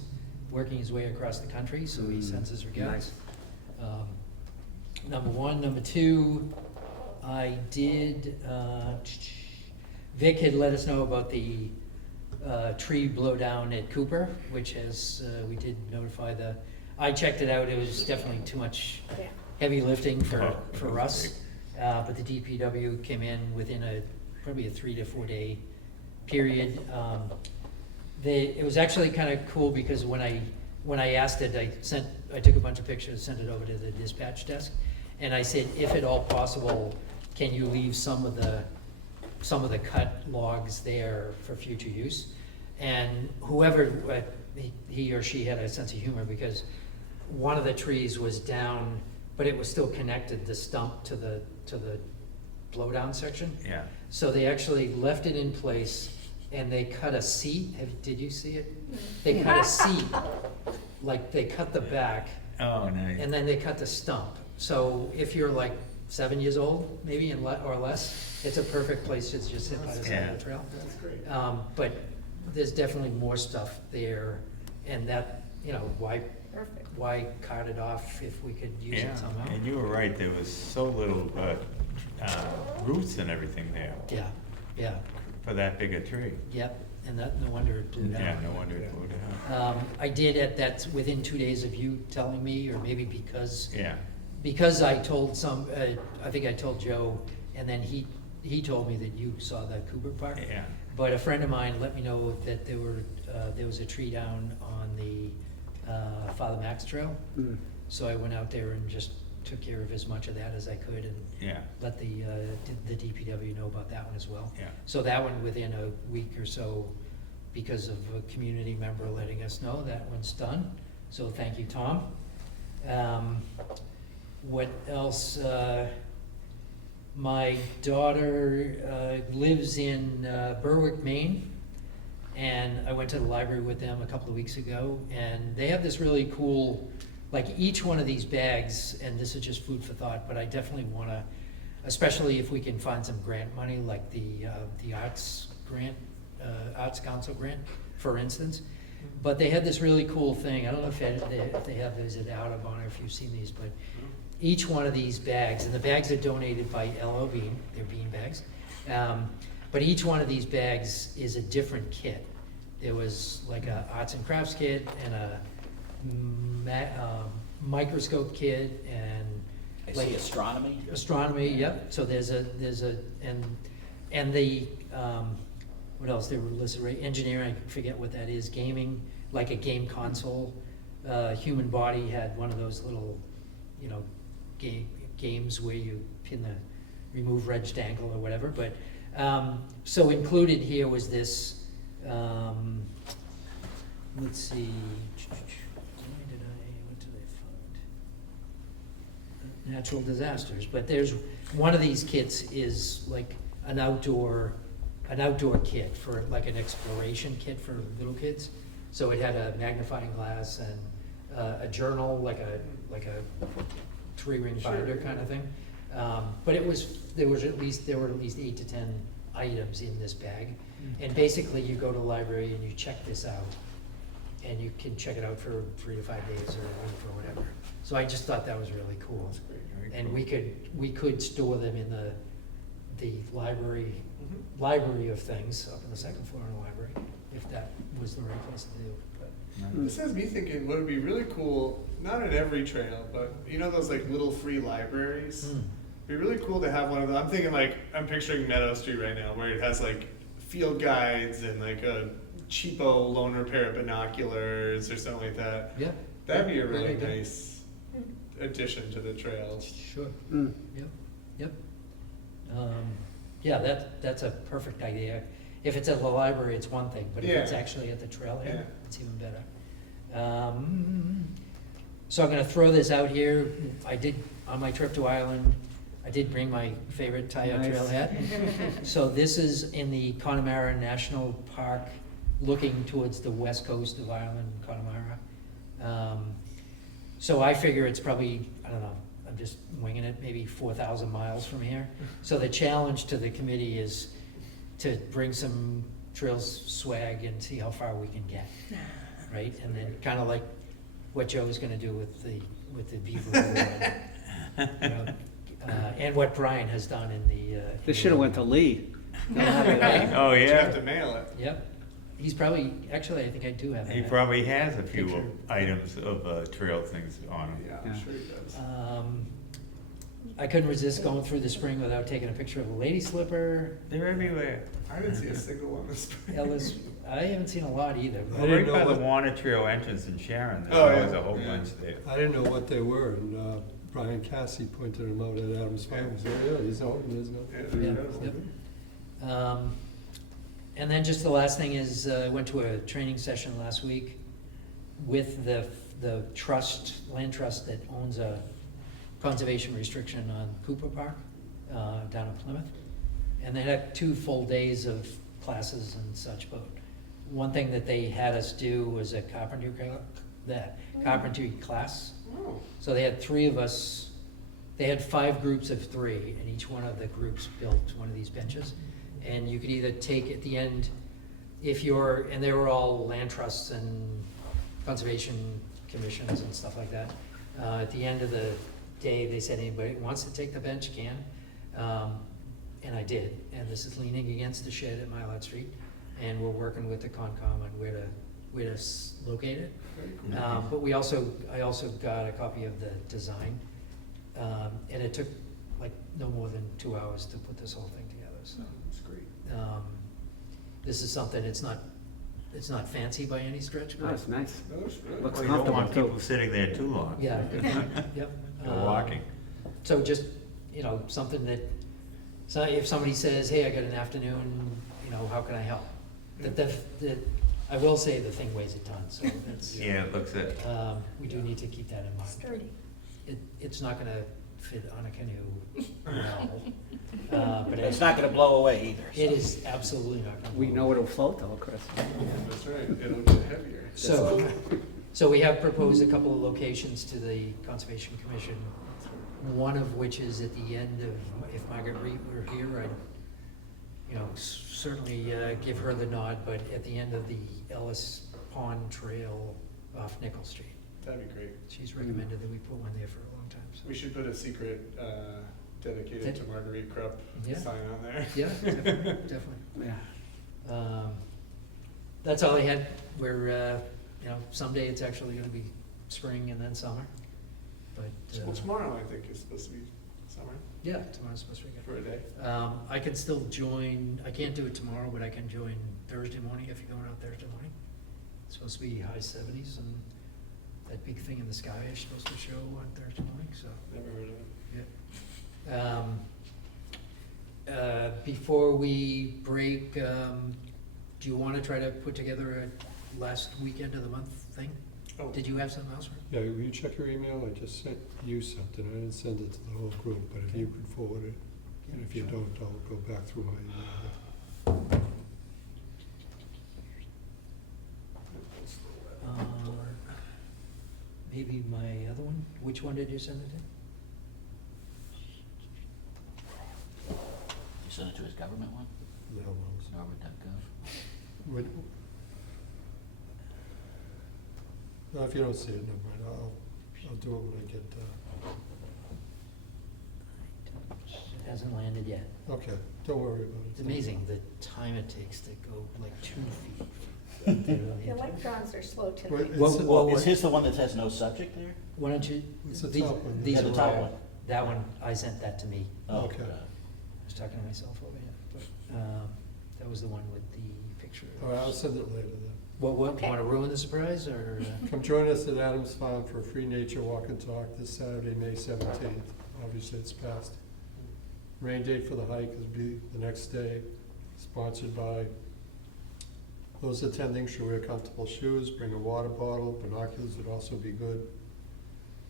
working his way across the country, so he sends his regards. Number one. Number two, I did, Vic had let us know about the tree blowdown at Cooper, which has, we did notify I checked it out, it was definitely too much Yeah. heavy lifting for Oh, us. But the DPW came in within probably a 3 to 4 day period. It was actually kind of cool because when I asked it, I took a bunch of pictures, sent it over to the dispatch desk, and I said, if at all possible, can you leave some of the cut logs there for future use? And whoever, he or she had a sense of humor, because one of the trees was down, but it was still connected, the stump to the blowdown section. Yeah. So they actually left it in place and they cut a seat. Did you see it? They cut a seat, like they cut the back Oh, nice. and then they cut the stump. So if you're like 7 years old, maybe or less, it's a perfect place to just sit by the side of the trail. That's great. But there's definitely more stuff there And that, you know, Perfect. why cart it off if we could use Yeah, it somehow? and you were right, there was so little, roots and everything there Yeah, yeah, for that big a tree. yep, and that, no wonder it blew down. Yeah, no wonder it blew down. I did it, that's within 2 days of you telling me, or maybe because Yeah, I told I think I told Joe, and then he told me that you saw that Cooper Park. yeah. But a friend of mine let me know that there was a tree down on the Father Max Trail. Mm. So I went out there and just took care of as much of that as I could and Yeah, let the DPW know about that one as well. yeah. So that one, within a week or so, because of a community member letting us know, that one's done. So thank you, Tom. What else? My daughter lives in Berwick, Maine, and I went to the library with them a couple of weeks ago, and they have this really cool, like each one of these bags, and this is just food for thought, but I definitely want to, especially if we can find some grant money, like the arts grant, Arts Council grant, for instance. But they had this really cool thing, I don't know if they have these at Audubon or if you've seen these, but each one of these bags, and the bags are donated by LO Bean, they're bean bags, but each one of these bags is a different kit. There was like a arts and crafts kit and a microscope kit and I like see astronomy. astronomy, yep, so there's a, and the, what else, they were listed, right, engineering, I forget what that is, gaming, like a game console. Human Body had one of those little, you know, games where you pin the, remove rectangle or whatever, but, so included here was this, let's see, what did I find? Natural disasters, but there's, one of these kits is like an outdoor kit for, like an exploration kit for little kids. So it had a magnifying glass and a journal, like a three-ring binder kind of thing. But there were at least 8 to 10 items in this bag. And basically you go to the library and you check this out. And you can check it out for 3 to 5 days or a week or whatever. So I just thought that was really cool. And we could store them in the library of things up on the second floor in the library, if that was the right place to do. But This has me thinking what would be really cool, not at every trail, but you know those like little free libraries? It'd be really cool to have one of those. I'm thinking like, I'm picturing Meadow Street right now, where it has like field guides and like a cheapo loaner pair of binoculars or something like that. yeah, That'd be a really That'd be good. nice addition to the trails. sure. Mm. Yep. Yeah, that's a perfect idea. If it's at the library, it's one thing, but if it's Yeah. actually at the trailhead, Yeah. it's even better. So I'm gonna throw this out here. I did, on my trip to Ireland, I did bring my favorite tie-out Nice. trail hat. So this is in the Connemara National Park, looking towards the west coast of Ireland, Connemara. So I figure it's probably, I don't know, I'm just winging it, maybe 4,000 miles from here. So the challenge to the committee is to bring some trails swag and see how far we can get, right? And then kind of like what Joe's gonna do with the Beaver Award, you know, and what Brian has done in the. They should have went to Lee. Oh, You have yeah. to mail it. Yep, he's probably, actually, I think I do have that. He probably has a few Picture. items of trail things on him. Yeah, I'm Yeah. sure he does. I couldn't resist going through the spring without taking a picture of a lady slipper. They're everywhere. I didn't see a single one this spring. Ellis, I haven't seen a lot either. I Well, didn't right know by the what- Warner Trail entrance in Sharon, there's Oh, yeah. always a whole Yeah. bunch there. I didn't know what they were, and Brian Cassie pointed them out at Adams Farm. So, yeah, there's no. Yeah, Yeah, there was. yep. And then just the last thing is, I went to a training session last week with the trust, land trust that owns a conservation restriction on Cooper Park, down in Plymouth. And they had 2 full days of classes and such, but one thing that they had us do was a carpentry class. Oh, So they had 3 of us, they had 5 groups of 3, and each one of the groups built one of these benches. And you could either take at the end, if you're, and they were all land trusts and conservation commissions and stuff like that. At the end of the day, they said anybody who wants to take the bench can. And I did, and this is leaning against the shed at Mylott Street, and we're working with the Concom on where to locate it. Very cool. But I also got a copy of the design, and it took like no more than 2 hours to put this whole thing together, so. That's great. This is something, it's not fancy by any stretch, but. That's nice. That looks really Looks Well, you don't want comfortable, people sitting there too long. Yeah, yep. Or walking. So just, something that, so if somebody says, hey, I got an afternoon, how can I help? That, I will say the thing weighs a ton, so that's, Yeah, it looks it. we do need to keep that in mind. Sturdy. It's not gonna fit on a canoe well, but It's not gonna blow away either. so. it is absolutely not gonna. We blow. know it'll float though, Chris. That's right, it'll get heavier. So we have proposed a couple of locations to the Conservation Commission, one of which is at the end of, if Margaret Reed were here, I'd, certainly give her the nod, but at the end of the Ellis Pond Trail off Nickel Street. That'd be great. She's recommended that we put one there for a long time, so. We should put a secret dedicated to Marguerite Krupp Yeah. sign on there. Yeah, definitely. Yeah. That's all I had. We're, someday it's actually gonna be spring and then summer, but. Well, tomorrow, I think, is supposed to be summer Yeah, tomorrow's supposed to be good. for a day. I can still join, I can't do it tomorrow, but I can join Thursday morning if you're going out Thursday morning. It's supposed to be high 70s, and that big thing in the sky is supposed to show on Thursday morning, so. Never heard of it. Before we break, do you wanna try to put together a last weekend of the month thing? Oh, Did you have something else? Yeah, will you check your email? I just sent you something. I didn't send it to the whole group, but if you could forward it, and if you don't, I'll go back through my email. Maybe my other one? Which one did you send it to? You send it to his government one, No, well, Norwood.gov. Would- No, if you don't see it, never mind. I'll do it when I get, It hasn't landed yet. okay, don't worry about it. It's amazing the time it takes to go like 2 feet. The electrons are slow Wait, tonight. it's- Well, Is his the one that has no subject there? Why don't you? It's the these- top one. These Yeah, the are top rare. one. That one, I sent that to me. Oh, Okay. I was talking to myself over here, but, that was the one with the picture. All right, I'll send it later then. What, Okay. wanna ruin the surprise, or? Come join us at Adams Farm for a free nature walk and talk this Saturday, May 17th. Obviously, it's past. Rain date for the hike is be the next day, sponsored by those attending should wear comfortable shoes, bring a water bottle, binoculars would also be good.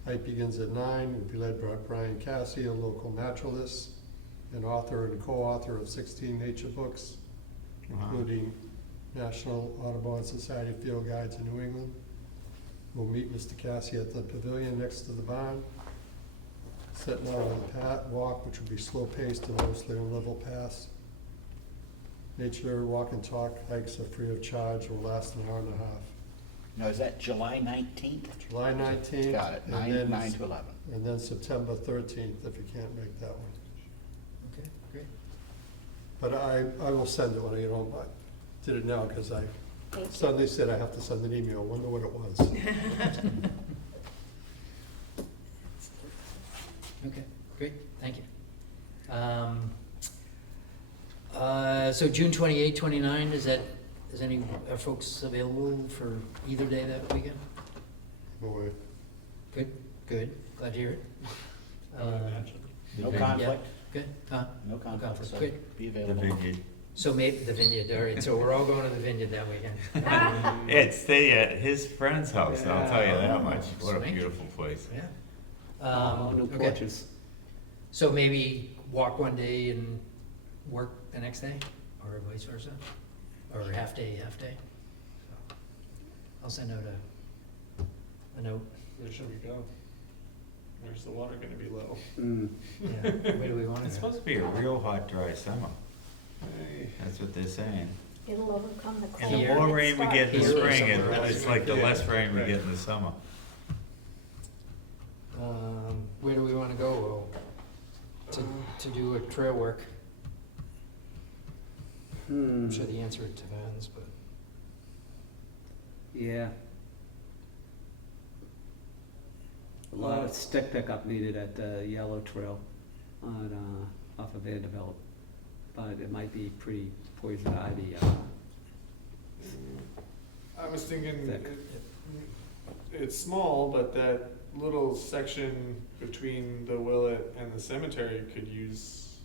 Hike begins at 9, will be led by Brian Cassie, a local naturalist, and author and co-author of 16 nature books, Wow. including National Audubon Society Field Guides in New England. We'll meet Mr. Cassie at the pavilion next to the barn. Setting out on the walk, which will be slow-paced and mostly on level paths. Nature walk and talk hikes are free of charge, will last an hour and a half. Now, is that July 19th? July 19th. Got it, and 9 then- to 11. And then September 13th, if you can't make that one. Okay, great. But I will send it when I get home. I did it now because I Thank you. suddenly said I have to send an email. Wonder what it was. Okay, great, thank you. So June 28, 29, is are folks available for either day that weekend? Boy, Good, good, glad to hear it. No Yeah. conflict? Good, No conflict, conflict, so good. be The available. vineyard. So maybe the vineyard, all right, so we're all going to the vineyard that weekend. It's stay at his friend's house, I'll tell you that much. What a Sweet. beautiful place. Yeah. New Okay. porches. So maybe walk one day and work the next day, or vice versa? Or half day, half day? So, I'll send out a note. Where should we go? Where's the water gonna be low? Mm. Yeah, where do we want It's to go? supposed to be a real hot, dry summer. Hey, That's what they're saying. it'll overcome the And cold. the more rain we get in the Here or spring, somewhere else. it's like the Yeah. less rain we Right. get in the summer. Where do we wanna go to do a trail work? I'm sure the answer depends, but. Yeah. A lot of stick pickup needed at the Yellow Trail on, off of Vanderbilt. But it might be pretty poison ivy, I was thinking, Thick. it's small, but that little section between the Willet and the cemetery could use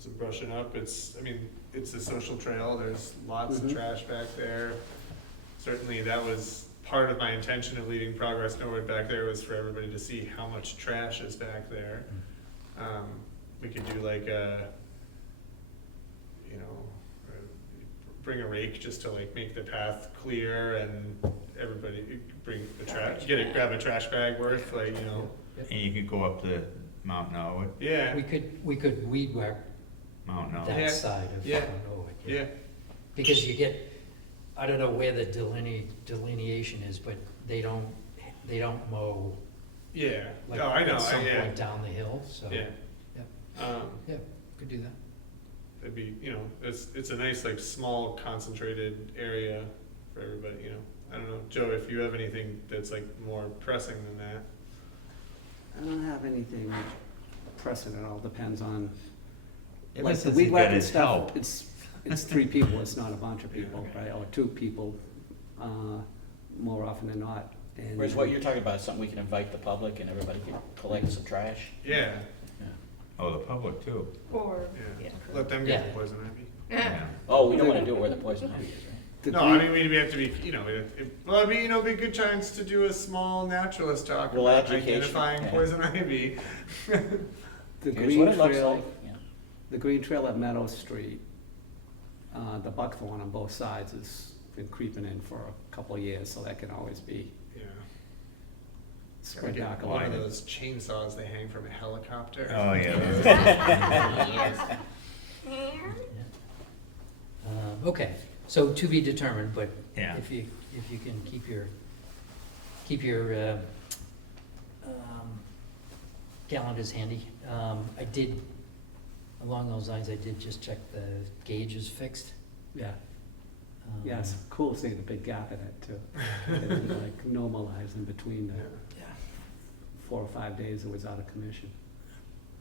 some brushing up. It's, I mean, it's a social trail, there's lots of Mhm. trash back there. Certainly, that was part of my intention of leading Progress Norwood back there, was for everybody to see how much trash is back there. We could do like a, you know, bring a rake just to like make the path clear, and everybody bring the trash, grab a trash bag worth, like, you know, And you could go up to Mount Norwood, yeah, We could weed whack Mount Norwood. that Yeah. side of Yeah. Mount Norwood, yeah. Because you get, I don't know where the delineation is, but they don't mow Yeah, like no, I know, at some yeah, point down the hill, so. yeah. Yeah. Yeah, could do that. It'd be, you know, it's a nice, like, small concentrated area for everybody, you know. I don't know, Joe, if you have anything that's like more pressing than that. I don't have anything pressing, it all depends on, Ever like the since weed he got whacking his stuff, help. it's 3 people, it's not a bunch of people, right, or 2 people, more often than not. And Whereas what you're talking about is something we can invite the public and everybody can collect some trash. Yeah, Oh, the public too. Or, yeah, yeah. let them get the Yeah. poison ivy. Yeah. Oh, we don't wanna do it where the poison ivy is, right? the No, green- I mean, we have to be, you know, well, it'd be, you know, be a good chance to do a small naturalist talk Little about education, identifying yeah. poison ivy. the Here's green what it looks trail, like, yeah. the green trail at Meadow Street, the buckthorn on both sides has been creeping in for a couple of years, so that can always be Yeah. spread Get back a one little of bit. those chainsaws they hang from a helicopter. Oh, yeah. Okay, so to be determined, but Yeah. if you can keep your calendars handy. I did, along those lines, I did just check the gauge is fixed. Yeah, yeah, it's cool to see the big gap in it too. It, like normalized in between the Yeah. 4 or 5 days it was out of commission.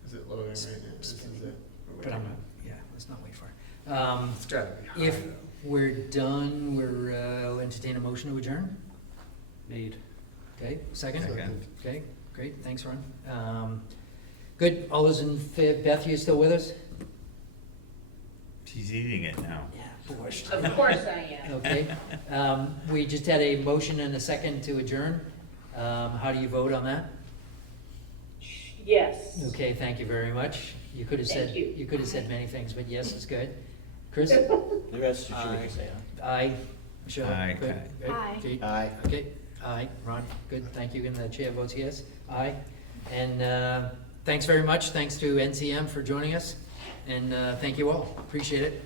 Is it loading right now? This is it. But I'm not, yeah, let's not wait for it. It's gotta be high If though. we're done, I'll entertain a motion to adjourn. Made. Okay, second? Second. Okay, great, thanks, Ron. Good, all those in favor, Beth, you still with us? She's eating it now. Yeah, borscht. Of course I am. Okay, we just had a motion and a second to adjourn. How do you vote on that? Yes. Okay, thank you very much. You could have said, Thank you. you could have said many things, but yes, it's good. Chris? The rest, you should say Aye. Michelle? Aye. Good, good. Aye. Kate? aye. Okay, aye. Ron? Good, thank you. And the chair votes yes. Aye. And thanks very much. Thanks to NCM for joining us. And thank you all. Appreciate it.